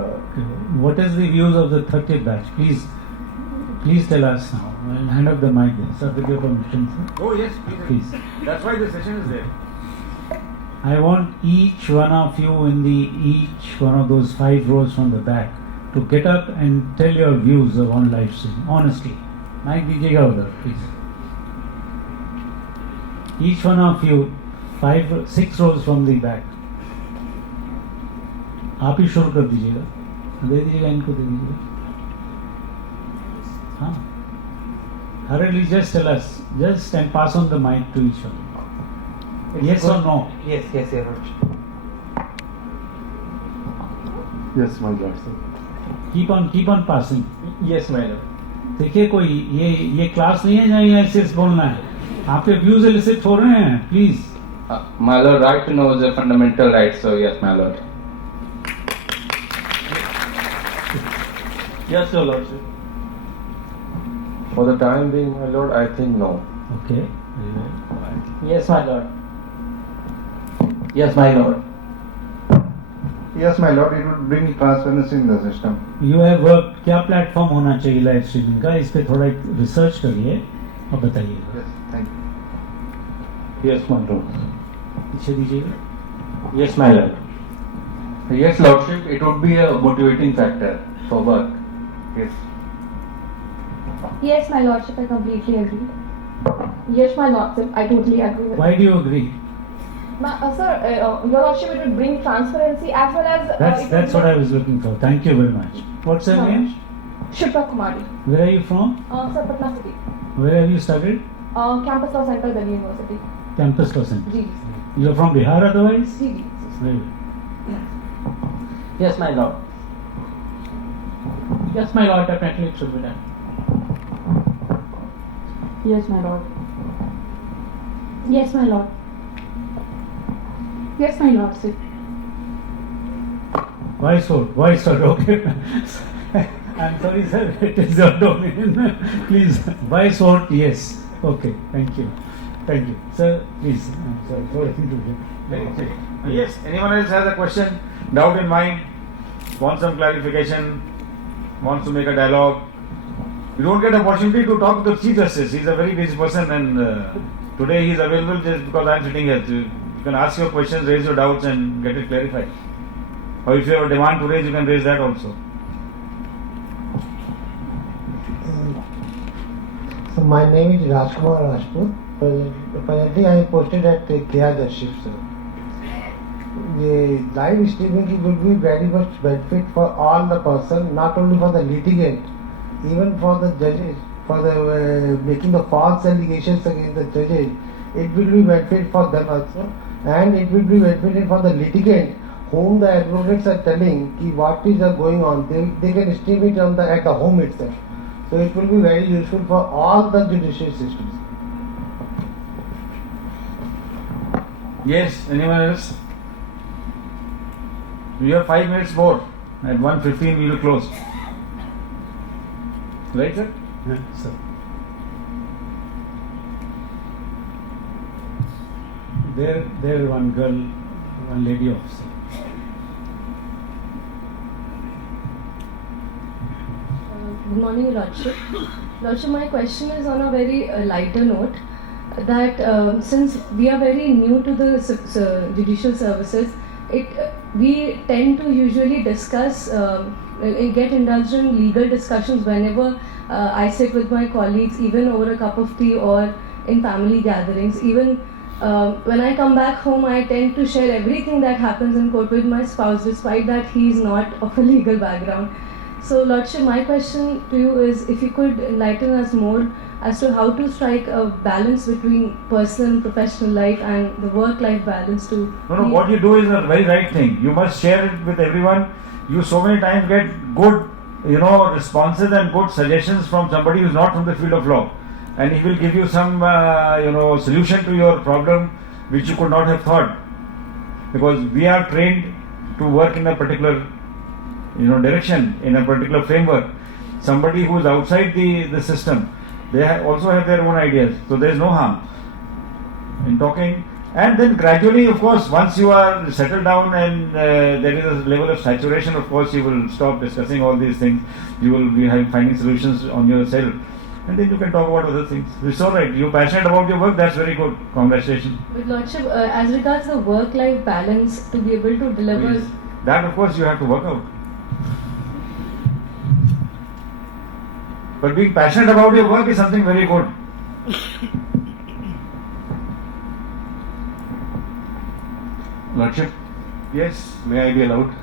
What is the views of the 30th batch? Please tell us now. I'll hand up the mic there. Sir, with your permission, sir. Oh yes, Please. That's why the session is there. I want each one of you in each one of those 5 rows from the back to get up and tell your views on live stream. Honestly. Mic दीजिएगा उधर, please. Each one of you, 6 rows from the back. आप ही शुरू कर दीजिएगा. दे दीजिएगा इनको दे दीजिएगा. हाँ. Hurriedly just tell us, just and pass on the mic to each one. Yes or no? Yes, Your Lordship. Yes, my lord, sir. Keep on passing. Yes, my lord. देखिए कोई ये क्लास नहीं है जहाँ ये ऐसे बोलना है. आपके व्यूज इलिसिट हो रहे हैं. Please. My lord, right to know is a fundamental right, so yes, my lord. Yes, your lordship. For the time being, my lord, I think no. Okay. Yes, my lord. yes, my lord. Yes, my lord, it would bring transparency in the system. You have worked. क्या platform होना चाहिए live streaming का? इस पे थोड़ा research करिए और बताइएगा. Yes, thank you. Yes, my lord. पीछे दीजिएगा. Yes, my lord. Yes, lordship, it would be a motivating factor for work. Yes. Yes, my lordship, I completely agree. Yes, my lordship, I totally agree with Why do you agree? Sir, your lordship, it would bring transparency as well as... That's what I was looking for. Thank you very much. What's your name? Shipra Kumari. Where are you from? Sir, Patna City. Where have you studied? Campus Law Center, Delhi University. Campus Law Center. Ji. You're from Bihar otherwise? Ji. Very good. Yes, my lord. Yes, my lord, definitely it should be done. Yes, my lord. Yes, my lord. Yes, my lordship. Voice vote, okay. I'm sorry, sir, it is your domain. Please, voice vote, yes. Okay, thank you. Sir, please. I'm sorry for interrupting. Yes, anyone else has a question, doubt in mind, wants some clarification, wants to make a dialogue? You don't get opportunity to talk to the Chief Justice. He's a very busy person and today he's available just because I'm sitting here. So you can ask your questions, raise your doubts and get it clarified. Or if you have a demand to raise, you can raise that also. So my name is Rajkumar Rajput. Presently I am posted at Gaya Darship, sir. The live streaming will be very much benefit for all the person, not only for the litigant, even for the judges, for the making the false allegations against the judges. It will be benefit for them also, and it will be benefited for the litigant, whom the advocates are telling ki what is going on. They can stream it on at the home itself. So it will be very useful for all the judicial systems. Yes, anyone else? We have 5 minutes more. At 1:15 we will close. Right, sir? Yeah, sir. There one girl, one lady officer. Good morning, Lordship. Lordship, my question is on a very lighter note. That since we are very new to the judicial services, we tend to usually discuss, get indulged in legal discussions whenever I sit with my colleagues, even over a cup of tea or in family gatherings. Even when I come back home, I tend to share everything that happens in court with my spouse, despite that he is not of a legal background. So, Lordship, my question to you is if you could enlighten us more as to how to strike a balance between personal and professional life and the work-life balance to... No, what you do is a very right thing. You must share it with everyone. You so many times get good, responses and good suggestions from somebody who is not from the field of law. And he will give you some, solution to your problem which you could not have thought. Because we are trained to work in a particular direction in a particular framework. Somebody who is outside the system, they also have their own ideas. So there is no harm in talking. And then gradually, of course, once you are settled down and there is a level of saturation, of course, you will stop discussing all these things. You will be finding solutions on yourself. And then you can talk about other things. It's all right. You're passionate about your work. That's very good. Congratulations. With Lordship, as regards the work-life balance, to be able to deliver... Please. That, of course, you have to work out. But being passionate about your work is something very good. Lordship. Yes. May I be allowed?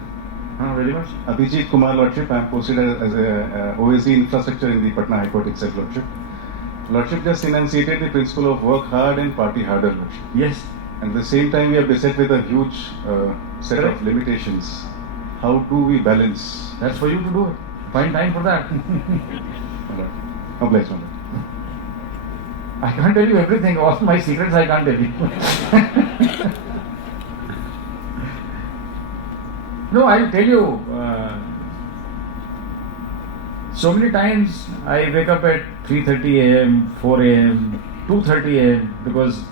Very much. Abhijit Kumar, Lordship. I am posted as a OAC infrastructure in the Patna High Court itself, Lordship. Lordship just enunciated the principle of work hard and party harder, Lordship. Yes. And at the same time, we are beset with a huge set of limitations. How do we balance? That's for you to do it. Find time for that. Obliged, Lord. I can't tell you everything. All my secrets I can't tell you. No, I'll tell you. So many times I wake up at 3:30 a.m., 4 a.m., 2:30 a.m. because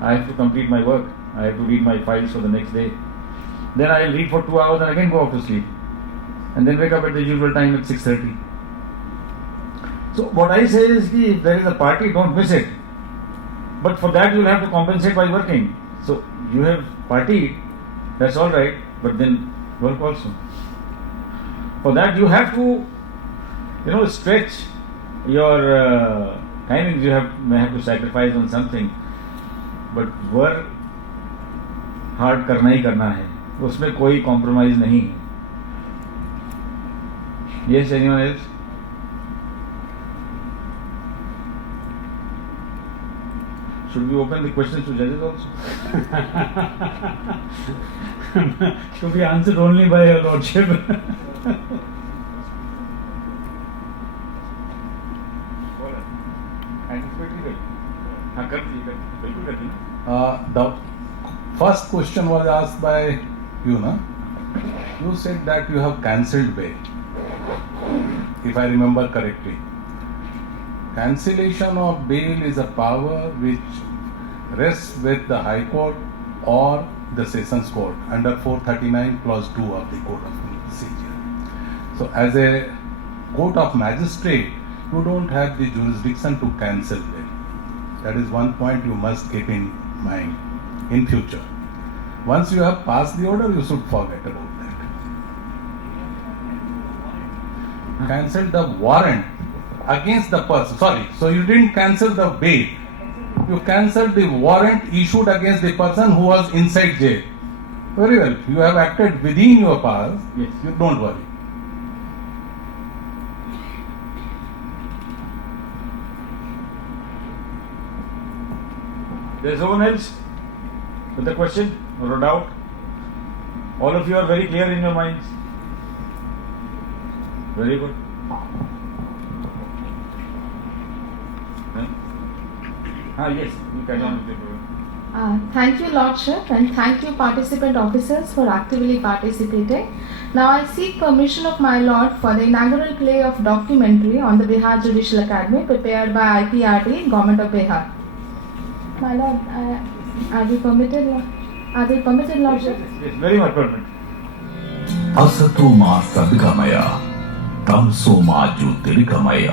I have to complete my work. I have to read my files for the next day. Then I'll read for 2 hours and again go off to sleep. And then wake up at the usual time at 6:30. So what I say is that if there is a party, don't miss it. But for that you will have to compensate by working. So you have party, that's all right, but then work also. For that you have to, stretch your timings. You may have to sacrifice on something. But work hard करना ही करना है. उसमें कोई compromise नहीं. Yes, anyone else? Should we open the questions to judges also? Should be answered only by your Lordship. The first question was asked by you, na? You said that you have cancelled bail, if I remember correctly. Cancellation of bail is a power which rests with the High Court or the Sessions Court under 439 clause 2 of the Code of Procedure. So as a court of magistrate, you don't have the jurisdiction to cancel bail. That is one point you must keep in mind in future. Once you have passed the order, you should forget about that. Cancel the warrant against the person. Sorry, so you didn't cancel the bail. You cancelled the warrant issued against the person who was inside jail. Very well. You have acted within your powers. Yes. You don't worry. There's no one else with a question or a doubt? All of you are very clear in your minds. Very good. Yes, you can on with your program. Thank you, Lordship, and thank you, participant officers, for actively participating. Now I seek permission of my Lord for the inaugural play of documentary on the Bihar Judicial Academy prepared by IPRD, Government of Bihar. My Lord, are we permitted, Lordship? Yes, very much permitted. असतो मा सद्गमय तमसो मा ज्योतिर्गमय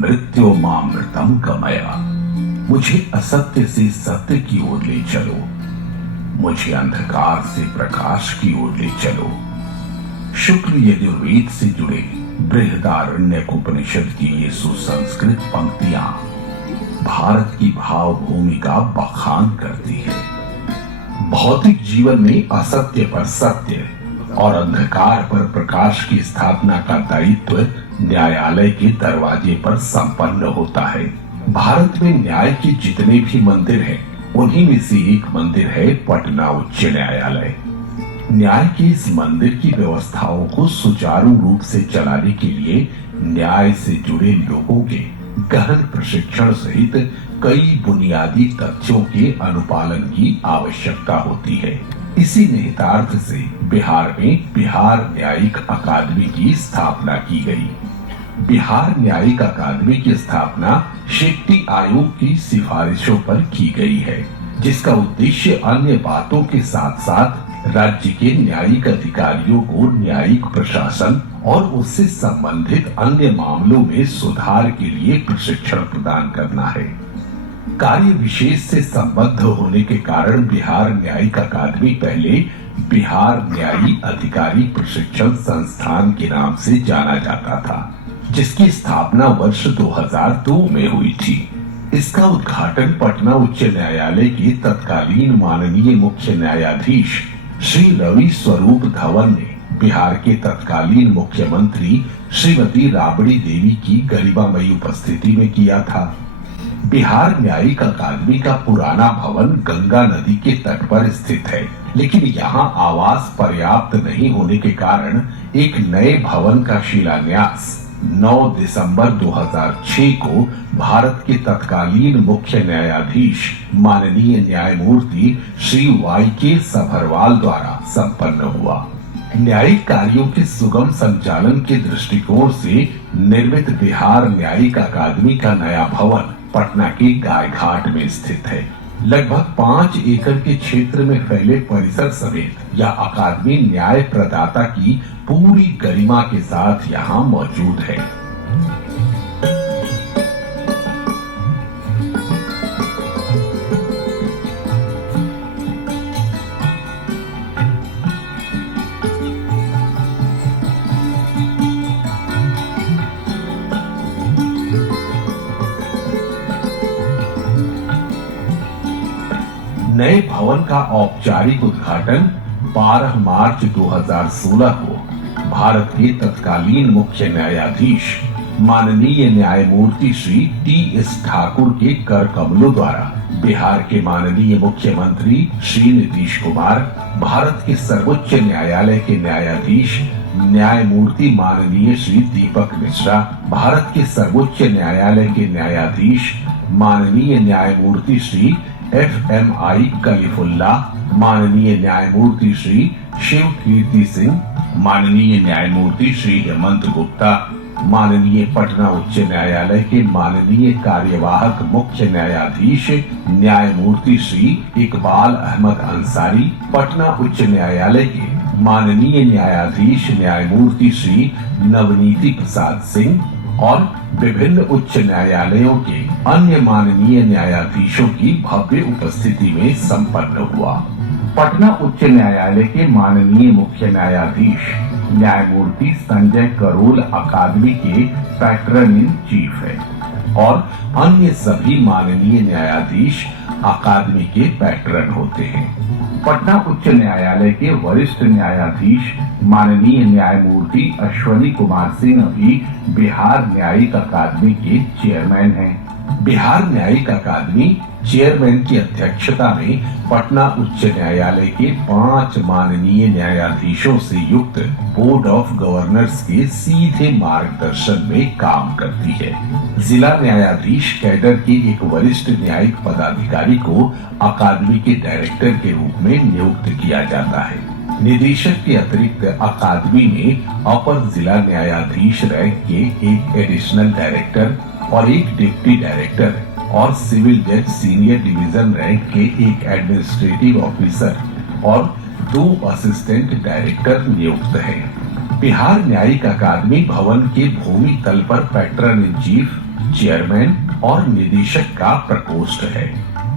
मृत्यो मा मृतम गमय मुझे असत्य से सत्य की ओर ले चलो मुझे अंधकार से प्रकाश की ओर ले चलो शुक्ल यजुर्वेद से जुड़े बृहदारण्यक उपनिषद की ये सुसंस्कृत पंक्तियां भारत की भावभूमि का बखान करती है। भौतिक जीवन में असत्य पर सत्य और अंधकार पर प्रकाश की स्थापना का दायित्व न्यायालय के दरवाजे पर संपन्न होता है। भारत में न्याय के जितने भी मंदिर हैं, उन्हीं में से एक मंदिर है पटना उच्च न्यायालय। न्याय के इस मंदिर की व्यवस्थाओं को सुचारू रूप से चलाने के लिए न्याय से जुड़े लोगों के गहन प्रशिक्षण सहित कई बुनियादी तथ्यों के अनुपालन की आवश्यकता होती है। इसी निहितार्थ से बिहार में बिहार न्यायिक अकादमी की स्थापना की गई। बिहार न्यायिक अकादमी की स्थापना शेट्टी आयोग की सिफारिशों पर की गई है, जिसका उद्देश्य अन्य बातों के साथ साथ राज्य के न्यायिक अधिकारियों को न्यायिक प्रशासन और उससे संबंधित अन्य मामलों में सुधार के लिए प्रशिक्षण प्रदान करना है। कार्य विशेष से संबद्ध होने के कारण बिहार न्यायिक अकादमी पहले बिहार न्यायिक अधिकारी प्रशिक्षण संस्थान के नाम से जाना जाता था, जिसकी स्थापना वर्ष 2002 में हुई थी। इसका उद्घाटन पटना उच्च न्यायालय के तत्कालीन माननीय मुख्य न्यायाधीश श्री रवि स्वरूप धवन ने बिहार के तत्कालीन मुख्यमंत्री श्रीमती राबड़ी देवी की गरिमामयी उपस्थिति में किया था। बिहार न्यायिक अकादमी का पुराना भवन गंगा नदी के तट पर स्थित है, लेकिन यहाँ आवास पर्याप्त नहीं होने के कारण एक नए भवन का शिलान्यास 9 दिसंबर 2006 को भारत के तत्कालीन मुख्य न्यायाधीश माननीय न्यायमूर्ति श्री YK सभरवाल द्वारा संपन्न हुआ। न्यायिक कार्यों के सुगम संचालन के दृष्टिकोण से निर्मित बिहार न्यायिक अकादमी का नया भवन पटना के गाय घाट में स्थित है। लगभग 5 एकड़ के क्षेत्र में फैले परिसर समेत यह अकादमी न्याय प्रदाता की पूरी गरिमा के साथ यहाँ मौजूद है। नए भवन का औपचारिक उद्घाटन 12 मार्च 2016 को भारत के तत्कालीन मुख्य न्यायाधीश माननीय न्यायमूर्ति श्री TS ठाकुर के कर कमलों द्वारा बिहार के माननीय मुख्यमंत्री श्री नीतीश कुमार, भारत के सर्वोच्च न्यायालय के न्यायाधीश न्यायमूर्ति माननीय श्री दीपक मिश्रा, भारत के सर्वोच्च न्यायालय के न्यायाधीश माननीय न्यायमूर्ति श्री FMI कलीफुल्ला, माननीय न्यायमूर्ति श्री शिव कीर्ति सिंह, माननीय न्यायमूर्ति श्री हेमंत गुप्ता, माननीय पटना उच्च न्यायालय के माननीय कार्यवाहक मुख्य न्यायाधीश न्यायमूर्ति श्री इकबाल अहमद अंसारी, पटना उच्च न्यायालय के माननीय न्यायाधीश न्यायमूर्ति श्री नवनीति प्रसाद सिंह और विभिन्न उच्च न्यायालयों के अन्य माननीय न्यायाधीशों की भव्य उपस्थिति में संपन्न हुआ। पटना उच्च न्यायालय के माननीय मुख्य न्यायाधीश न्यायमूर्ति संजय करोल अकादमी के पैट्रन इन चीफ है और अन्य सभी माननीय न्यायाधीश अकादमी के पैट्रन होते हैं। पटना उच्च न्यायालय के वरिष्ठ न्यायाधीश माननीय न्यायमूर्ति अश्वनी कुमार सिंह भी बिहार न्यायिक अकादमी के चेयरमैन हैं। बिहार न्यायिक अकादमी चेयरमैन की अध्यक्षता में पटना उच्च न्यायालय के 5 माननीय न्यायाधीशों से युक्त बोर्ड ऑफ गवर्नर्स के सीधे मार्गदर्शन में काम करती है। जिला न्यायाधीश कैडर के एक वरिष्ठ न्यायिक पदाधिकारी को अकादमी के डायरेक्टर के रूप में नियुक्त किया जाता है। निदेशक के अतिरिक्त अकादमी में अपर जिला न्यायाधीश रैंक के एक एडिशनल डायरेक्टर और एक डिप्टी डायरेक्टर और सिविल जज सीनियर डिवीजन रैंक के एक एडमिनिस्ट्रेटिव ऑफिसर और 2 असिस्टेंट डायरेक्टर नियुक्त हैं। बिहार न्यायिक अकादमी भवन के भूमि तल पर पैट्रन इन चीफ, चेयरमैन और निदेशक का प्रकोष्ठ है।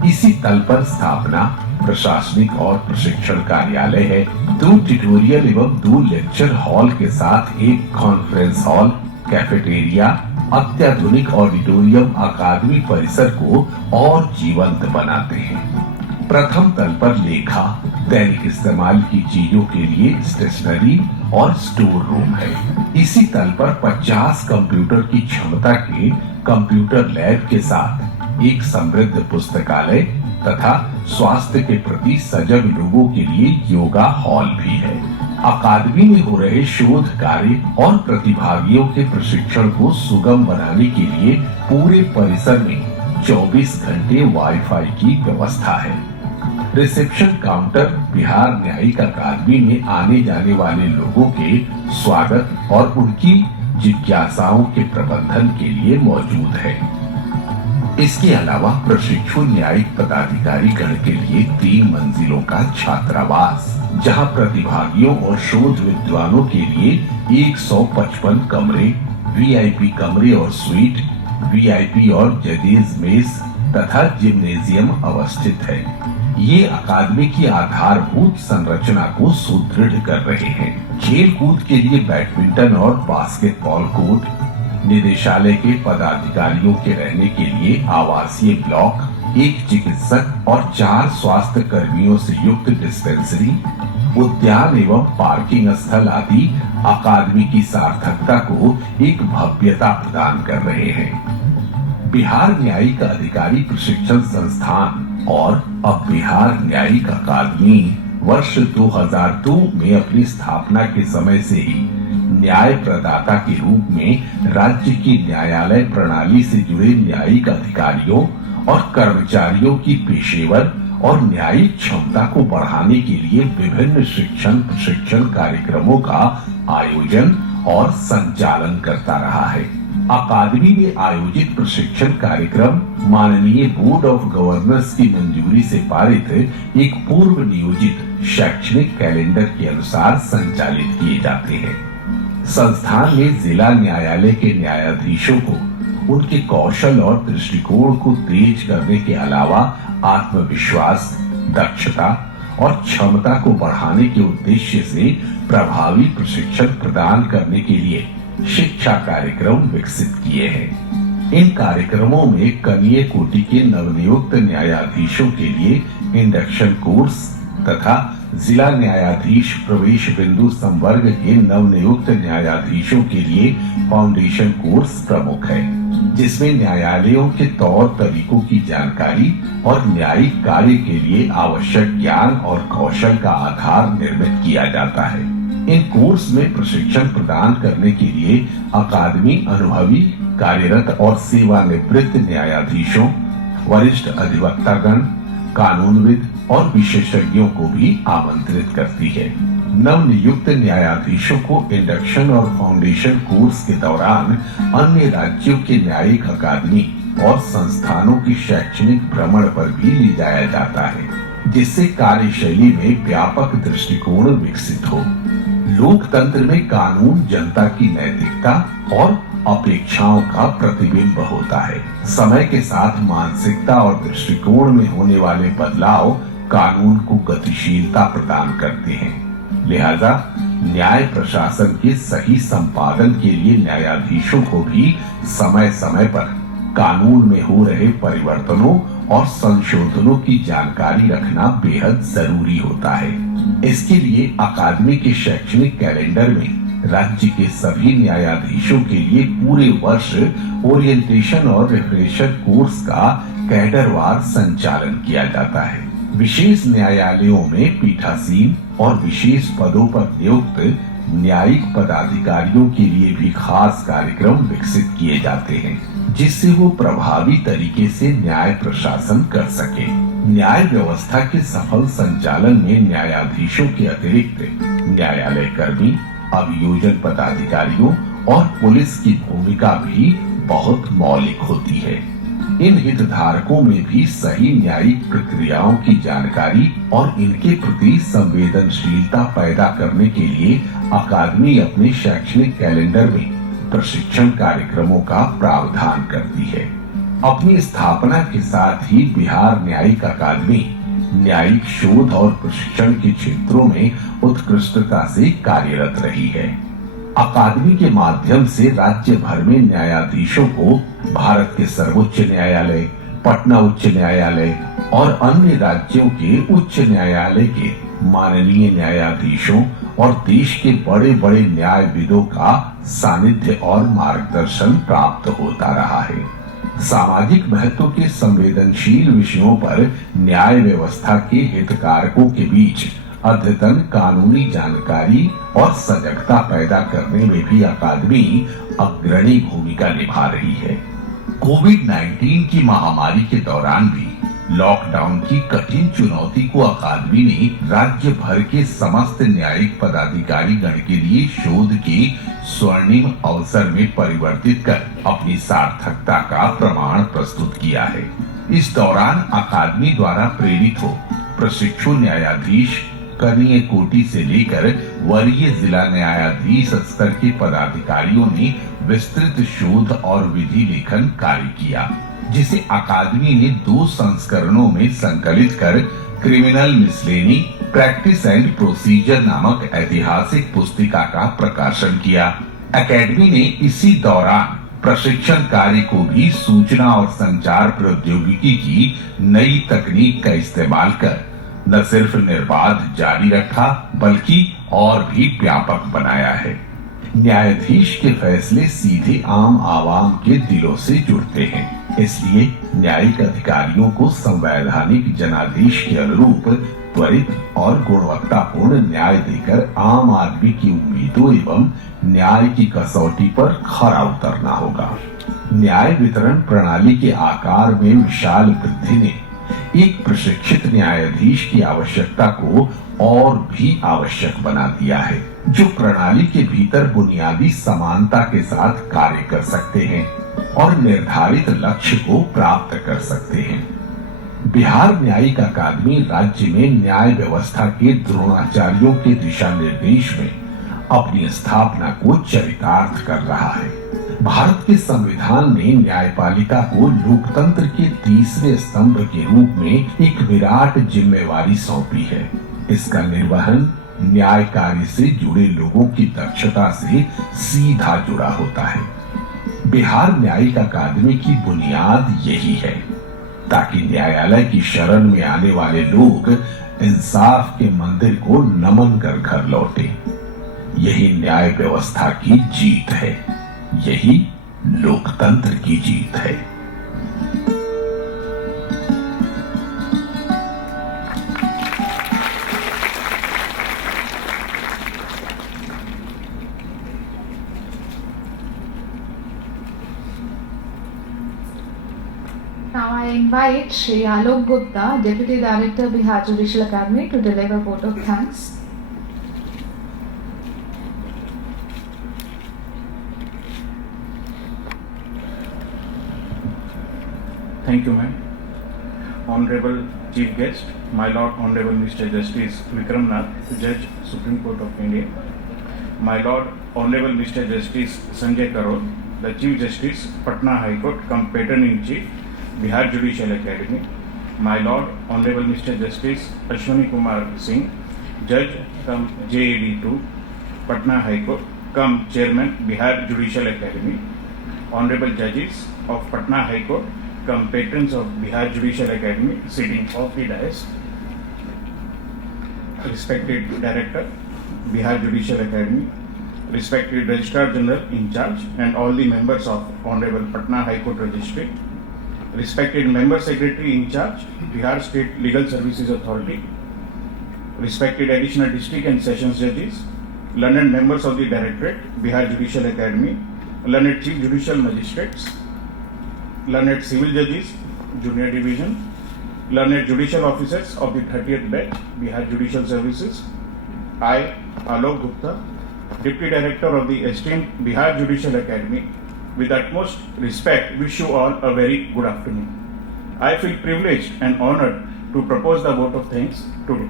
इसी तल पर स्थापना, प्रशासनिक और प्रशिक्षण कार्यालय है। 2 ट्यूटोरियल एवं 2 लेक्चर हॉल के साथ एक कॉन्फ्रेंस हॉल, कैफेटेरिया, अत्याधुनिक ऑडिटोरियम अकादमी परिसर को और जीवंत बनाते हैं। प्रथम तल पर लेखा, दैनिक इस्तेमाल की चीजों के लिए स्टेशनरी और स्टोर रूम है। इसी तल पर 50 कंप्यूटर की क्षमता के कंप्यूटर लैब के साथ एक समृद्ध पुस्तकालय तथा स्वास्थ्य के प्रति सजग लोगों के लिए योगा हॉल भी है। अकादमी में हो रहे शोध कार्य और प्रतिभागियों के प्रशिक्षण को सुगम बनाने के लिए पूरे परिसर में 24 घंटे वाईफाई की व्यवस्था है। रिसेप्शन काउंटर बिहार न्यायिक अकादमी में आने जाने वाले लोगों के स्वागत और उनकी जिज्ञासाओं के प्रबंधन के लिए मौजूद है। इसके अलावा प्रशिक्षु न्यायिक पदाधिकारी गण के लिए 3 मंजिलों का छात्रावास, जहां प्रतिभागियों और शोध विद्वानों के लिए 155 कमरे, वीआईपी कमरे और स्वीट, वीआईपी और जदीद मेस तथा जिम्नेजियम अवस्थित है। ये अकादमी की आधारभूत संरचना को सुदृढ़ कर रहे हैं। खेल कूद के लिए बैडमिंटन और बास्केटबॉल कोर्ट, निदेशालय के पदाधिकारियों के रहने के लिए आवासीय ब्लॉक, 1 चिकित्सक और 4 स्वास्थ्य कर्मियों से युक्त डिस्पेंसरी, उद्यान एवं पार्किंग स्थल आदि अकादमी की सार्थकता को एक भव्यता प्रदान कर रहे हैं। बिहार न्यायिक अधिकारी प्रशिक्षण संस्थान और अब बिहार न्यायिक अकादमी वर्ष 2002 में अपनी स्थापना के समय से ही न्याय प्रदाता के रूप में राज्य की न्यायालय प्रणाली से जुड़े न्यायिक अधिकारियों और कर्मचारियों की पेशेवर और न्यायिक क्षमता को बढ़ाने के लिए विभिन्न शिक्षण प्रशिक्षण कार्यक्रमों का आयोजन और संचालन करता रहा है। अकादमी में आयोजित प्रशिक्षण कार्यक्रम माननीय बोर्ड ऑफ गवर्नर्स की मंजूरी से पारित एक पूर्व नियोजित शैक्षणिक कैलेंडर के अनुसार संचालित किए जाते हैं। संस्थान में जिला न्यायालय के न्यायाधीशों को उनके कौशल और दृष्टिकोण को तेज करने के अलावा आत्मविश्वास, दक्षता और क्षमता को बढ़ाने के उद्देश्य से प्रभावी प्रशिक्षण प्रदान करने के लिए शिक्षा कार्यक्रम विकसित किए हैं। इन कार्यक्रमों में कनीय कोटि के नवनियुक्त न्यायाधीशों के लिए इंडक्शन कोर्स तथा जिला न्यायाधीश प्रवेश बिंदु संवर्ग के नवनियुक्त न्यायाधीशों के लिए फाउंडेशन कोर्स प्रमुख है, जिसमें न्यायालयों के तौर तरीकों की जानकारी और न्यायिक कार्य के लिए आवश्यक ज्ञान और कौशल का आधार निर्मित किया जाता है। इन कोर्स में प्रशिक्षण प्रदान करने के लिए अकादमी अनुभवी, कार्यरत और सेवानिवृत्त न्यायाधीशों, वरिष्ठ अधिवक्तागण, कानूनविद और विशेषज्ञों को भी आमंत्रित करती है। नवनियुक्त न्यायाधीशों को इंडक्शन और फाउंडेशन कोर्स के दौरान अन्य राज्यों के न्यायिक अकादमी और संस्थानों की शैक्षणिक भ्रमण पर भी ले जाया जाता है, जिससे कार्यशैली में व्यापक दृष्टिकोण विकसित हो। लोकतंत्र में कानून जनता की नैतिकता और अपेक्षाओं का प्रतिबिंब होता है। समय के साथ मानसिकता और दृष्टिकोण में होने वाले बदलाव कानून को गतिशीलता प्रदान करते हैं। लिहाजा न्याय प्रशासन के सही संपादन के लिए न्यायाधीशों को भी समय समय पर कानून में हो रहे परिवर्तनों और संशोधनों की जानकारी रखना बेहद जरूरी होता है। इसके लिए अकादमी के शैक्षणिक कैलेंडर में राज्य के सभी न्यायाधीशों के लिए पूरे वर्ष ओरिएंटेशन और रिफ्रेशर कोर्स का कैडरवार संचालन किया जाता है। विशेष न्यायालयों में पीठासीन और विशेष पदों पर नियुक्त न्यायिक पदाधिकारियों के लिए भी खास कार्यक्रम विकसित किए जाते हैं, जिससे वो प्रभावी तरीके से न्याय प्रशासन कर सके। न्याय व्यवस्था के सफल संचालन में न्यायाधीशों के अतिरिक्त न्यायालय कर्मी, अभियोजन पदाधिकारियों और पुलिस की भूमिका भी बहुत मौलिक होती है। इन हितधारकों में भी सही न्यायिक प्रक्रियाओं की जानकारी और इनके प्रति संवेदनशीलता पैदा करने के लिए अकादमी अपने शैक्षणिक कैलेंडर में प्रशिक्षण कार्यक्रमों का प्रावधान करती है। अपनी स्थापना के साथ ही बिहार न्यायिक अकादमी न्यायिक शोध और प्रशिक्षण के क्षेत्रों में उत्कृष्टता से कार्यरत रही है। अकादमी के माध्यम से राज्य भर में न्यायाधीशों को भारत के सर्वोच्च न्यायालय, पटना उच्च न्यायालय और अन्य राज्यों के उच्च न्यायालय के माननीय न्यायाधीशों और देश के बड़े बड़े न्यायविदों का सानिध्य और मार्गदर्शन प्राप्त होता रहा है। सामाजिक महत्व के संवेदनशील विषयों पर न्याय व्यवस्था के हितधारकों के बीच अद्यतन कानूनी जानकारी और सजगता पैदा करने में भी अकादमी अग्रणी भूमिका निभा रही है। कोविड-19 की महामारी के दौरान भी लॉकडाउन की कठिन चुनौती को अकादमी ने राज्य भर के समस्त न्यायिक पदाधिकारी गण के लिए शोध के स्वर्णिम अवसर में परिवर्तित कर अपनी सार्थकता का प्रमाण प्रस्तुत किया है। इस दौरान अकादमी द्वारा प्रेरित हो प्रशिक्षु न्यायाधीश कनीय कोटि से लेकर वरीय जिला न्यायाधीश स्तर के पदाधिकारियों ने विस्तृत शोध और विधि लेखन कार्य किया, जिसे अकादमी ने 2 संस्करणों में संकलित कर क्रिमिनल मिसलेनी प्रैक्टिस एंड प्रोसीजर नामक ऐतिहासिक पुस्तिका का प्रकाशन किया। अकादमी ने इसी दौरान प्रशिक्षण कार्य को भी सूचना और संचार प्रौद्योगिकी की नई तकनीक का इस्तेमाल कर न सिर्फ निर्बाध जारी रखा बल्कि और भी व्यापक बनाया है। न्यायाधीश के फैसले सीधे आम आवाम के दिलों से जुड़ते हैं, इसलिए न्यायिक अधिकारियों को संवैधानिक जनादेश के अनुरूप त्वरित और गुणवत्तापूर्ण न्याय देकर आम आदमी की उम्मीदों एवं न्याय की कसौटी पर खरा उतरना होगा। न्याय वितरण प्रणाली के आकार में विशाल वृद्धि ने एक प्रशिक्षित न्यायाधीश की आवश्यकता को और भी आवश्यक बना दिया है, जो प्रणाली के भीतर बुनियादी समानता के साथ कार्य कर सकते हैं और निर्धारित लक्ष्य को प्राप्त कर सकते हैं। बिहार न्यायिक अकादमी राज्य में न्याय व्यवस्था के द्रोणाचार्यों के दिशा निर्देश में अपनी स्थापना को चरितार्थ कर रहा है। भारत के संविधान ने न्यायपालिका को लोकतंत्र के तीसरे स्तंभ के रूप में एक विराट जिम्मेवारी सौंपी है। इसका निर्वहन न्याय कार्य से जुड़े लोगों की दक्षता से सीधा जुड़ा होता है। बिहार न्यायिक अकादमी की बुनियाद यही है, ताकि न्यायालय की शरण में आने वाले लोग इंसाफ के मंदिर को नमन कर घर लौटे। यही न्याय व्यवस्था की जीत है, यही लोकतंत्र की जीत है। Now I invite Shri Alok Gupta, Deputy Director, Bihar Judicial Academy, to deliver a vote of thanks. Thank you, ma'am. Honorable Chief Guest, my Lord Honorable Mr. Justice Vikram Nath, Judge, Supreme Court of India. My Lord Honorable Mr. Justice Sanjay Karol, the Chief Justice, Patna High Court, cum Patron-in-Chief, Bihar Judicial Academy. My Lord Honorable Mr. Justice Ashwani Kumar Singh, Judge, cum JAD2, Patna High Court, cum Chairman, Bihar Judicial Academy. Honorable Judges of Patna High Court, cum patrons of Bihar Judicial Academy, sitting off the dais. Respected Director, Bihar Judicial Academy, respected Registrar General in charge, and all the members of Honorable Patna High Court Registry, respected Member Secretary in charge, Bihar State Legal Services Authority, respected Additional District and Sessions Judges, learned members of the Directorate, Bihar Judicial Academy, learned Chief Judicial Magistrates, learned Civil Judges, Junior Division, learned Judicial Officers of the 30th Batch, Bihar Judicial Services. I, Alok Gupta, Deputy Director of the esteemed Bihar Judicial Academy, with utmost respect, wish you all a very good afternoon. I feel privileged and honored to propose the vote of thanks today.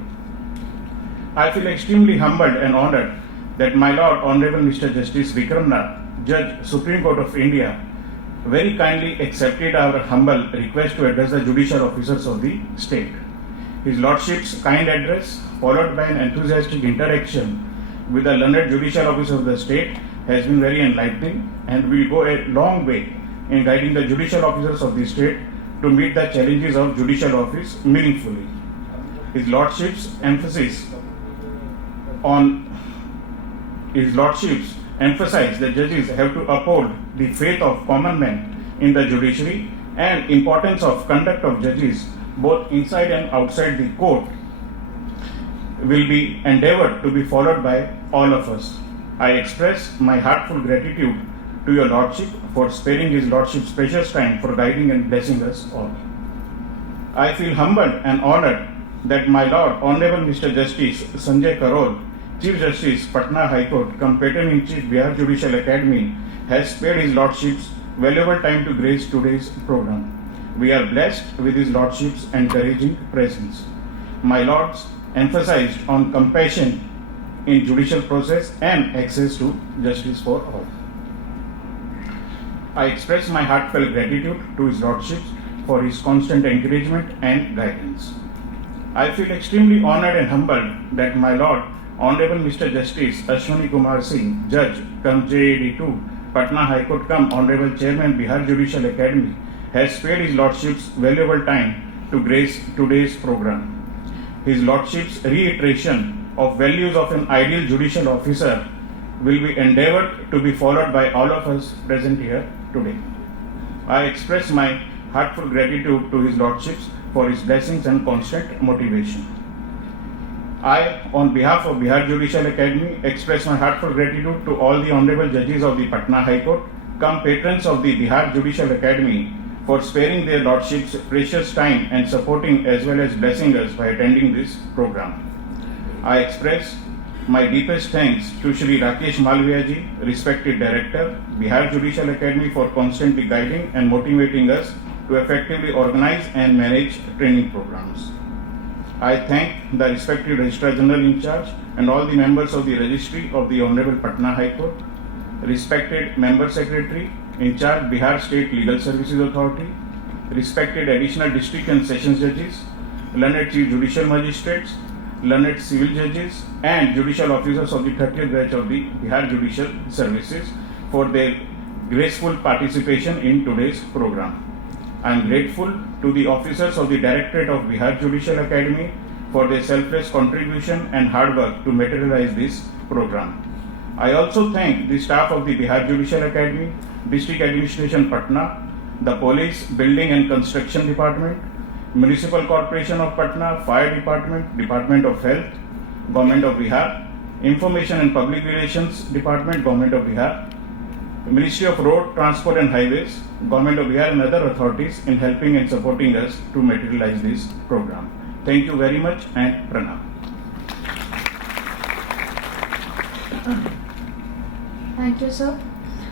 I feel extremely humbled and honored that my Lord Honorable Mr. Justice Vikram Nath, Judge, Supreme Court of India, very kindly accepted our humble request to address the judicial officers of the state. His Lordship's kind address, followed by an enthusiastic interaction with the learned judicial officer of the state, has been very enlightening and will go a long way in guiding the judicial officers of the state to meet the challenges of judicial office meaningfully. His Lordship's emphasized that judges have to uphold the faith of common men in the judiciary and importance of conduct of judges both inside and outside the court will be endeavored to be followed by all of us. I express my heartfelt gratitude to your Lordship for sparing His Lordship's precious time for guiding and blessing us all. I feel humbled and honored that my Lord Honorable Mr. Justice Sanjay Karol, Chief Justice, Patna High Court, cum Patron-in-Chief, Bihar Judicial Academy, has spared His Lordship's valuable time to grace today's program. We are blessed with His Lordship's encouraging presence. My Lords emphasized on compassion in judicial process and access to justice for all. I express my heartfelt gratitude to His Lordship for his constant encouragement and guidance. I feel extremely honored and humbled that my Lord Honorable Mr. Justice Ashwani Kumar Singh, Judge, cum JAD2, Patna High Court, cum Honorable Chairman, Bihar Judicial Academy, has spared His Lordship's valuable time to grace today's program. His Lordship's reiteration of values of an ideal judicial officer will be endeavored to be followed by all of us present here today. I express my heartfelt gratitude to His Lordships for His blessings and constant motivation. I, on behalf of Bihar Judicial Academy, express my heartfelt gratitude to all the Honorable Judges of the Patna High Court, cum patrons of the Bihar Judicial Academy, for sparing their Lordships' precious time and supporting as well as blessing us by attending this program. I express my deepest thanks to Shri Rakesh Malviya ji, respected Director, Bihar Judicial Academy, for constantly guiding and motivating us to effectively organize and manage training programs. I thank the respected Registrar General in charge and all the members of the Registry of the Honorable Patna High Court, respected Member Secretary in charge, Bihar State Legal Services Authority, respected Additional District and Sessions Judges, learned Chief Judicial Magistrates, learned Civil Judges and Judicial Officers of the 30th batch of the Bihar Judicial Services for their graceful participation in today's program. I am grateful to the officers of the Directorate of Bihar Judicial Academy for their selfless contribution and hard work to materialize this program. I also thank the staff of the Bihar Judicial Academy, District Administration Patna, the Police, Building and Construction Department, Municipal Corporation of Patna, Fire Department, Department of Health, Government of Bihar, Information and Public Relations Department, Government of Bihar, Ministry of Road, Transport and Highways, Government of Bihar and other authorities in helping and supporting us to materialize this program. Thank you very much and pranam. Thank you, sir.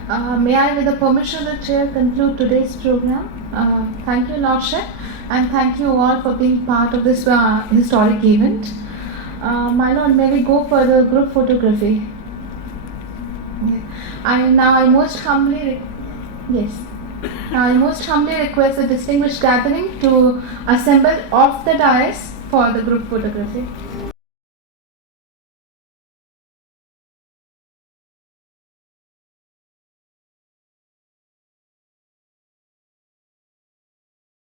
May I, with the permission of the chair, conclude today's program? Thank you, Lordship, and thank you all for being part of this historic event. My Lord, may we go for the group photography? I most humbly request the distinguished gathering to assemble off the dais for the group photography.